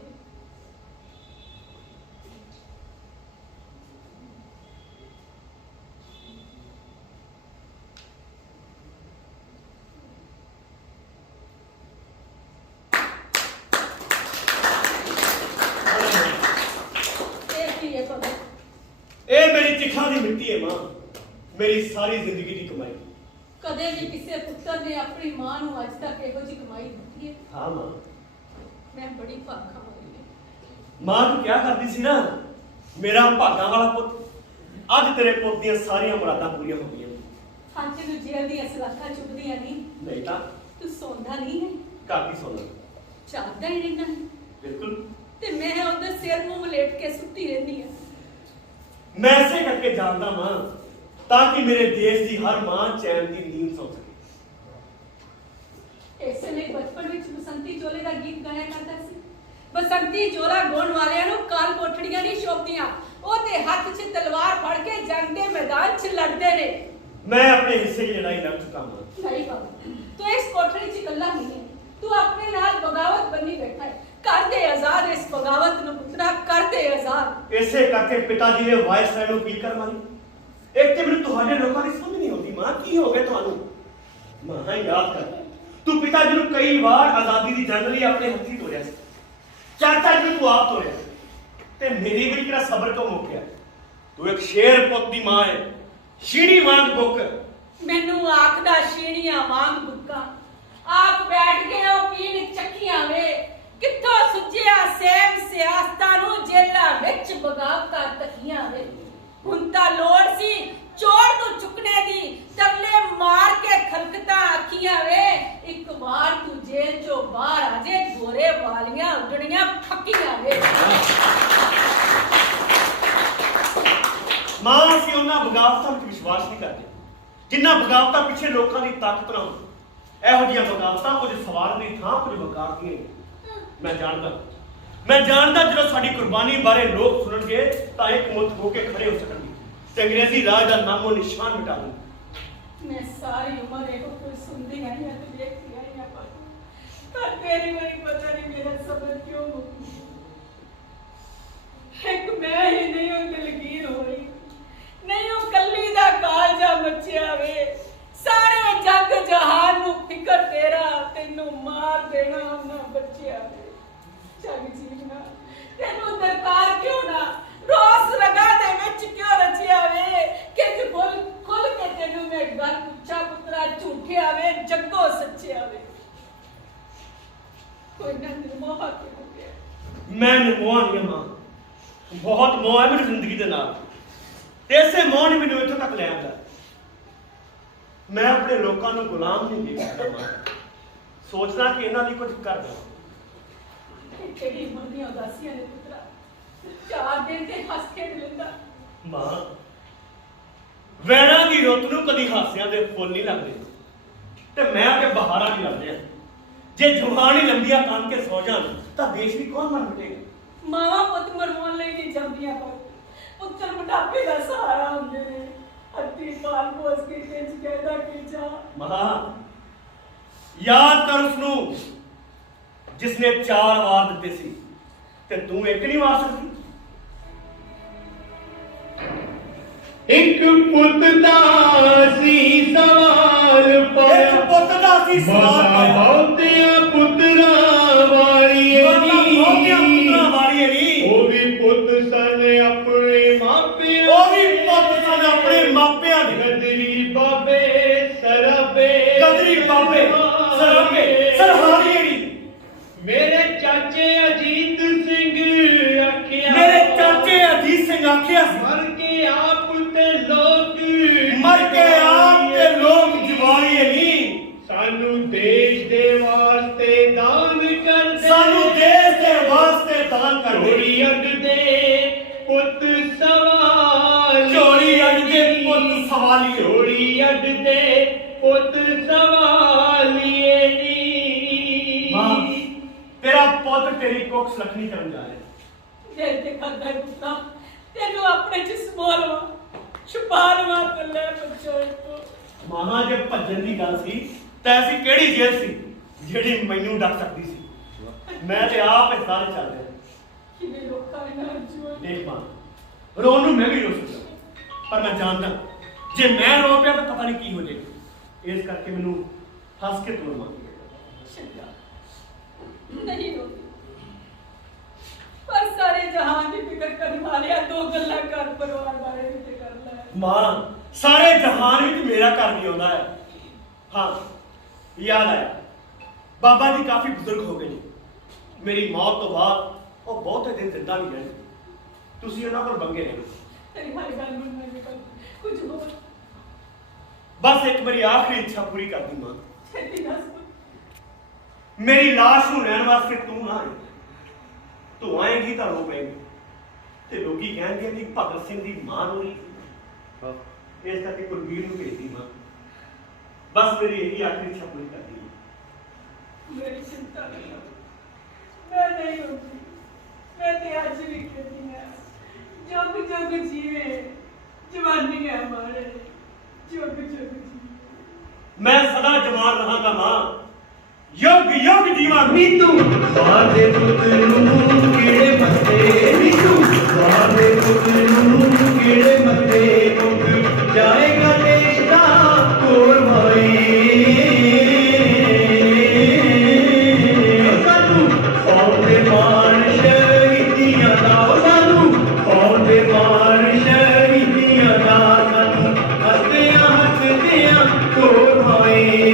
ਇਹ ਕੀ ਹੈ ਭਗਤ? ਇਹ ਮੇਰੀ ਚਿਖਾਂ ਦੀ ਮਿੱਟੀ ਹੈ ਮਾਂ, ਮੇਰੀ ਸਾਰੀ ਜ਼ਿੰਦਗੀ ਦੀ ਕਮਾਈ। ਕਦੇ ਵੀ ਕਿਸੇ ਪੁੱਤਰ ਨੇ ਆਪਣੀ ਮਾਂ ਨੂੰ ਅੱਜ ਤੱਕ ਇਹੋ ਜਿਹੀ ਕਮਾਈ ਦਿੱਤੀ ਹੈ? ਹਾਂ ਮਾਂ। ਮੈਂ ਬੜੀ ਭਾਗਾਂ ਵਾਲੀ ਹਾਂ। ਮਾਂ ਤੂੰ ਕਿਆ ਕਰਦੀ ਸੀ ਨਾ, ਮੇਰਾ ਭਾਗਾਂ ਵਾਲਾ ਪੁੱਤ। ਅੱਜ ਤੇਰੇ ਪੁੱਤ ਦੀਆਂ ਸਾਰੀਆਂ ਮੁਰਾਦਾਂ ਪੂਰੀਆਂ ਹੋ ਗਈਆਂ। ਹਾਂ, ਤੈਨੂੰ ਜੇਲ੍ਹ ਦੀਆਂ ਸਲਾਖਾਂ ਚੁੱਭਦੀਆਂ ਨਹੀਂ? ਨਹੀਂ ਤਾਂ ਤੂੰ ਸੌਂਦਾ ਨਹੀਂ ਹੈ? ਘਰ ਦੀ ਸੋਨਾ। ਚਾਹਦਾ ਹੀ ਰਹਿੰਦਾ ਹੈ। ਬਿਲਕੁਲ। ਤੇ ਮੈਂ ਉਹਦੇ ਸਿਰ ਮੂੰਹ ਮਲੇਟ ਕੇ ਸੁੱਤੀ ਰਹਿੰਦੀ ਹਾਂ। ਮੈਂ ਐਸੇ ਕਰਕੇ ਜਾਣਦਾ ਮਾਂ, ਤਾਂ ਕਿ ਮੇਰੇ ਦੇਸ਼ ਦੀ ਹਰ ਮਾਂ ਚੈਨ ਦੀ ਨੀਂਦ ਸੌ ਸਕੇ। ਇਸੇ ਲਈ ਬਚਪਨ ਵਿੱਚ ਬਸੰਤੀ ਚੋਲੇ ਦਾ ਗੀਤ ਗਾਇਆ ਕਰਦਾ ਸੀ। ਬਸੰਤੀ ਚੋਲਾ ਗਾਉਣ ਵਾਲਿਆਂ ਨੂੰ ਕਾਲ ਕੋਠੜੀਆਂ ਨਹੀਂ ਸ਼ੋਭਦੀਆਂ, ਉਹ ਤੇ ਹੱਥ 'ਚ ਤਲਵਾਰ ਫੜ ਕੇ ਜੰਗ ਦੇ ਮੈਦਾਨ 'ਚ ਲੜਦੇ ਨੇ। ਮੈਂ ਆਪਣੇ ਹਿੱਸੇ ਦੀ ਲੜਾਈ ਲੜ ਚੁੱਕਾ ਮਾਂ। ਨਹੀਂ ਬਾਬਾ, ਤੂੰ ਇਸ ਕੋਠੜੀ 'ਚ ਇਕੱਲਾ ਨਹੀਂ ਹੈ, ਤੂੰ ਆਪਣੇ ਨਾਲ ਬਗਾਵਤ ਬੰਨੀ ਬੈਠਾ ਹੈ। ਕਰ ਦੇ ਆਜ਼ਾਦ ਇਸ ਬਗਾਵਤ ਨੂੰ ਪੁੱਤਰਾ, ਕਰ ਦੇ ਆਜ਼ਾਦ। ਇਸੇ ਕਰਕੇ ਪਿਤਾ ਜੀ ਨੇ ਵਾਇਸਰਾਏ ਨੂੰ ਅਪੀਲ ਕਰ ਮਾਰੀ। ਇੱਕ ਤੇ ਮੈਨੂੰ ਤੁਹਾਡੇ ਲੋਕਾਂ ਦੀ ਸਮਝ ਨਹੀਂ ਆਉਂਦੀ ਮਾਂ, ਕੀ ਹੋ ਗਿਆ ਤੁਹਾਨੂੰ? ਮਾਂ ਯਾਦ ਕਰ, ਤੂੰ ਪਿਤਾ ਜੀ ਨੂੰ ਕਈ ਵਾਰ ਆਜ਼ਾਦੀ ਦੀ ਜੰਗ ਲਈ ਆਪਣੇ ਹੱਥੀਂ ਤੋਰਿਆ ਸੀ। ਚਾਚਾ ਜੀ ਨੂੰ ਤੂੰ ਆਪ ਤੋਰਿਆ, ਤੇ ਮੇਰੀ ਵੀ ਕਿਹੜਾ ਸਬਰ ਤੋਂ ਮੁੱਕਿਆ। ਤੂੰ ਇੱਕ ਸ਼ੇਰ ਪੁੱਤ ਦੀ ਮਾਂ ਹੈ, ਸ਼ੀਣੀ ਵਾਂਗ ਬੁੱਕ। ਮੈਨੂੰ ਆਖਦਾ ਸ਼ੀਣੀਆਂ ਵਾਂਗ ਬੁੱਕਾ, ਆਪ ਬੈਠ ਕੇ ਉਹ ਪੀਣ ਚੱਕੀਆਂ ਵੇ। ਕਿੱਥੋਂ ਸੁੱਜਿਆ ਸੇਮ ਸਿਆਸਤਾਂ ਨੂੰ ਜੇਲਾਂ ਵਿੱਚ ਬਗਾਵਤਾਂ ਤਕੀਆਂ ਵੇ। ਹੁਣ ਤਾਂ ਲੋੜ ਸੀ ਚੋਰ ਨੂੰ ਚੁੱਕਣੇ ਦੀ, ਤਰਲੇ ਮਾਰ ਕੇ ਖਲਕਤਾਂ ਆਖੀਆਂ ਵੇ। ਇੱਕ ਵਾਰ ਤੂੰ ਜੇਲ੍ਹ ਚੋਂ ਬਾਹਰ ਆ ਜੇ, ਗੋਰੇ ਵਾਲੀਆਂ ਉਡਣੀਆਂ ਫੱਕੀਆਂ ਵੇ। ਮਾਂ ਅਸੀਂ ਉਹਨਾਂ ਬਗਾਵਤਾਂ ਵਿੱਚ ਵਿਸ਼ਵਾਸ ਨਹੀਂ ਕਰਦੇ ਜਿੰਨਾ ਬਗਾਵਤਾਂ ਪਿੱਛੇ ਲੋਕਾਂ ਦੀ ਤਾਕਤ ਨਾ ਹੁੰਦੀ। ਇਹੋ ਜਿਹੀਆਂ ਬਗਾਵਤਾਂ ਕੁਝ ਸਵਾਰ ਦੀ ਥਾਂ ਕੁਝ ਵਕਾਰ ਦੀਆਂ। ਮੈਂ ਜਾਣਦਾ ਜਦੋਂ ਸਾਡੀ ਕੁਰਬਾਨੀ ਬਾਰੇ ਲੋਕ ਸੁਣਨਗੇ ਤਾਂ ਇੱਕ ਮੁੱਠ ਹੋ ਕੇ ਖੜੇ ਹੋ ਸਕਣਗੇ ਤੇ ਅੰਗਰੇਜ਼ੀ ਰਾਜ ਦਾ ਨਾਮੋ ਨਿਸ਼ਾਨ ਮਿਟਾ ਦੇਣਗੇ। ਮੈਂ ਸਾਰੀ ਉਮਰ ਇਹੋ ਕੁਝ ਸੁਣਦੀ ਆਈ ਹਾਂ ਤੇ ਦੇਖਦੀ ਆਈ ਹਾਂ, ਪਰ ਤੇਰੀ ਵਾਰੀ ਪਤਾ ਨਹੀਂ ਮੇਰਾ ਸਬਰ ਕਿਉਂ ਮੁੱਕ। ਇੱਕ ਮੈਂ ਹੀ ਨਹੀਂ ਉਹ ਦਿਲਗੀਰ ਹੋਈ, ਨਹੀਂ ਉਹ ਕੱਲੀ ਦਾ ਕਾਲਜਾ ਮੱਚਿਆ ਵੇ। ਸਾਰੇ ਜੱਗ ਜਹਾਨ ਨੂੰ ਫਿਕਰ ਤੇਰਾ, ਤੈਨੂੰ ਮਾਰ ਦੇਣਾ ਉਹਨਾਂ ਬੱਚਿਆਂ ਵੇ। ਜੱਗ ਜੀਵਨਾ ਤੈਨੂੰ ਦਰਕਾਰ ਕਿਉਂ ਨਾ, ਰੋਸ ਰਗਾ ਦੇ ਵਿੱਚ ਕਿਉਂ ਰਚਿਆ ਵੇ। ਕਿ ਖੁੱਲ ਕੇ ਤੈਨੂੰ ਮੈਂ ਗੱਲ ਪੁੱਛਾ ਪੁੱਤਰਾ, ਝੂਠਿਆ ਵੇ ਜੱਗੋ ਸੱਚਿਆ ਵੇ। ਕੋਈ ਨਾ ਨਿਰਮੋਹਾ ਕਿਉਂ ਹੋ ਗਿਆ? ਮੈਂ ਨਿਰਮੋਹਾ ਨਹੀਂ ਮਾਂ, ਬਹੁਤ ਮੋਹ ਹੈ ਮੇਰੀ ਜ਼ਿੰਦਗੀ ਦੇ ਨਾਲ, ਤੇ ਇਸੇ ਮੋਹ ਨੇ ਮੈਨੂੰ ਇੱਥੋਂ ਤੱਕ ਲੈ ਆਂਦਾ। ਮੈਂ ਆਪਣੇ ਲੋਕਾਂ ਨੂੰ ਗੁਲਾਮ ਨਹੀਂ ਦੇਖਦਾ ਮਾਂ, ਸੋਚਦਾ ਕਿ ਇਹਨਾਂ ਲਈ ਕੁਝ ਕਰ ਦੇਵਾਂ। ਕਿਹੜੀ ਮੰਦੀਆਂ ਉਦਾਸੀਆਂ ਨੇ ਪੁੱਤਰਾ, 4 ਦਿਨ ਤੇ ਹੱਸ ਖੇਡ ਲੈਂਦਾ। ਮਾਂ ਵੈਣਾ ਦੀ ਰੁੱਤ ਨੂੰ ਕਦੀ ਹਾਸਿਆਂ ਦੇ ਫੁੱਲ ਨਹੀਂ ਲੱਗਦੇ, ਤੇ ਮੈਂ ਉਹਦੇ ਬਹਾਰਾਂ ਨਹੀਂ ਲੱਗਦੇ। ਜੇ ਜਵਾਨੀ ਲੰਬੀਆਂ ਕੰਨ ਕੇ ਸੌ ਜਾਣ ਤਾਂ ਦੇਸ਼ ਵੀ ਕੌਣ ਮਰ ਮਿਟੇਗਾ। ਮਾਵਾਂ ਪੁੱਤ ਮਰਵਾਉਣ ਲਈ ਨਹੀਂ ਜੰਮਦੀਆਂ, ਪਰ ਪੁੱਤਰ ਬੁਢਾਪੇ ਦਾ ਸਹਾਰਾ ਹੁੰਦੇ ਨੇ। ਅੱਤੀ ਪਾਲ ਪੋਸ ਕੇ ਕਿੰਜ ਕਹਿਦਾ ਕਿ ਜਾ। ਮਾਂ ਯਾਦ ਕਰ ਉਸਨੂੰ ਜਿਸਨੇ 4 ਵਾਰ ਦਿੱਤੇ ਸੀ ਤੇ ਤੂੰ ਇੱਕ ਨਹੀਂ ਵਾਰ ਸਕਦੀ। ਇੱਕ ਪੁੱਤ ਦਾ ਸੀ ਸਵਾਲ ਇੱਕ ਪਾਇਆ ਪੁੱਤ ਦਾ ਸੀ ਸਵਾਲ ਮਾਤਾ ਪਾਇਆ ਬਹੁਤਿਆਂ ਪੁੱਤਰਾਂ ਵਾਲੀਏ ਮਾਤਾ ਬਹੁਤਿਆਂ ਪੁੱਤਰਾਂ ਵਾਲੀਏ ਨੀ ਉਹ ਵੀ ਪੁੱਤ ਸਨ ਆਪਣੇ ਮਾਪਿਆਂ ਉਹ ਵੀ ਪੁੱਤ ਸਨ ਆਪਣੇ ਮਾਪਿਆਂ ਦੇ ਗਦਰੀ ਬਾਬੇ ਸਰਬੇ ਗਦਰੀ ਬਾਬੇ ਸਰਬੇ ਸਰਹਾਰੀਏ ਨੀ ਮੇਰੇ ਚਾਚੇ ਅਜੀਤ ਸਿੰਘ ਆਖਿਆ ਮੇਰੇ ਚਾਚੇ ਅਜੀਤ ਸਿੰਘ ਆਖਿਆ ਸੀ ਮਰ ਕੇ ਆਪ ਤੇ ਲੋਕ ਮਰ ਕੇ ਆਪ ਤੇ ਲੋਕ ਜਵਾਰੀਏ ਨੀ ਸਾਨੂੰ ਦੇਸ਼ ਦੇ ਵਾਸਤੇ ਦਾਨ ਕਰਦੇ ਸਾਨੂੰ ਦੇਸ਼ ਦੇ ਵਾਸਤੇ ਦਾਨ ਕਰਦੇ ਚੋਰੀ ਅੱਡ ਦੇ ਪੁੱਤ ਸਵਾਲ ਚੋਰੀ ਅੱਡ ਦੇ ਪੁੱਤ ਸਵਾਲੀਏ ਚੋਰੀ ਅੱਡ ਦੇ ਪੁੱਤ ਸਵਾਲੀਏ ਨੀ ਮਾਂ ਤੇਰਾ ਪੁੱਤ ਤੇਰੀ ਕੁੱਖ ਸੁਲੱਖਣੀ ਕਰਨ ਜਾ ਰਿਹਾ ਜੇ ਤੇ ਕਰਦਾ ਕੁੱਤਾ ਤੈਨੂੰ ਆਪਣੇ ਚ ਸਮੋਲਵਾ ਛੁਪਾ ਲਵਾ ਤੇ ਲੈ ਬੱਚੋ ਤੋਂ ਮਾਮਾ ਜੇ ਭੱਜਣ ਦੀ ਗੱਲ ਸੀ ਤਾਂ ਐਸੀ ਕਿਹੜੀ ਜੇਲ੍ਹ ਸੀ ਜਿਹੜੀ ਮੈਨੂੰ ਡੱਕ ਸਕਦੀ ਸੀ ਮੈਂ ਤੇ ਆਪ ਇਹ ਸਾਰੇ ਚੱਲ ਰਿਹਾ ਕਿਵੇਂ ਲੋਕਾਂ ਨਾਲ ਜੁਆ ਦੇਖ ਮਾਂ ਰੋਣ ਨੂੰ ਮੈਂ ਵੀ ਰੋ ਸਕਦਾ ਪਰ ਮੈਂ ਜਾਣਦਾ ਜੇ ਮੈਂ ਰੋ ਪਿਆ ਤਾਂ ਪਤਾ ਨਹੀਂ ਕੀ ਹੋ ਜਾਏਗਾ ਇਸ ਕਰਕੇ ਮੈਨੂੰ ਹੱਸ ਕੇ ਤੋੜ ਮਾਰ ਚੰਗਾ ਨਹੀਂ ਹੋ ਪਰ ਸਾਰੇ ਜਹਾਨ ਦੀ ਫਿਕਰ ਕਰਨ ਵਾਲਿਆ ਦੋ ਗੱਲਾਂ ਘਰ ਪਰਿਵਾਰ ਬਾਰੇ ਵੀ ਤੇ ਕਰ ਲੈ ਮਾਂ ਸਾਰੇ ਜਹਾਨ ਵਿੱਚ ਮੇਰਾ ਘਰ ਵੀ ਆਉਂਦਾ ਹੈ ਹਾਂ ਯਾਦ ਆਇਆ ਬਾਬਾ ਜੀ ਕਾਫੀ ਬਜ਼ੁਰਗ ਹੋ ਗਏ ਨੇ ਮੇਰੀ ਮੌਤ ਤੋਂ ਬਾਅਦ ਉਹ ਬਹੁਤੇ ਦਿਨ ਜ਼ਿੰਦਾ ਵੀ ਰਹੇ ਤੁਸੀਂ ਉਹਨਾਂ ਕੋਲ ਬੰਗੇ ਰਹੇ ਤੇਰੀ ਹਰ ਗੱਲ ਨੂੰ ਮੈਂ ਕਰ ਕੁਝ ਹੋਰ ਬਸ ਇੱਕ ਮੇਰੀ ਆਖਰੀ ਇੱਛਾ ਪੂਰੀ ਕਰਦੀ ਮਾਂ ਛੇਤੀ ਦੱਸ ਮੇਰੀ ਲਾਸ਼ ਨੂੰ ਲੈਣ ਵਾਸਤੇ ਤੂੰ ਨਾ ਆਏ ਤੂੰ ਆਏਗੀ ਤਾਂ ਰੋ ਪਏਗੀ ਤੇ ਲੋਕੀ ਕਹਿਣਗੇ ਕਿ ਭਗਤ ਸਿੰਘ ਦੀ ਮਾਂ ਰੋ ਰਹੀ ਇਸ ਕਰਕੇ ਕੁਲਬੀਰ ਨੂੰ ਭੇਜਦੀ ਮਾਂ ਬਸ ਮੇਰੀ ਇਹੀ ਆਖਰੀ ਇੱਛਾ ਪੂਰੀ ਕਰਦੀ ਮੇਰੀ ਚਿੰਤਾ ਨਹੀਂ ਮੈਂ ਨਹੀਂ ਹੁੰਦੀ ਮੈਂ ਤੇ ਅੱਜ ਵੀ ਕਹਿੰਦੀ ਹਾਂ ਜਗ ਜਗ ਜੀਵੇ ਜਵਾਨੀ ਹੈ ਮਾਰੇ ਜਗ ਜਗ ਜੀਵੇ ਮੈਂ ਸਦਾ ਜਵਾਨ ਰਹਾਂਗਾ ਮਾਂ ਯੁੱਗ ਯੁੱਗ ਜੀਵਾਂ ਨੀਤੂ ਬਾਹਰ ਦੇ ਪੁੱਤ ਨੂੰ ਕਿਹੜੇ ਮੱਥੇ ਨੀਤੂ ਬਾਹਰ ਦੇ ਪੁੱਤ ਨੂੰ ਕਿਹੜੇ ਮੱਥੇ ਮੁੱਕ ਜਾਏਗਾ ਦੇਸ਼ ਦਾ ਕੋਰਵਾਈ ਸਾਨੂੰ ਕੌਣ ਦੇ ਮਾਣ ਸ਼ਹੀਦੀਆਂ ਦਾ ਸਾਨੂੰ ਕੌਣ ਦੇ ਮਾਣ ਸ਼ਹੀਦੀਆਂ ਦਾ ਸਾਨੂੰ ਹੱਸਦਿਆਂ ਕੋਰਵਾਈ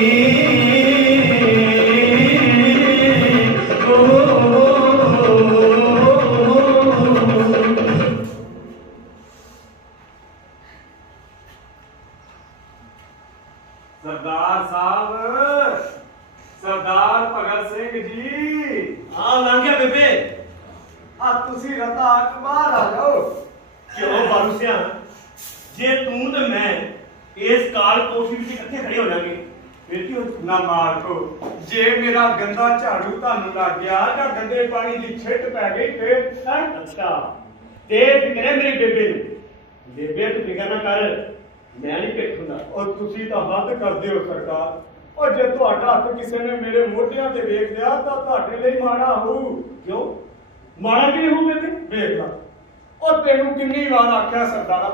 ਸਰਦਾਰ ਸਾਹਿਬ ਸਰਦਾਰ ਭਗਤ ਸਿੰਘ ਜੀ ਆ ਲੰਘਿਆ ਬੇਬੇ ਆ ਤੁਸੀਂ ਰਤਾ ਆ ਬਾਹਰ ਆ ਜਾਓ ਕਿਉਂ ਬਾਰੂ ਸਿਆ ਜੇ ਤੂੰ ਤੇ ਮੈਂ ਇਸ ਕਾਲ ਕੋਸ਼ਿਸ਼ ਵਿੱਚ ਇਕੱਠੇ ਖੜੇ ਹੋ ਜਾਵਾਂਗੇ ਫਿਰ ਕੀ ਹੋ ਨਾ ਮਾਰੋ ਜੇ ਮੇਰਾ ਗੰਦਾ ਝਾੜੂ ਤੁਹਾਨੂੰ ਲੱਗ ਗਿਆ ਜਾਂ ਗੰਦੇ ਪਾਣੀ ਦੀ ਛਿੱਟ ਪੈ ਗਈ ਫੇਰ ਅੱਛਾ ਤੇ ਫਿਕਰ ਹੈ ਮੇਰੀ ਬੇਬੇ ਨੂੰ ਬੇਬੇ ਤੂੰ ਫਿਕਰ ਨਾ ਕਰ ਮੈਂ ਨਹੀਂ ਪਿੱਠ ਹੁੰਦਾ ਔਰ ਤੁਸੀਂ ਤਾਂ ਹੱਦ ਕਰਦੇ ਹੋ ਸਰਕਾਰ ਔਰ ਜੇ ਤੁਹਾਡਾ ਹੱਥ ਕਿਸੇ ਨੇ ਮੇਰੇ ਮੋਢਿਆਂ ਤੇ ਵੇਖ ਲਿਆ ਤਾਂ ਤੁਹਾਡੇ ਲਈ ਮਾੜਾ ਹੋਊ ਕਿਉਂ ਮਾੜਾ ਕਿਵੇਂ ਹੋਊ ਬੇਬੇ ਵੇਖ ਲਾ ਉਹ ਤੈਨੂੰ ਕਿੰਨੀ ਵਾਰ ਆਖਿਆ ਸਰਦਾਰਾ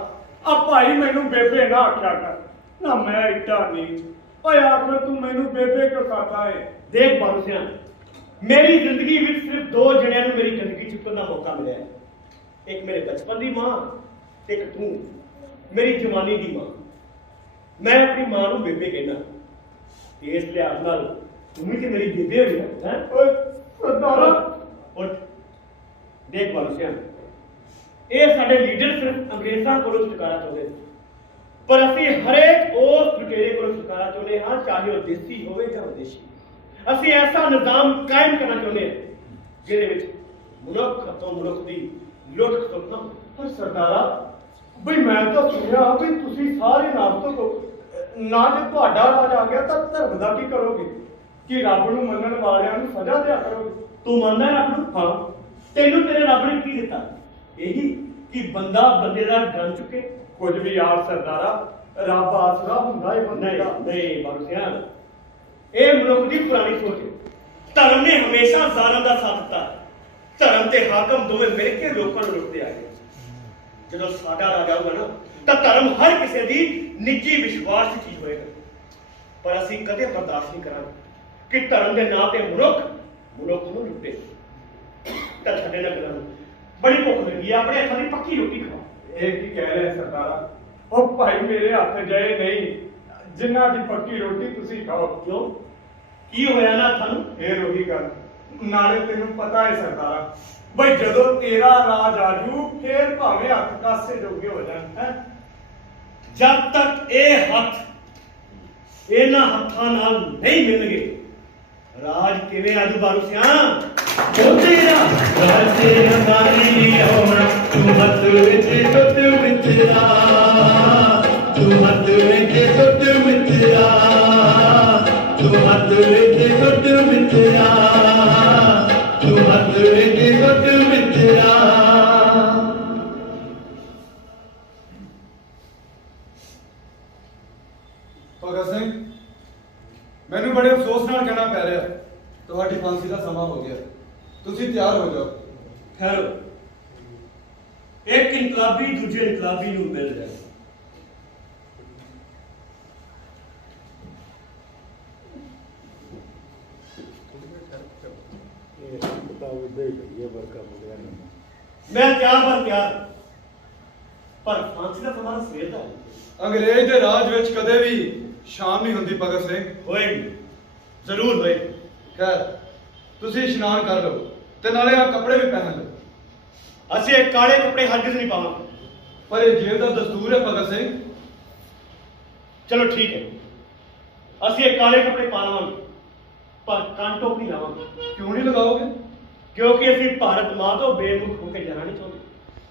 ਆ ਭਾਈ ਮੈਨੂੰ ਬੇਬੇ ਨਾ ਆਖਿਆ ਕਰ ਨਾ ਮੈਂ ਇੱਡਾ ਨੀਚ ਓਏ ਆਖਰ ਤੂੰ ਮੈਨੂੰ ਬੇਬੇ ਕਿਉਂ ਕਹਤਾ ਏ ਦੇਖ ਬਾਰੂ ਸਿਆ ਮੇਰੀ ਜ਼ਿੰਦਗੀ ਵਿੱਚ ਸਿਰਫ ਦੋ ਜਣਿਆਂ ਨੂੰ ਮੇਰੀ ਜ਼ਿੰਦਗੀ ਚੁੱਕਣ ਦਾ ਮੌਕਾ ਮਿਲਿਆ ਹੈ ਇੱਕ ਮੇਰੇ ਬਚਪਨ ਦੀ ਮਾਂ ਤੇ ਇੱਕ ਤੂੰ ਮੇਰੀ ਜਵਾਨੀ ਦੀ ਮਾਂ ਮੈਂ ਆਪਣੀ ਮਾਂ ਨੂੰ ਬੇਬੇ ਕਹਿੰਦਾ ਤੇ ਇਸ ਲਿਹਾਜ਼ ਨਾਲ ਤੂੰ ਵੀ ਤੇ ਮੇਰੀ ਬੇਬੇ ਹੋਈ ਹੈ ਓਏ ਸਰਦਾਰਾ ਉੱਠ ਦੇਖ ਬਾਰੂ ਸਿਆ ਇਹ ਸਾਡੇ ਲੀਡਰ ਸਿਰਫ ਅੰਗਰੇਜ਼ਾਂ ਕੋਲੋਂ ਛੁਟਕਾਰਾ ਚਾਹੁੰਦੇ ਨੇ ਪਰ ਅਸੀਂ ਹਰੇਕ ਉਸ ਲੁਟੇਰੇ ਕੋਲੋਂ ਛੁਟਕਾਰਾ ਚਾਹੁੰਦੇ ਹਾਂ ਚਾਹੇ ਉਹ ਦੇਸੀ ਹੋਵੇ ਜਾਂ ਵਿਦੇਸ਼ੀ ਅਸੀਂ ਐਸਾ ਨਿਜ਼ਾਮ ਕਾਇਮ ਕਰਨਾ ਚਾਹੁੰਦੇ ਹਾਂ ਜਿਹਦੇ ਵਿੱਚ ਮਨੁੱਖ ਤੋਂ ਮਨੁੱਖ ਦੀ ਲੁੱਟ ਖਸੁੱਟ ਨਾ ਹੋਵੇ। ਪਰ ਸਰਦਾਰਾ ਬਈ ਮੈਂ ਤਾਂ ਸੁਣਿਆ ਵੀ ਤੁਸੀਂ ਸਾਰੇ ਨਾਸਤਕ ਹੋ ਨਾ ਜੇ ਤੁਹਾਡਾ ਰਾਜ ਆ ਗਿਆ ਤਾਂ ਧਰਮ ਦਾ ਕੀ ਕਰੋਗੇ ਕਿ ਰੱਬ ਨੂੰ ਮੰਨਣ ਵਾਲਿਆਂ ਨੂੰ ਸਜ਼ਾ ਦਿਆ ਕਰੋਗੇ ਤੂੰ ਮੰਨਦਾ ਹੈ ਰੱਬ ਨੂੰ ਹਾਂ ਤੈਨੂੰ ਤੇਰੇ ਰੱਬ ਨੇ ਕੀ ਦਿੱਤਾ ਇਹੀ ਕਿ ਬੰਦਾ ਬੰਦੇ ਦਾ ਗਨ ਚੁੱਕੇ ਕੁਝ ਵੀ ਆਪ ਸਰਦਾਰਾ ਰੱਬ ਆਸਰਾ ਹੁੰਦਾ ਹੀ ਬੰਦੇ ਦਾ ਨਹੀਂ ਬਾਰੂਸਿਆ ਇਹ ਮਨੁੱਖ ਦੀ ਪੁਰਾਣੀ ਸੋਚ ਹੈ ਧਰਮ ਨੇ ਹਮੇਸ਼ਾ ਜ਼ਾਲਮ ਦਾ ਸਾਥ ਦਿੱਤਾ ਧਰਮ ਤੇ ਹਾਕਮ ਦੋਵੇਂ ਮਿਲ ਕੇ ਲੋਕਾਂ ਨੂੰ ਲੁੱਟਦੇ ਆਏ ਜਦੋਂ ਸਾਡਾ ਰਾਜ ਆਊਗਾ ਨਾ ਤਾਂ ਧਰਮ ਹਰ ਕਿਸੇ ਦੀ ਨਿੱਜੀ ਵਿਸ਼ਵਾਸ ਦੀ ਚੀਜ਼ ਹੋਏਗਾ। ਪਰ ਅਸੀਂ ਕਦੇ ਬਰਦਾਸ਼ਤ ਨਹੀਂ ਕਰਾਂਗੇ ਕਿ ਧਰਮ ਦੇ ਨਾਂ ਤੇ ਮਨੁੱਖ ਨੂੰ ਲੁੱਟੇ। ਤਾਂ ਸਾਡੇ ਨਾਲ ਗੱਲਾਂ ਬੜੀ ਭੁੱਖ ਲੱਗੀ ਆ, ਆਪਣੇ ਹੱਥਾਂ ਦੀ ਪੱਕੀ ਰੋਟੀ ਖਾਓ। ਇਹ ਕੀ ਕਹਿ ਰਹੇ ਸਰਦਾਰਾ? ਉਹ ਭਾਈ ਮੇਰੇ ਹੱਥ ਗਏ ਨਹੀਂ, ਜਿਨ੍ਹਾਂ ਦੀ ਪੱਕੀ ਰੋਟੀ ਤੁਸੀਂ ਖਾਓ। ਕਿਉਂ? ਕੀ ਹੋਇਆ ਨਾ ਤੁਹਾਨੂੰ? ਫੇਰ ਉਹੀ ਗੱਲ, ਨਾਲੇ ਤੈਨੂੰ ਪਤਾ ਹੈ ਸਰਦਾਰਾ, ਬਈ ਜਦੋਂ ਤੇਰਾ ਰਾਜ ਆਜੂ ਫੇਰ ਭਾਵੇਂ ਹੱਥ ਕਾਸੇ ਜੋਗੇ ਹੋ ਜਾਣ। ਹੈ ਜਦ ਤੱਕ ਇਹ ਹੱਥ ਇਹਨਾਂ ਹੱਥਾਂ ਨਾਲ ਨਹੀਂ ਮਿਲਣਗੇ, ਰਾਜ ਕਿਵੇਂ ਆਜੂ ਬਾਰੂ ਸਿਆ? ਬੋਲਦੇ ਨਾ ਰਾਜੇ ਨਾਲੀ ਆਉਣਾ, ਤੂੰ ਹੱਥ ਵਿੱਚ ਟੁੱਟ ਮਿੱਤਰਾ, ਤੂੰ ਹੱਥ ਵਿੱਚ ਟੁੱਟ ਮਿੱਤਰਾ, ਤੂੰ ਹੱਥ ਵਿੱਚ ਟੁੱਟ ਮਿੱਤਰਾ, ਤੂੰ ਹੱਥ ਵਿੱਚ ਟੁੱਟ ਮਿੱਤਰਾ। ਭਗਤ ਸਿੰਘ, ਮੈਨੂੰ ਬੜੇ ਅਫਸੋਸ ਨਾਲ ਕਹਿਣਾ ਪੈ ਰਿਹਾ, ਤੁਹਾਡੀ ਫਾਂਸੀ ਦਾ ਸਮਾਂ ਹੋ ਗਿਆ, ਤੁਸੀਂ ਤਿਆਰ ਹੋ ਜਾਓ। ਠਹਿਰੋ, ਇੱਕ ਇਨਕਲਾਬੀ ਦੂਜੇ ਇਨਕਲਾਬੀ ਨੂੰ ਮਿਲ ਜਾਏ। ਮੈਂ ਤਿਆਰ ਪਰ ਫਾਂਸੀ ਦਾ ਸਮਾਂ ਸਵੇਰ ਦਾ ਹੈ। ਅੰਗਰੇਜ਼ ਦੇ ਰਾਜ ਵਿੱਚ ਕਦੇ ਵੀ ਸ਼ਾਮ ਨਹੀਂ ਹੁੰਦੀ ਭਗਤ ਸਿੰਘ। ਹੋਏਗੀ, ਜ਼ਰੂਰ ਹੋਏਗੀ। ਖੈਰ, ਤੁਸੀਂ ਇਸ਼ਨਾਨ ਕਰ ਲਓ ਤੇ ਨਾਲੇ ਆ ਕੱਪੜੇ ਵੀ ਪਹਿਨ ਲਓ। ਅਸੀਂ ਇਹ ਕਾਲੇ ਕੱਪੜੇ ਹਰਗਿਜ਼ ਨਹੀਂ ਪਾਵਾਂਗੇ। ਪਰ ਇਹ ਜੇਲ੍ਹ ਦਾ ਦਸਤੂਰ ਹੈ ਭਗਤ ਸਿੰਘ। ਚਲੋ ਠੀਕ ਹੈ, ਅਸੀਂ ਇਹ ਕਾਲੇ ਕੱਪੜੇ ਪਾ ਲਵਾਂਗੇ, ਪਰ ਕੰਨ ਟੋਪ ਨਹੀਂ ਲਾਵਾਂਗੇ। ਕਿਉਂ ਨਹੀਂ ਲਗਾਓਗੇ? ਕਿਉਂਕਿ ਅਸੀਂ ਭਾਰਤ ਮਾਂ ਤੋਂ ਬੇਮੁਖ ਹੋ ਕੇ ਜਾਣਾ ਨਹੀਂ ਚਾਹੁੰਦੇ,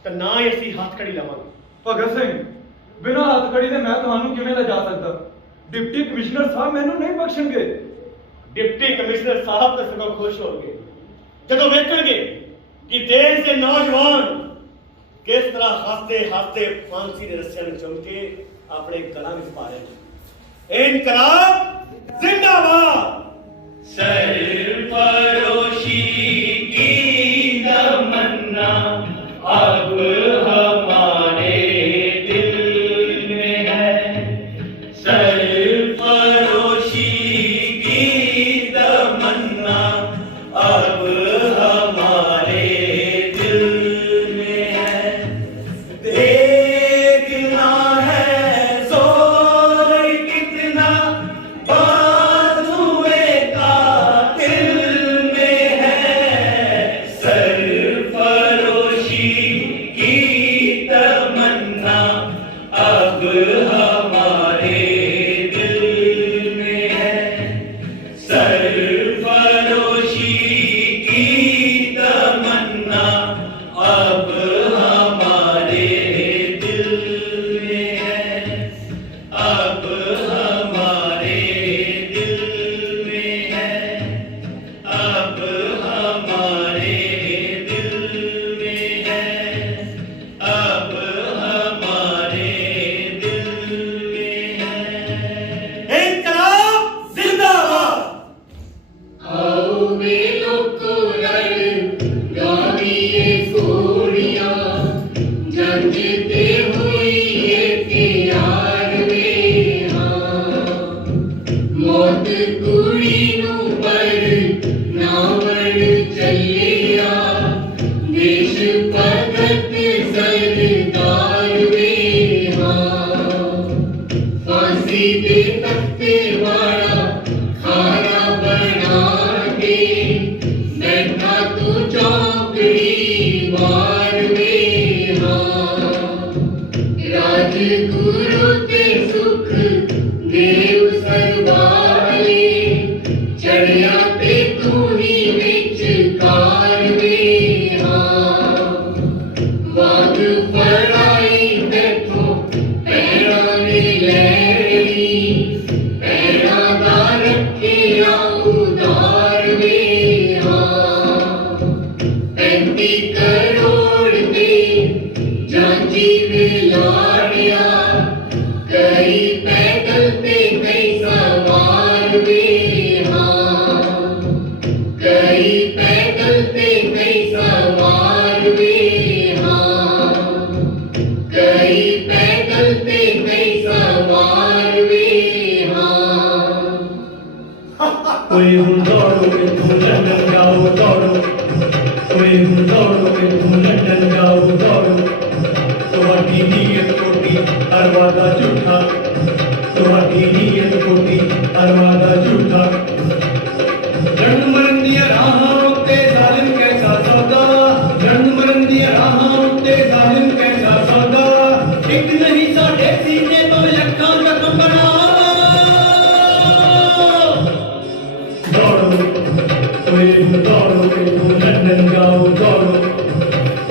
ਤੇ ਨਾ ਹੀ ਅਸੀਂ ਹੱਥ ਕੜੀ ਲਾਵਾਂਗੇ। ਭਗਤ ਸਿੰਘ, ਬਿਨਾਂ ਹੱਥਕੜੀ ਦੇ ਮੈਂ ਤੁਹਾਨੂੰ ਕਿਵੇਂ ਲਿਜਾ ਸਕਦਾ? ਡਿਪਟੀ ਕਮਿਸ਼ਨਰ ਸਾਹਿਬ ਮੈਨੂੰ ਨਹੀਂ ਬਖਸ਼ਣਗੇ। ਡਿਪਟੀ ਕਮਿਸ਼ਨਰ ਸਾਹਿਬ ਤਾਂ ਸਗੋਂ ਖੁਸ਼ ਹੋਣਗੇ ਜਦੋਂ ਵੇਖਣਗੇ ਕਿ ਦੇਸ਼ ਦੇ ਨੌਜਵਾਨ ਕਿਸ ਤਰ੍ਹਾਂ ਹੱਸਦੇ ਫਾਂਸੀ ਦੇ ਰੱਸਿਆਂ ਨੂੰ ਚੁੰਮ ਕੇ ਆਪਣੇ ਗਲਾਂ ਵਿੱਚ ਪਾ ਰਹੇ ਨੇ। ਇਨਕਲਾਬ ਜ਼ਿੰਦਾਬਾਦ। सरफरोशी की तमन्ना अब हमारे दिल में है, सरफरोशी की तमन्ना अब हमारे दिल में है। देखना है जोर कितना बाजुए कातिल में है, सरफरोशी की तमन्ना अब हमारे दिल में है, सरफरोशी की तमन्ना अब हमारे दिल में है, अब हमारे दिल में है, अब हमारे दिल में है, अब हमारे दिल में है। इनकलाब जिंदाबाद। आओ वे लोग लड़ गाविए सोनिया, जंगते हुई ये प्यार में हाँ, मौत कुड़ी नू पर नावड़ चलिया, देश भगत सरदार में हाँ, फांसी दे तख्ते वाला खाना बना के बैठा तू चौकड़ी वार में हाँ, राजगुरु ते सुख देव सरवाले, चढ़िया ते तू ही विच कार में हाँ, वाग फड़ाई बैठो पैरा ने लैली, पैरा दा रखिया उदार में हाँ, 35 करोड़ दे जांची लाड़िया, कई पैदल ते कई सवार में हाँ, कई पैदल ते कई सवार में हाँ, ओए हुन दौड़ो इत्थों लंदन जाओ दौड़ो ओए हुन दौड़ो इत्थों लंदन जाओ दौड़ो तुहाडी नीयत खोटी हर वादा झूठा तुहाडी नीयत खोटी हर वादा झूठा जन्म मरण दियां राहां उत्ते जालिम कैसा सौदा जन्म मरण दियां राहां उत्ते जालिम कैसा सौदा एक नहीं साडे सीने तो लखां जख्म बना दौड़ो ओए हुन दौड़ो इत्थों लंदन जाओ दौड़ो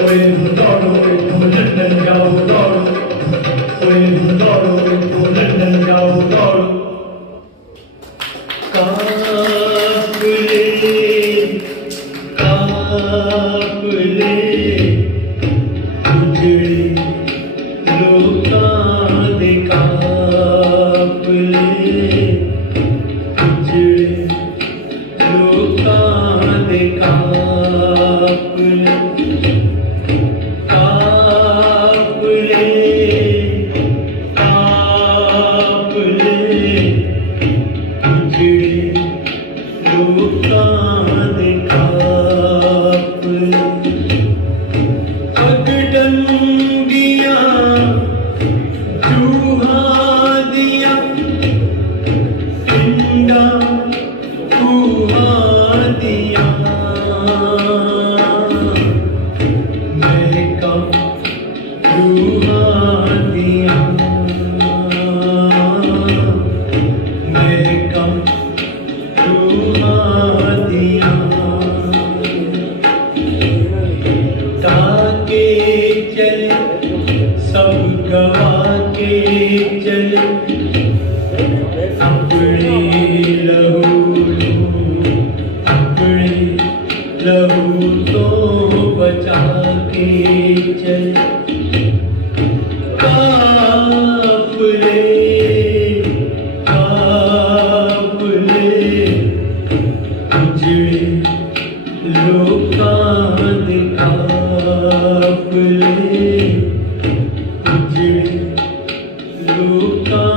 ओए हुन दौड़ो इत्थों लंदन जाओ दौड़ो ओए हुन दौड़ो इत्थों लंदन जाओ दौड़ो काफले उजड़े लोकां दे काफले उजड़े लोकां दे काफले काफले काफले उजड़े लोकां दे काफले पगडंगियां चूहां दियां पिंडां चूहां दियां महकां चूहां दियां महकां चूहां दियां ताके चले सब गवा के चले अपने लहू तो बचा के चले काफले काफले उजड़े लोकां दे काफले उजड़े लोकां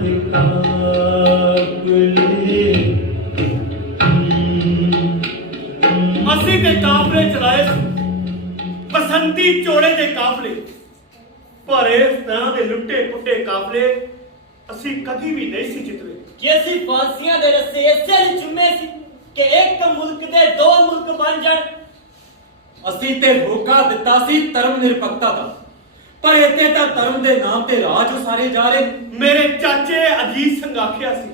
दे काफले ਅਸੀਂ ਤੇ ਕਾਫਲੇ ਚਲਾਏ ਸੀ ਬਸੰਤੀ ਚੋੜੇ ਦੇ ਕਾਫਲੇ ਪਰ ਇਸ ਤਰ੍ਹਾਂ ਦੇ ਲੁੱਟੇ ਪੁੱਟੇ ਕਾਫਲੇ ਅਸੀਂ ਕਦੀ ਵੀ ਨਹੀਂ ਸੀ ਜਿੱਤਦੇ ਕਿ ਅਸੀਂ ਫਾਂਸੀਆਂ ਦੇ ਰੱਸੇ ਇਸੇ ਲਈ ਚੁੰਮੇ ਸੀ ਕਿ ਇੱਕ ਮੁਲਕ ਦੇ ਦੋ ਮੁਲਕ ਬਣ ਜਾਣ ਅਸੀਂ ਤੇ ਹੋਕਾ ਦਿੱਤਾ ਸੀ ਧਰਮ ਨਿਰਪੱਖਤਾ ਦਾ ਪਰ ਇੱਥੇ ਤਾਂ ਧਰਮ ਦੇ ਨਾਮ ਤੇ ਰਾਜ ਉਸਾਰੇ ਜਾ ਰਹੇ ਮੇਰੇ ਚਾਚੇ ਅਜੀਤ ਸਿੰਘ ਆਖਿਆ ਸੀ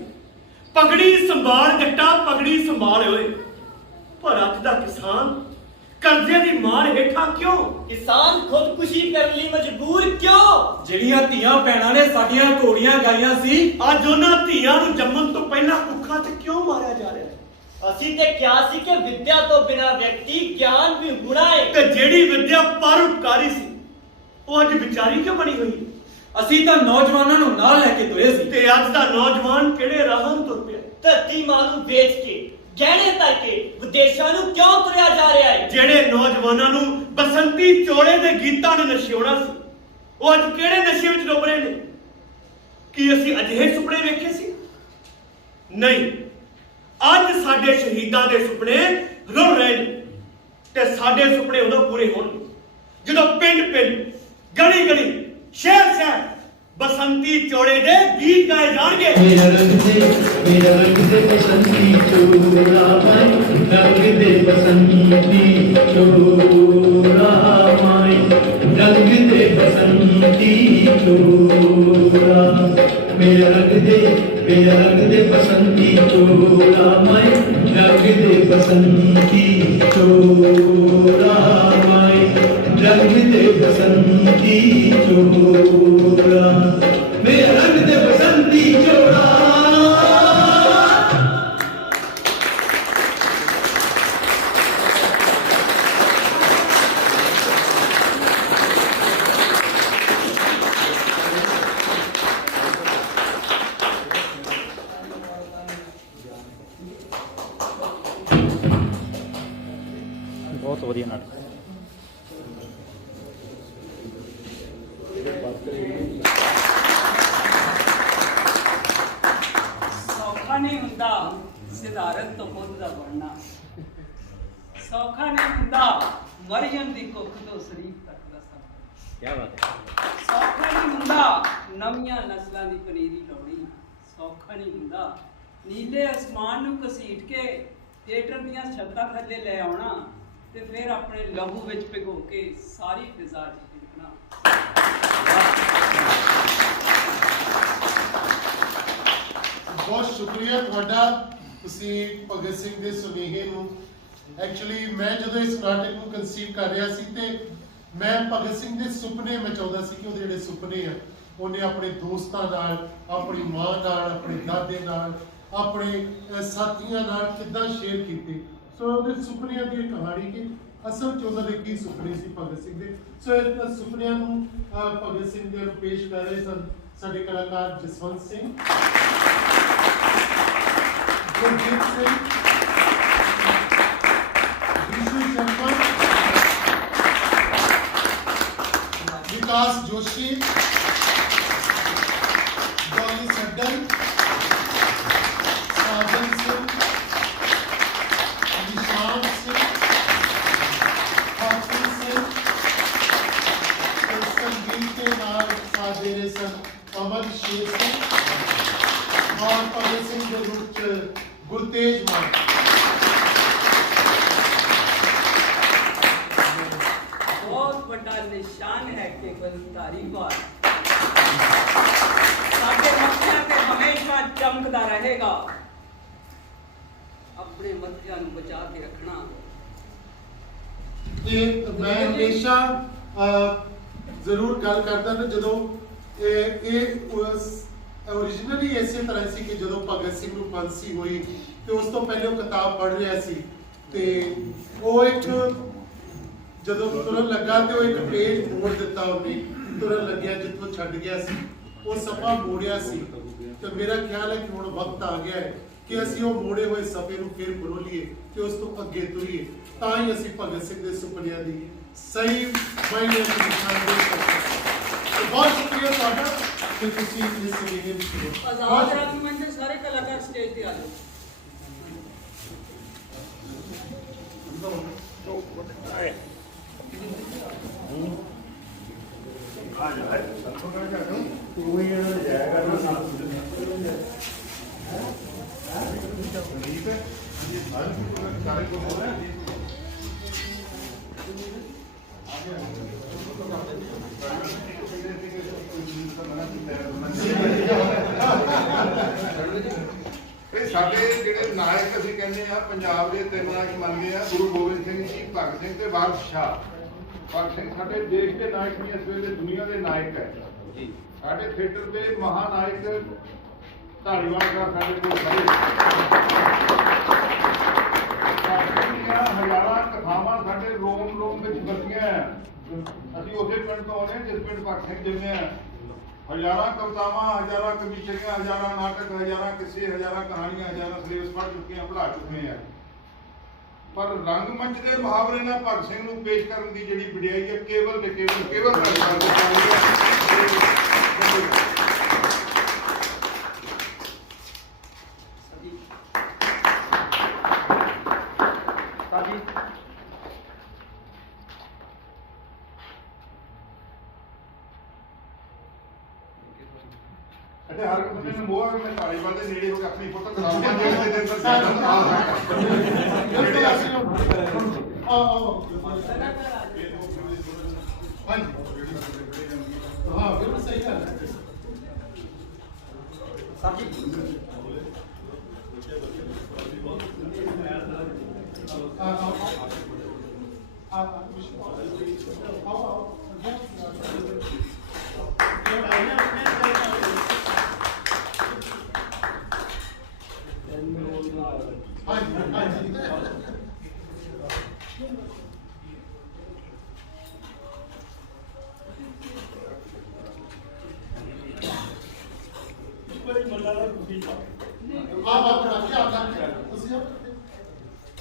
ਪਗੜੀ ਸੰਭਾਲ ਜੱਟਾ ਪਗੜੀ ਸੰਭਾਲ ਓਏ ਪਰ ਅੱਜ ਦਾ ਕਿਸਾਨ ਕਰਜ਼ੇ ਦੀ ਮਾਰ ਹੇਠਾਂ ਕਿਉਂ ਕਿਸਾਨ ਖੁਦਕੁਸ਼ੀ ਕਰਨ ਲਈ ਮਜਬੂਰ ਕਿਉਂ ਜਿਹੜੀਆਂ ਧੀਆਂ ਭੈਣਾਂ ਨੇ ਸਾਡੀਆਂ ਘੋੜੀਆਂ ਗਾਈਆਂ ਸੀ ਅੱਜ ਉਹਨਾਂ ਧੀਆਂ ਨੂੰ ਜੰਮਣ ਤੋਂ ਪਹਿਲਾਂ ਕੁੱਖਾਂ 'ਚ ਕਿਉਂ ਮਾਰਿਆ ਜਾ ਰਿਹਾ ਅਸੀਂ ਤੇ ਕਿਹਾ ਸੀ ਕਿ ਵਿਦਿਆ ਤੋਂ ਬਿਨਾਂ ਵਿਅਕਤੀ ਗਿਆਨ ਵੀ ਗੁਣਾ ਹੈ ਤੇ ਜਿਹੜੀ ਵਿਦਿਆ ਪਰਉਪਕਾਰੀ ਸੀ ਉਹ ਅੱਜ ਵਿਚਾਰੀ ਕਿਉਂ ਬਣੀ ਹੋਈ ਅਸੀਂ ਤਾਂ ਨੌਜਵਾਨਾਂ ਨੂੰ ਨਾਲ ਲੈ ਕੇ ਤੁਰੇ ਸੀ ਤੇ ਅੱਜ ਦਾ ਨੌਜਵਾਨ ਕਿਹੜੇ ਰਾਹਾਂ ਨੂੰ ਤੁਰ ਪਿਆ ਧਰਤੀ ਮਾਂ ਨੂੰ ਵੇਚ ਕੇ ਗਹਿਣੇ ਧਰ ਕੇ ਵਿਦੇਸ਼ਾਂ ਨੂੰ ਕਿਉਂ ਤੁਰਿਆ ਜਾ ਰਿਹਾ ਹੈ ਜਿਹੜੇ ਨੌਜਵਾਨਾਂ ਨੂੰ ਬਸੰਤੀ ਚੋੜੇ ਦੇ ਗੀਤਾਂ ਨੇ ਨਸ਼ਿਆਉਣਾ ਸੀ ਉਹ ਅੱਜ ਕਿਹੜੇ ਨਸ਼ੇ ਵਿੱਚ ਡੁੱਬ ਰਹੇ ਨੇ ਕੀ ਅਸੀਂ ਅਜਿਹੇ ਸੁਪਨੇ ਵੇਖੇ ਸੀ ਨਹੀਂ ਅੱਜ ਸਾਡੇ ਸ਼ਹੀਦਾਂ ਦੇ ਸੁਪਨੇ ਰੁੜ ਰਹੇ ਨੇ ਤੇ ਸਾਡੇ ਸੁਪਨੇ ਉਦੋਂ ਪੂਰੇ ਹੋਣਗੇ ਜਦੋਂ ਪਿੰਡ ਪਿੰਡ ਗਲੀ ਗਲੀ ਸ਼ਹਿਰ ਸ਼ਹਿਰ बसंती चोड़े दे गीत गाए जाएंगे मेरा रंग दे बसंती चोड़ा माई रंग दे बसंती चोड़ा माई रंग दे बसंती चोड़ा मेरा रंग दे बसंती चोड़ा माई रंग दे बसंती चोड़ा माई रंग दे बसंती चोड़ा मेरा रंग दे बसंती चोड़ा बहुत वधिया नाटक ਸੌਖਾ ਨਹੀਂ ਹੁੰਦਾ ਸਿਧਾਰਥ ਤੋਂ ਬੁੱਧ ਦਾ ਬਣਨਾ ਸੌਖਾ ਨਹੀਂ ਹੁੰਦਾ। ਮਰੀਮ ਦੀ ਕੁੱਖ ਤੋਂ ਸ਼ਰੀਫ ਤੱਕ ਦਾ ਸਫ਼ਰ ਕੀ ਬਾਤ ਹੈ। ਸੌਖਾ ਨਹੀਂ ਹੁੰਦਾ। ਨਵੀਆਂ ਨਸਲਾਂ ਦੀ ਪਨੀਰੀ ਲਾਉਣੀ ਸੌਖਾ ਨਹੀਂ ਹੁੰਦਾ। ਨੀਲੇ ਅਸਮਾਨ ਨੂੰ ਘਸੀਟ ਕੇ ਥੀਏਟਰ ਦੀਆਂ ਛੱਤਾਂ ਥੱਲੇ ਲੈ ਆਉਣਾ ਤੇ ਫਿਰ ਆਪਣੇ ਲਹੂ ਵਿੱਚ ਭਿਗੋ ਕੇ ਸਾਰੀ ਫਿਜ਼ਾ 'ਚ ਟਿਕਣਾ। ਬਹੁਤ ਸ਼ੁਕਰੀਆ ਤੁਹਾਡਾ। ਤੁਸੀਂ ਭਗਤ ਸਿੰਘ ਦੇ ਸੁਨੇਹੇ ਨੂੰ ਐਕਚੁਅਲੀ ਮੈਂ ਜਦੋਂ ਇਸ ਨਾਟਕ ਨੂੰ ਕਨਸੀਵ ਕਰ ਰਿਹਾ ਸੀ ਤੇ ਮੈਂ ਭਗਤ ਸਿੰਘ ਦੇ ਸੁਪਨੇ ਮੈਂ ਚਾਹੁੰਦਾ ਸੀ ਕਿ ਉਹਦੇ ਜਿਹੜੇ ਸੁਪਨੇ ਆ ਉਹਨੇ ਆਪਣੇ ਦੋਸਤਾਂ ਨਾਲ, ਆਪਣੀ ਮਾਂ ਨਾਲ, ਆਪਣੇ ਦਾਦੇ ਨਾਲ, ਆਪਣੇ ਸਾਥੀਆਂ ਨਾਲ ਕਿੱਦਾਂ ਸ਼ੇਅਰ ਕੀਤੇ। ਸੋ ਉਹਦੇ ਸੁਪਨਿਆਂ ਦੀ ਇਹ ਕਹਾਣੀ ਕਿ ਅਸਲ 'ਚ ਉਹਨਾਂ ਦੇ ਕੀ ਸੁਪਨੇ ਸੀ ਭਗਤ ਸਿੰਘ ਦੇ। ਸੋ ਇਹਨਾਂ ਸੁਪਨਿਆਂ ਨੂੰ ਭਗਤ ਸਿੰਘ ਦੇ ਨੂੰ ਪੇਸ਼ ਕਰ ਰਹੇ ਸਨ ਸਾਡੇ ਕਲਾਕਾਰ ਜਸਵੰਤ ਸਿੰਘ, ਗੁਰਜੀਤ ਸਿੰਘ, विशु शर्मा, विकास जोशी, डॉली सड्डन, साजन सिंह, निशान सिंह, हाफिज सिंह, संगीत के नाल साथ दे रहे सन अमन शेर सिंह और भगत सिंह के रूप च गुरतेज मान। ਵੱਡਾ ਨਿਸ਼ਾਨ ਹੈ ਕਿ ਗਲਤਾਰੀ ਵਾਰ ਸਾਡੇ ਮੱਥਿਆਂ ਤੇ ਹਮੇਸ਼ਾ ਚਮਕਦਾ ਰਹੇਗਾ। ਆਪਣੇ ਮੱਥਿਆਂ ਨੂੰ ਬਚਾ ਕੇ ਰੱਖਣਾ। ਇਹ ਮੈਂ ਹਮੇਸ਼ਾ ਜ਼ਰੂਰ ਗੱਲ ਕਰਦਾ ਨਾ ਜਦੋਂ ਇਹ ਓਰੀਜਨਲੀ ਇਸੇ ਤਰ੍ਹਾਂ ਸੀ ਕਿ ਜਦੋਂ ਭਗਤ ਸਿੰਘ ਨੂੰ ਫਾਂਸੀ ਹੋਈ ਤੇ ਉਸ ਤੋਂ ਪਹਿਲੇ ਉਹ ਕਿਤਾਬ ਪੜ੍ਹ ਰਿਹਾ ਸੀ ਤੇ ਉਹ ਇੱਕ ਜਦੋਂ ਤੁਰਨ ਲੱਗਾ ਤੇ ਉਹ ਇੱਕ ਪੇਜ ਮੋੜ ਦਿੱਤਾ ਉਹਨੇ। ਤੁਰਨ ਲੱਗਿਆ ਜਿੱਥੋਂ ਛੱਡ ਗਿਆ ਸੀ ਉਹ ਸਫ਼ਾ ਮੋੜਿਆ ਸੀ ਤੇ ਮੇਰਾ ਖਿਆਲ ਹੈ ਕਿ ਹੁਣ ਵਕਤ ਆ ਗਿਆ ਹੈ ਕਿ ਅਸੀਂ ਉਹ ਮੋੜੇ ਹੋਏ ਸਫ਼ੇ ਨੂੰ ਫਿਰ ਬਰੋਲੀਏ ਤੇ ਉਸ ਤੋਂ ਅੱਗੇ ਤੁਰੀਏ। ਤਾਂ ਹੀ ਅਸੀਂ ਭਗਤ ਸਿੰਘ ਦੇ ਸੁਪਨਿਆਂ ਦੀ ਸਹੀ ਮਾਇਨੇ ਵਿੱਚ ਨਿਸ਼ਾਨ ਦੇ ਸਕਦੇ। ਬਹੁਤ ਸ਼ੁਕਰੀਆ ਤੁਹਾਡਾ ਕਿ ਤੁਸੀਂ ਇਸ ਸੁਨੇਹੇ ਵਿੱਚ ਆਜ਼ਾਦ ਰਾਖੀ ਮੰਚ ਦੇ ਸਾਰੇ ਕਲਾਕਾਰ ਸਟੇਜ ਤੇ ਆ ਜਾਓ। ਸਾਡੇ ਜਿਹੜੇ ਨਾਇਕ ਅਸੀਂ ਕਹਿੰਦੇ ਆ ਪੰਜਾਬ ਦੇ ਤਿੰਨ ਨਾਇਕ ਮੰਨ ਗਏ ਆ ਗੁਰੂ ਗੋਬਿੰਦ ਸਿੰਘ ਜੀ, ਭਗਤ ਸਿੰਘ ਤੇ ਵਾਰਿਸ ਸ਼ਾਹ। ਭਗਤ ਸਿੰਘ ਸਾਡੇ ਦੇਸ਼ ਦੇ ਨਾਇਕ ਨਹੀਂ, ਇਸ ਵੇਲੇ ਦੁਨੀਆ ਦੇ ਨਾਇਕ ਹੈ ਜੀ। ਸਾਡੇ ਥੀਏਟਰ ਦੇ ਮਹਾਨਾਇਕ ਧਾਲੀਵਾਲ ਸਾਹਿਬ ਸਾਡੇ ਕੋਲ ਖੜੇ। ਹਜ਼ਾਰਾਂ ਕਥਾਵਾਂ ਸਾਡੇ ਰੋਮ ਰੋਮ ਵਿੱਚ ਵਸੀਆਂ। ਅਸੀਂ ਉਸੇ ਪਿੰਡ ਤੋਂ ਆਉਂਦੇ ਜਿਸ ਪਿੰਡ ਭਗਤ ਸਿੰਘ ਜੰਮਿਆ। ਹਜ਼ਾਰਾਂ ਕਵਿਤਾਵਾਂ, ਹਜ਼ਾਰਾਂ ਕਵਿਤਾਵਾਂ, ਹਜ਼ਾਰਾਂ ਨਾਟਕ, ਹਜ਼ਾਰਾਂ ਕਿੱਸੇ, ਹਜ਼ਾਰਾਂ ਕਹਾਣੀਆਂ, ਹਜ਼ਾਰਾਂ ਸਿਲੇਬਸ ਪੜ੍ਹ ਚੁੱਕੇ ਹਾਂ, ਪੜ੍ਹਾ ਚੁੱਕੇ ਹਾਂ। ਪਰ ਰੰਗਮੰਚ ਦੇ ਮੁਹਾਵਰੇ ਨਾਲ ਭਗਤ ਸਿੰਘ ਨੂੰ ਪੇਸ਼ ਕਰਨ ਦੀ ਜਿਹੜੀ ਵਡਿਆਈ ਹੈ ਕੇਵਲ ਤੇ ਕੇਵਲ ਅਤੇ ਹਰ ਇੱਕ ਬੰਦੇ ਨੂੰ ਮੋਹ ਆ ਕਿ ਮੈਂ ਧਾਲੀਵਾਲ ਦੇ ਨੇੜੇ ਹੋ ਕੇ ਆਪਣੀ ਫੋਟੋ ਕਰਾਉਂਗਾ ਜਿਹੜੇ ਦੇ ਅੰਦਰ ਸਾਧਨ ਆ ਸਕਦੇ ਹਾਂ ਬਿਲਕੁਲ ਸਹੀ ਗੱਲ ਹੈ ਸਰ ਜੀ।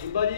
ਬੀਬਾ ਜੀ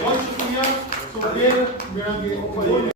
बहुत शुक्रिया। तो फिर मिलेंगे